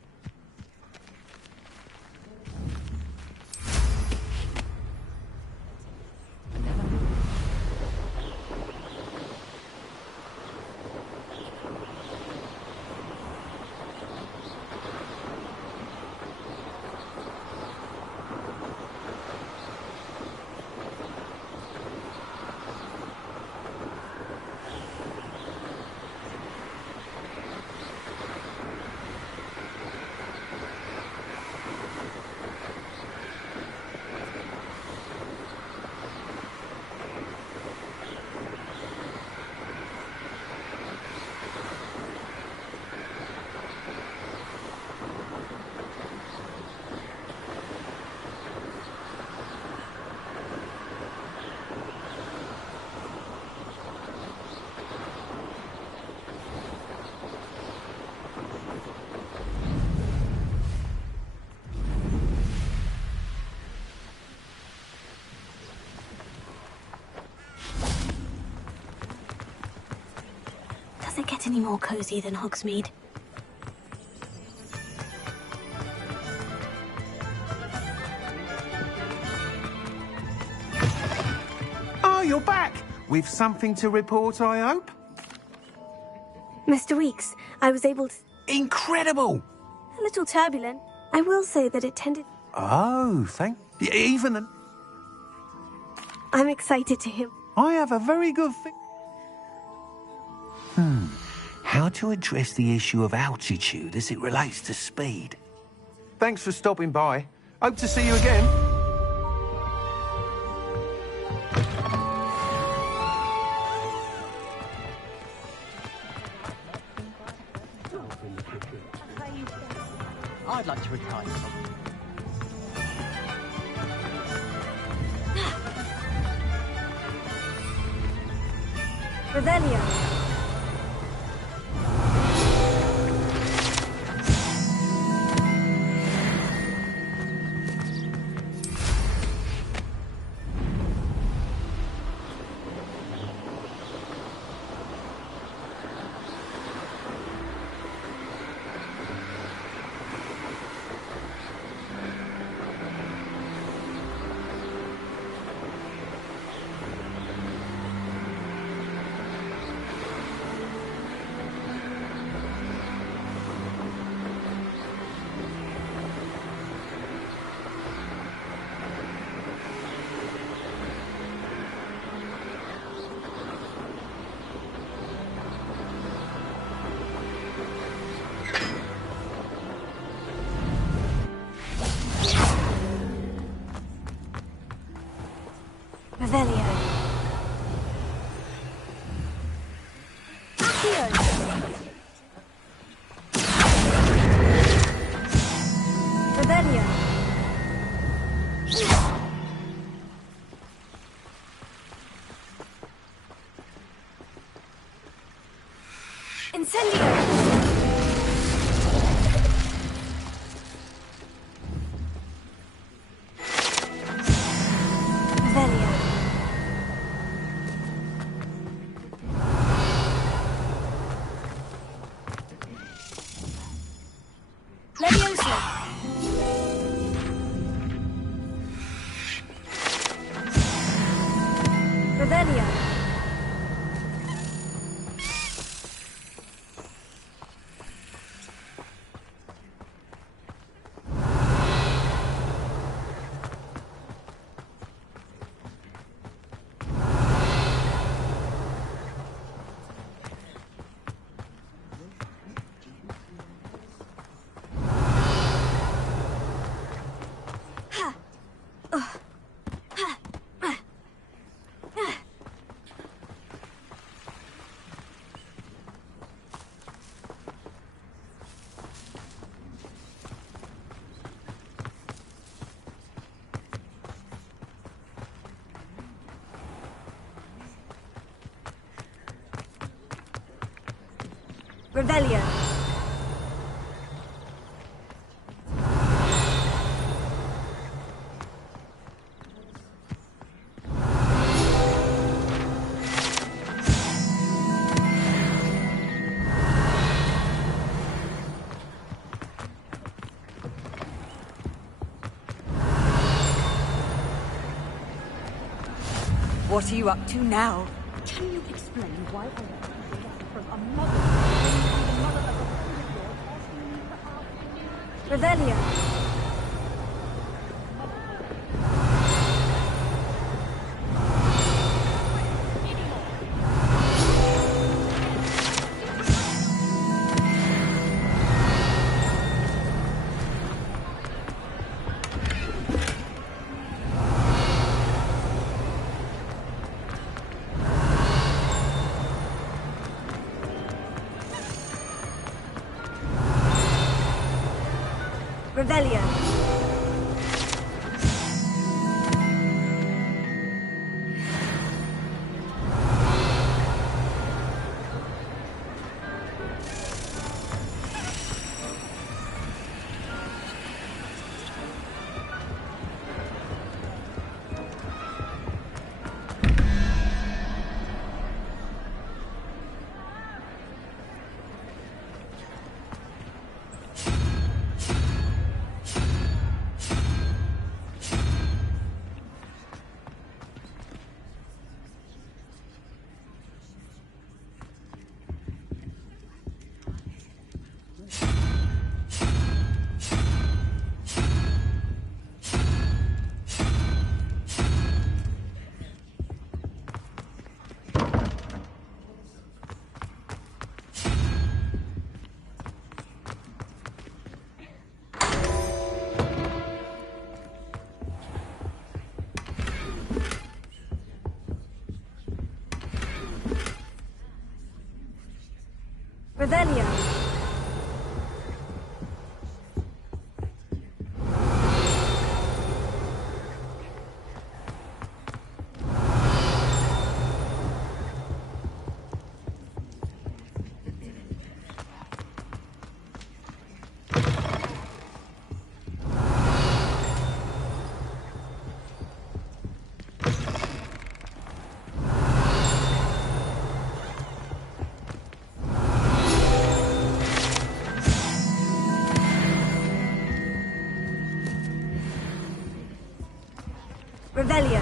Does it get any more cozy than Hogsmeade? Oh, you're back! With something to report, I hope? Mr. Weeks, I was able to... Incredible! A little turbulent. I will say that it tended... Oh, thank... Even the... I'm excited to hear... I have a very good thing... How to address the issue of altitude as it relates to speed. Thanks for stopping by. Hope to see you again. I'd like to retire. Revelio. Revelio. Revelio. Incendio. Revelio. What are you up to now? Can you explain why I am from a mother Revelio. Revelio. Revelio. Revelio.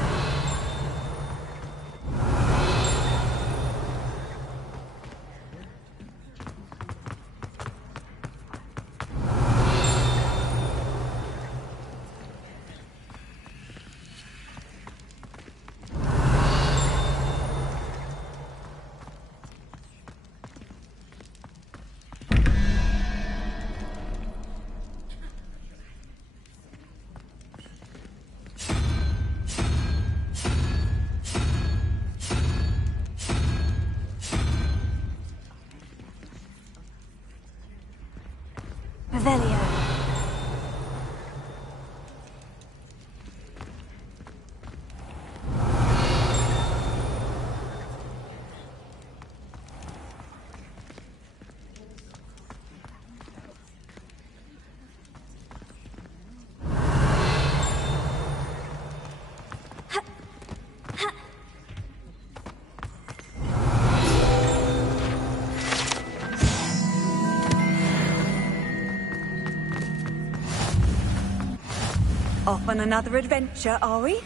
Revelio. Off on another adventure, are we?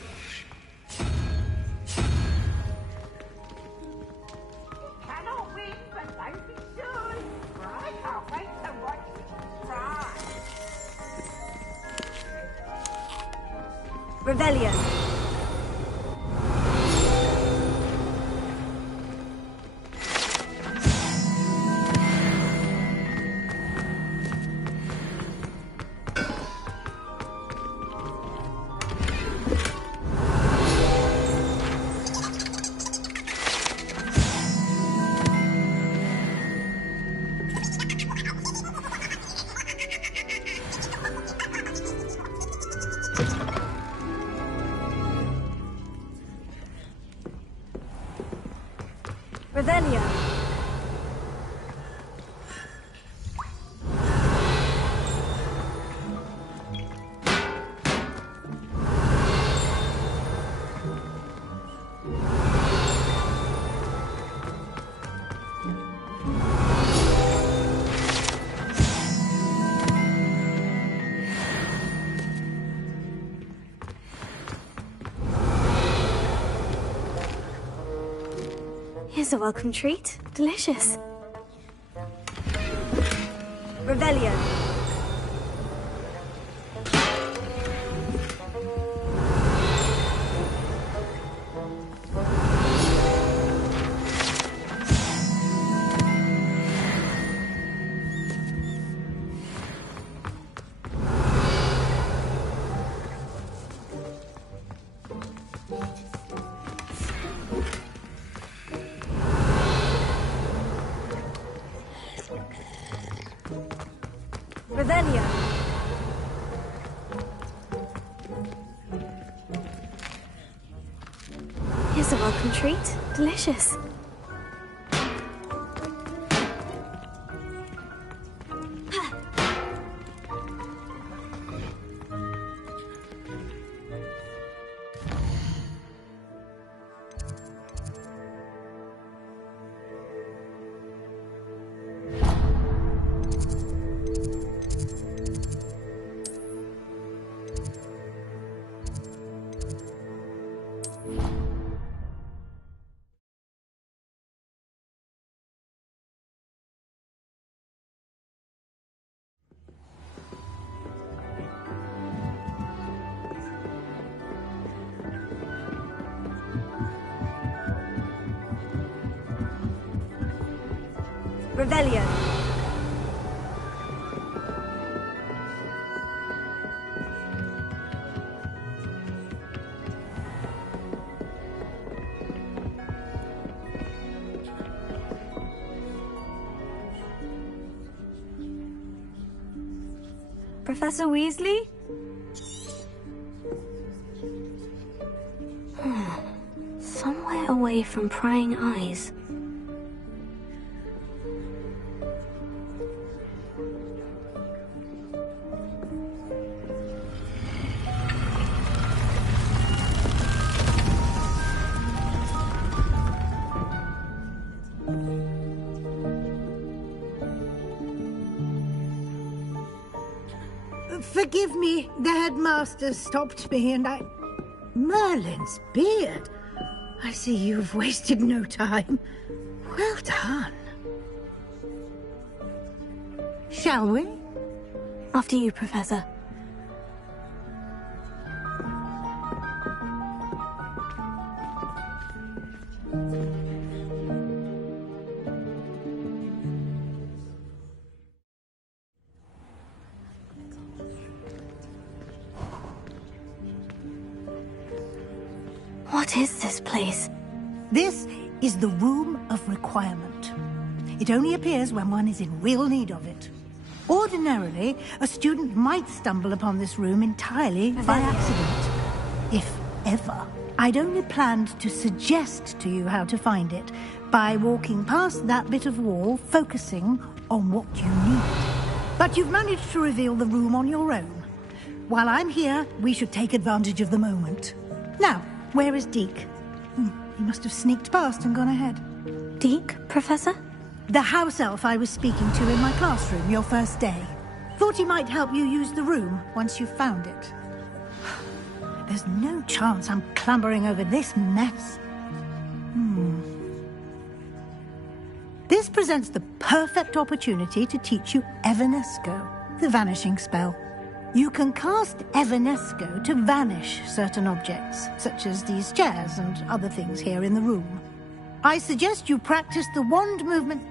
Cannot win, but don't be sure. I can't wait to watch you try. Revelio. Revelio. Here's a welcome treat. Delicious. Revelio. Revelio. Here's a welcome treat. Delicious. Revelio. Professor Weasley? Somewhere away from prying eyes. Forgive me, the headmaster stopped me and I... Merlin's beard. I see you've wasted no time. Well done. Shall we? After you, Professor. What is this place? This is the Room of Requirement. It only appears when one is in real need of it. Ordinarily, a student might stumble upon this room entirely by accident. If ever. I'd only planned to suggest to you how to find it by walking past that bit of wall, focusing on what you need. But you've managed to reveal the room on your own. While I'm here, we should take advantage of the moment. Now, where is Deke? He must have sneaked past and gone ahead. Deke, Professor? The house elf I was speaking to in my classroom your first day. Thought he might help you use the room once you found it. There's no chance I'm clambering over this mess. This presents the perfect opportunity to teach you Evanesco, the vanishing spell. You can cast Evanesco to vanish certain objects, such as these chairs and other things here in the room. I suggest you practice the wand movement.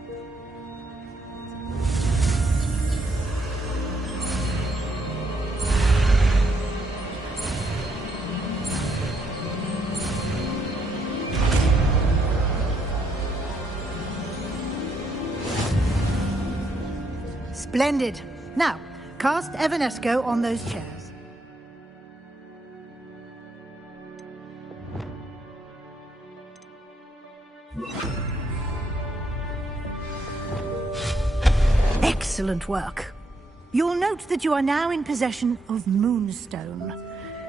Splendid. Now, cast Evanesco on those chairs. Excellent work. You'll note that you are now in possession of Moonstone.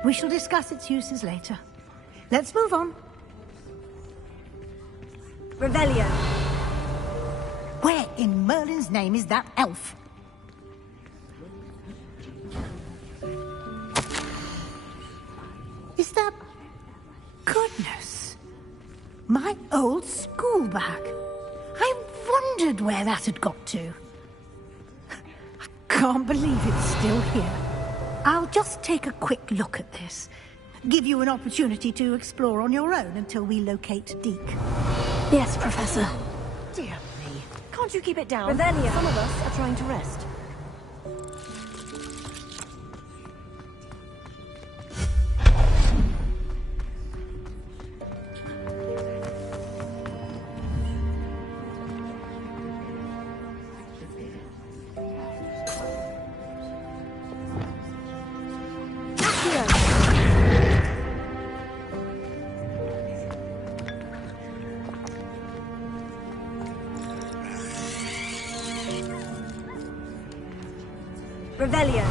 We shall discuss its uses later. Let's move on. Revelio. Where in Merlin's name is that elf? Is that... Goodness. My old school bag. I wondered where that had got to. I can't believe it's still here. I'll just take a quick look at this. Give you an opportunity to explore on your own until we locate Deke. Yes, Professor. Dear me. Can't you keep it down? Revelia. Some of us are trying to rest. Revelio.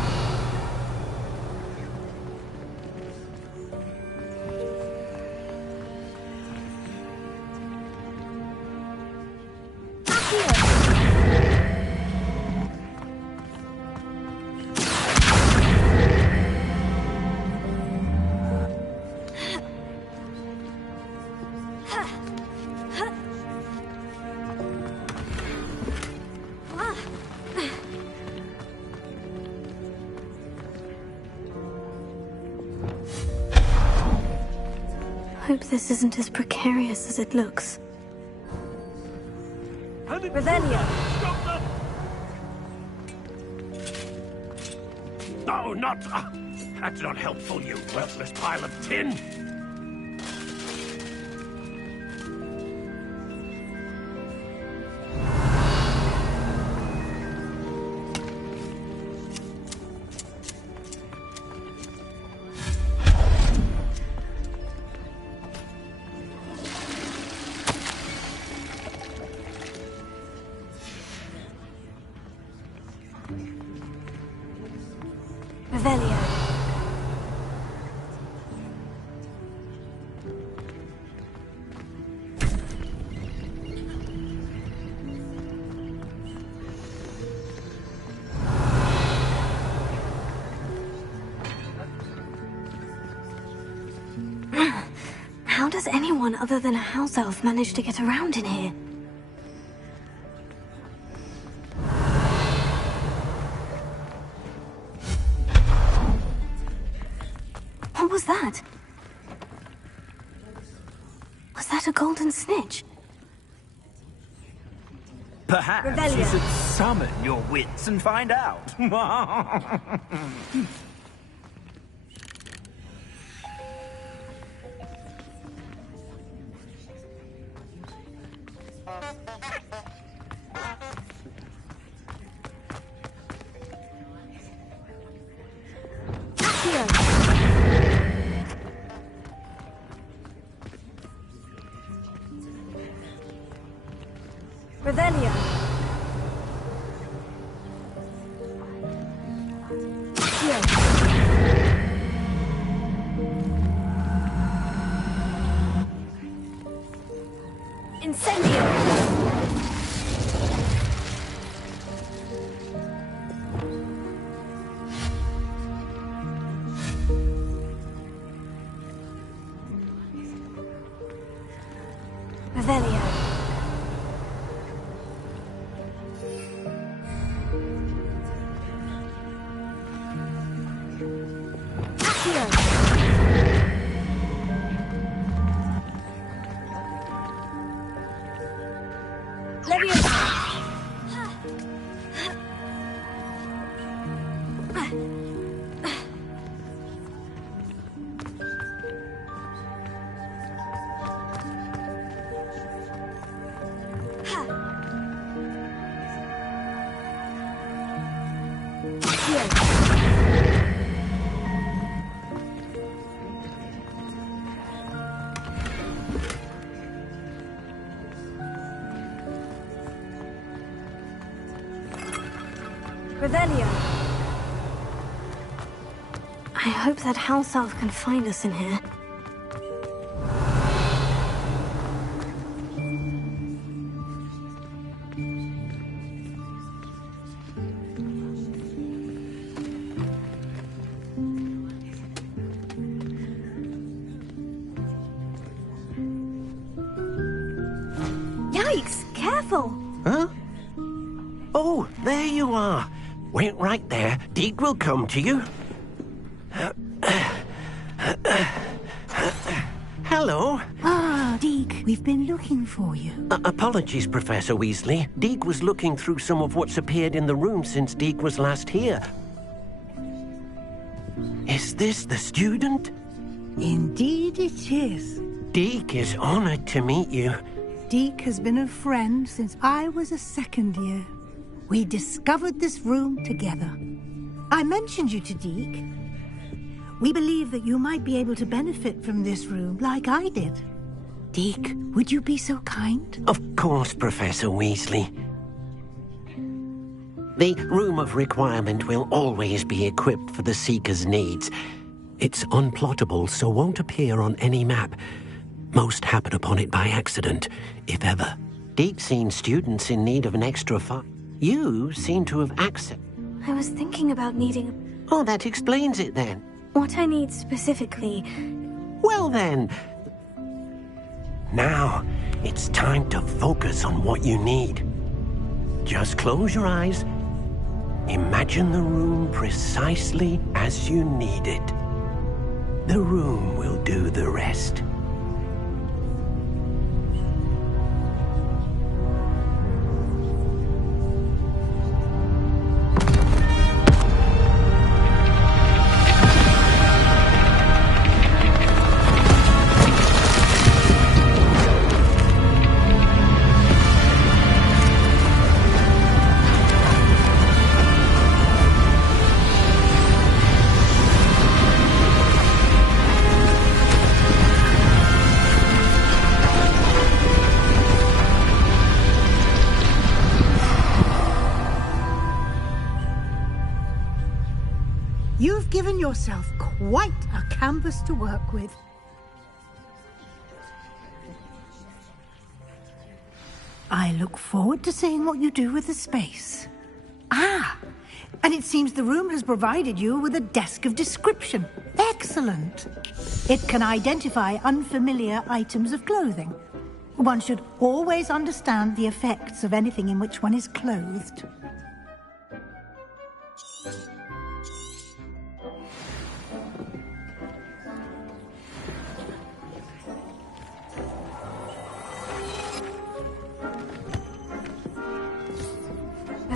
Hope this isn't as precarious as it looks. Revelio. No, not... that's not helpful, you worthless pile of tin. Revelio. How does anyone other than a house elf manage to get around in here? What was that? Was that a golden snitch? Perhaps Revelio. you should summon your wits and find out. Revelio. Incendio. Revelio. Revelio. I hope that house elf can find us in here. devil. Huh? Oh, there you are. Wait right there. Deke will come to you. Hello. Ah, Deke, we've been looking for you. Apologies, Professor Weasley. Deke was looking through some of what's appeared in the room since Deke was last here. Is this the student? Indeed it is. Deke is honored to meet you. Deke has been a friend since I was a second year. We discovered this room together. I mentioned you to Deke. We believe that you might be able to benefit from this room like I did. Deke, would you be so kind? Of course, Professor Weasley. The Room of Requirement will always be equipped for the Seeker's needs. It's unplottable, so won't appear on any map. Most happen upon it by accident, if ever. Deke's seen students in need of an extra You seem to have access. I was thinking about needing... Oh, that explains it then. What I need specifically... Well then... Now, it's time to focus on what you need. Just close your eyes. Imagine the room precisely as you need it. The room will do the rest. You've given yourself quite a canvas to work with. I look forward to seeing what you do with the space. Ah, and it seems the room has provided you with a desk of description. Excellent. It can identify unfamiliar items of clothing. One should always understand the effects of anything in which one is clothed.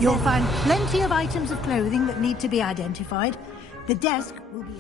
You'll find plenty of items of clothing that need to be identified. The desk will be...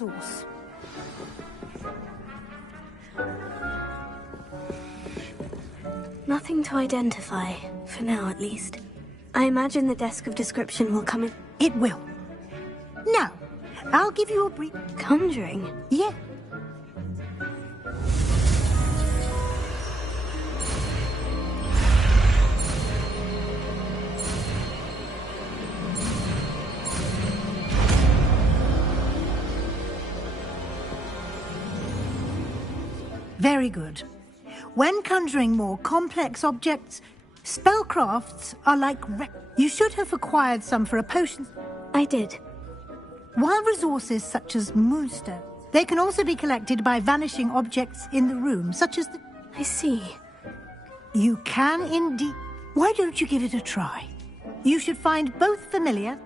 resource. Nothing to identify, for now at least. I imagine the desk of description will come in. It will. Now, I'll give you a brief... Conjuring? Yeah. Very good. When conjuring more complex objects, spellcrafts are like... You should have acquired some for a potion. I did. While resources such as moonstone, they can also be collected by vanishing objects in the room, such as the... I see. You can indeed... Why don't you give it a try? You should find both familiar...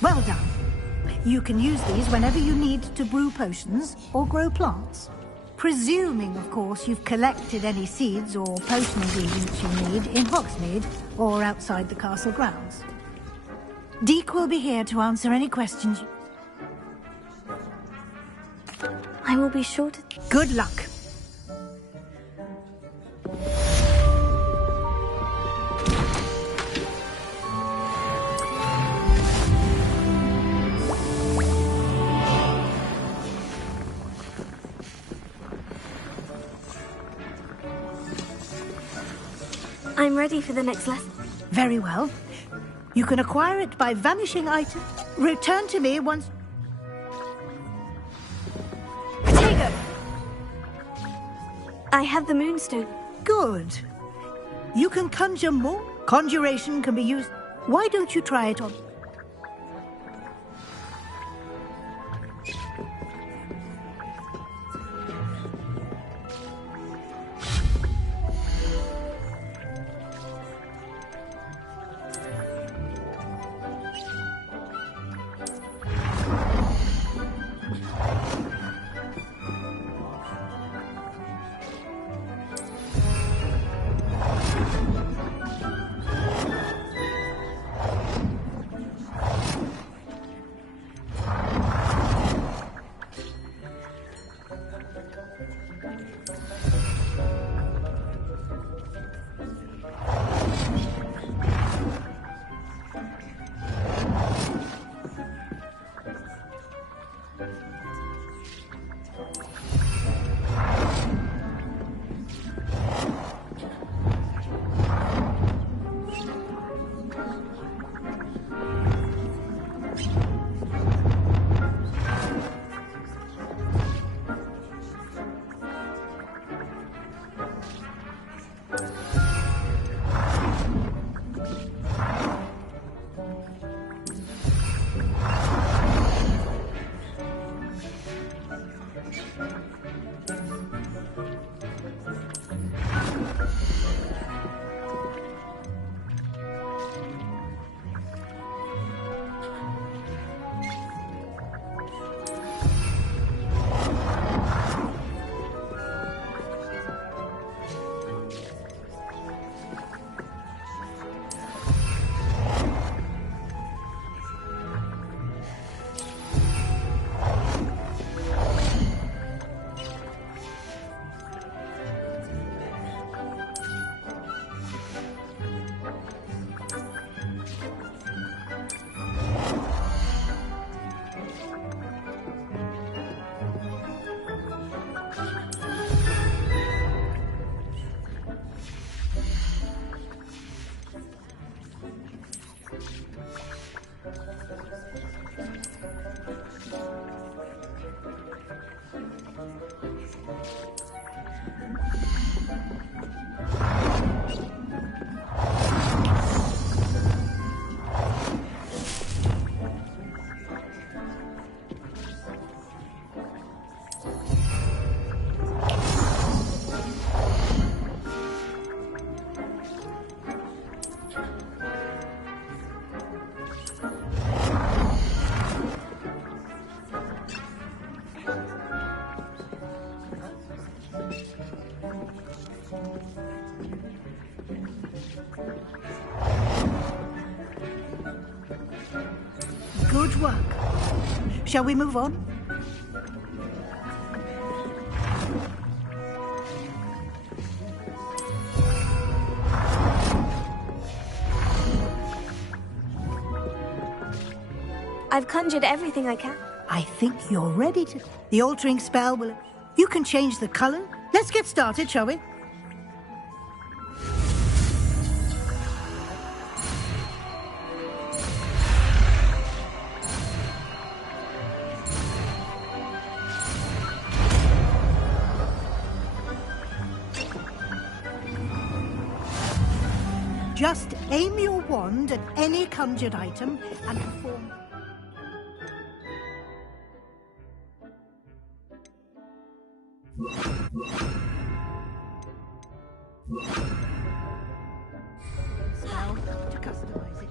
Well done. You can use these whenever you need to brew potions or grow plants. Presuming, of course, you've collected any seeds or potion ingredients you need in Hogsmeade or outside the castle grounds. Deke will be here to answer any questions. I will be sure to... Good luck. I'm ready for the next lesson. Very well. You can acquire it by vanishing item. Return to me once... I have the moonstone. Good. You can conjure more. Conjuration can be used. Why don't you try it on? Good work. Shall we move on? I've conjured everything I can. I think you're ready to... The altering spell will... You can change the color. Let's get started, shall we? Just aim your wand at any conjured item and perform... Now, to customize it.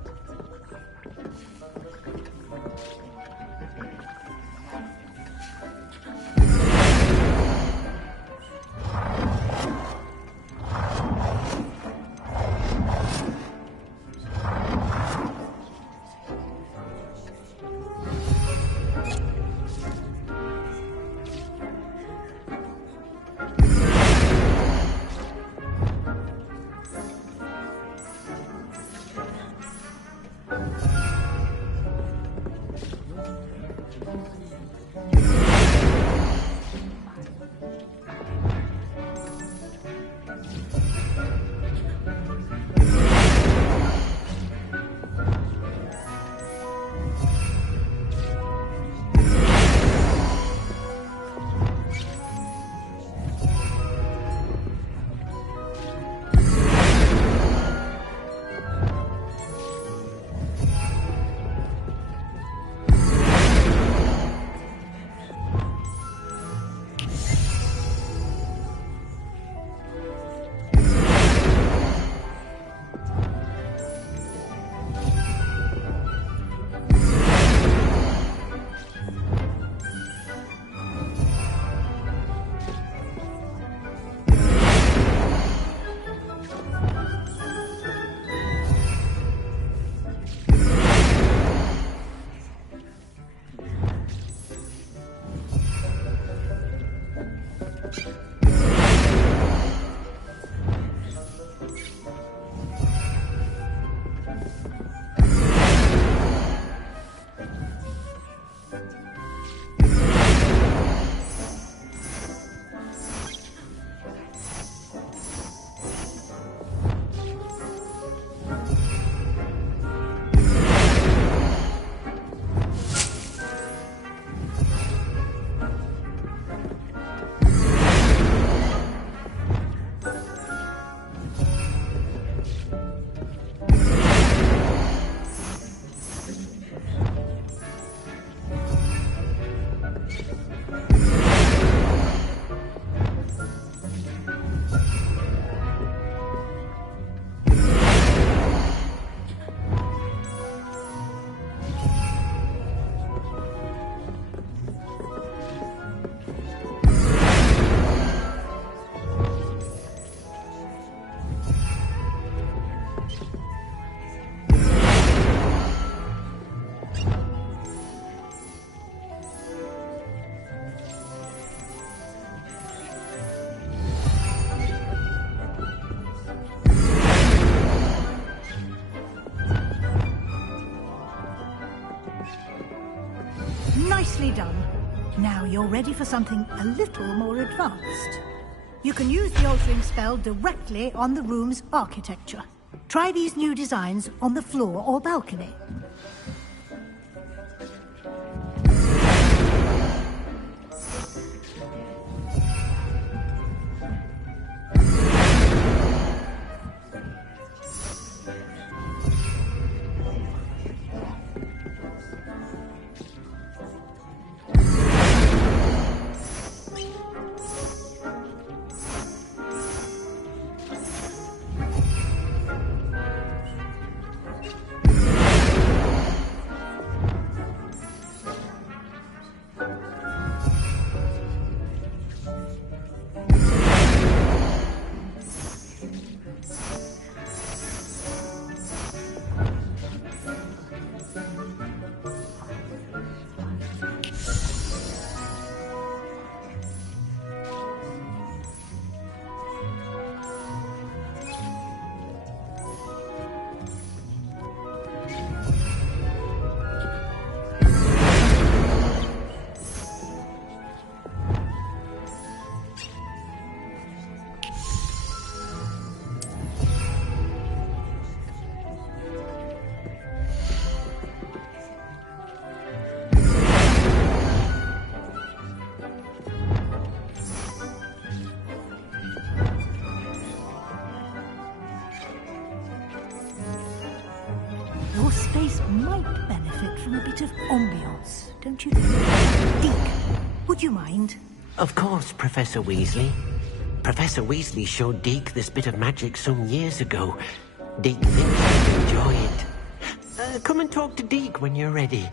Nicely done. Now you're ready for something a little more advanced. You can use the altering spell directly on the room's architecture. Try these new designs on the floor or balcony. Your space might benefit from a bit of ambiance, don't you think? Deke, would you mind? Of course, Professor Weasley. Professor Weasley showed Deke this bit of magic some years ago. Deke thinks he'd enjoy it. Come and talk to Deke when you're ready.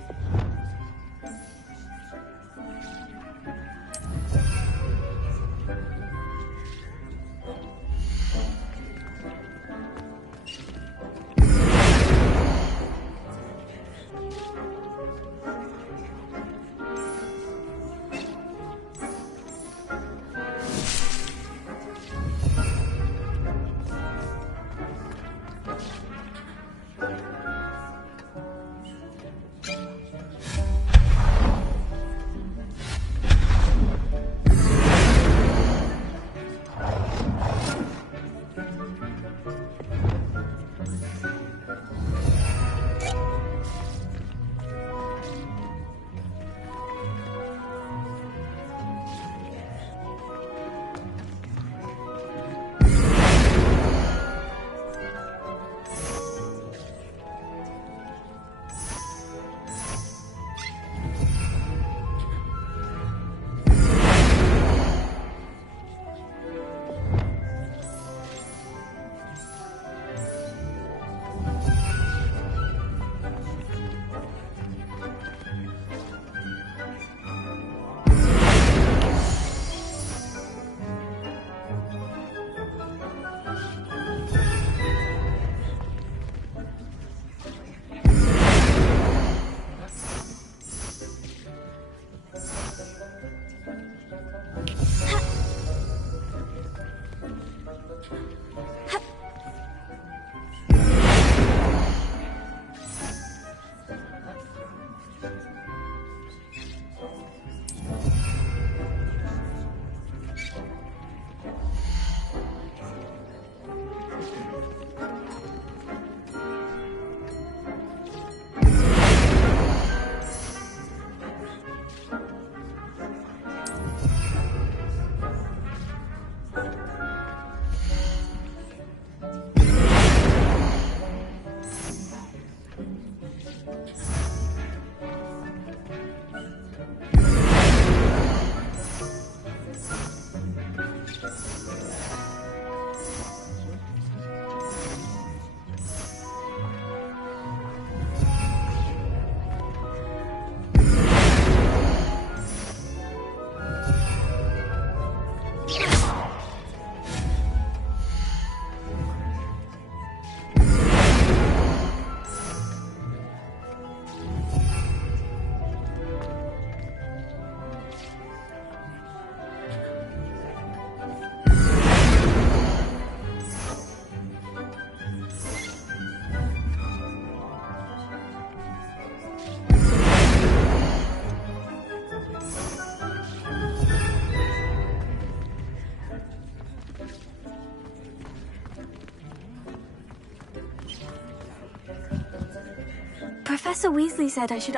Professor Weasley said I should...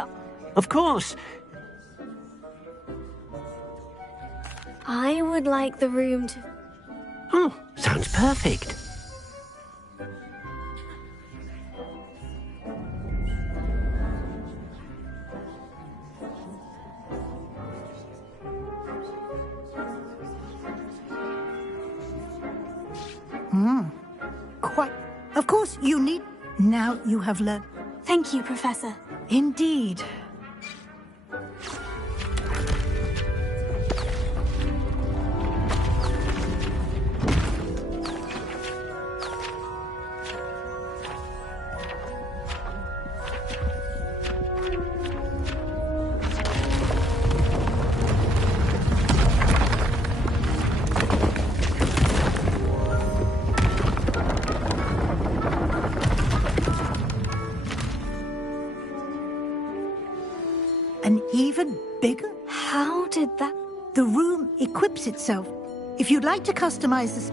Of course. I would like the room to... Oh, sounds perfect. Quite. Of course, you need... Now you have learned... Thank you, Professor. Indeed. An even bigger? How did that... The room equips itself. If you'd like to customize this...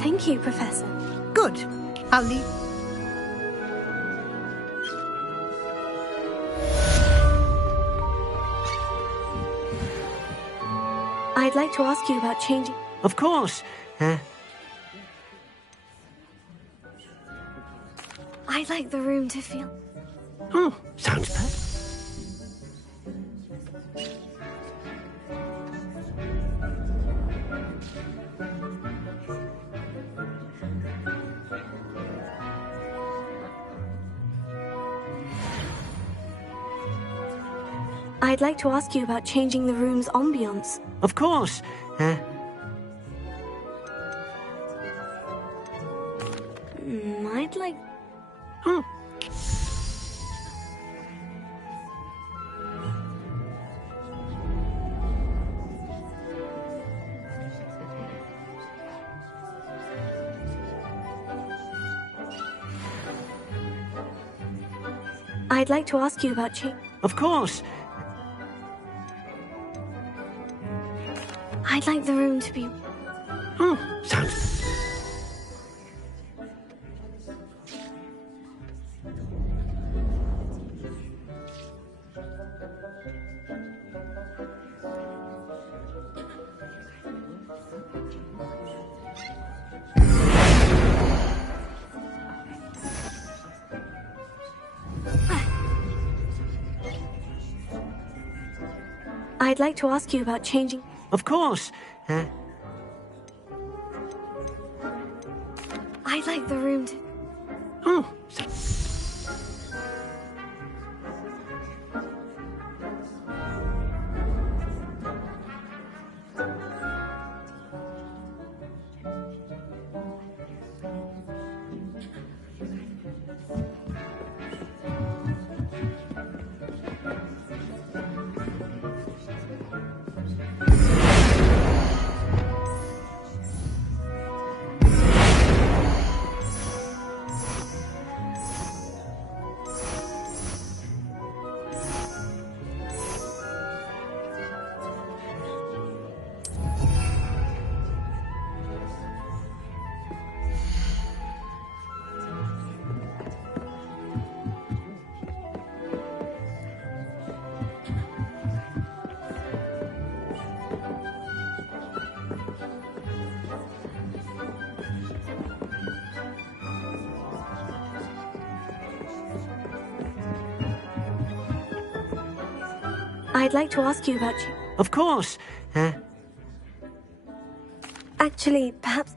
Thank you, Professor. Good. I'll leave... I'd like to ask you about changing... Of course. I'd like the room to feel... Oh, sounds perfect. I'd like to ask you about changing the room's ambience. Of course. I'd like... I'd like to ask you about Of course. I'd like the room to be... Oh, sounds... I'd like to ask you about changing... Of course. I'd like the room to... Oh. I'd like to ask you about... Of course. Actually, perhaps...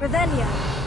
Revelio.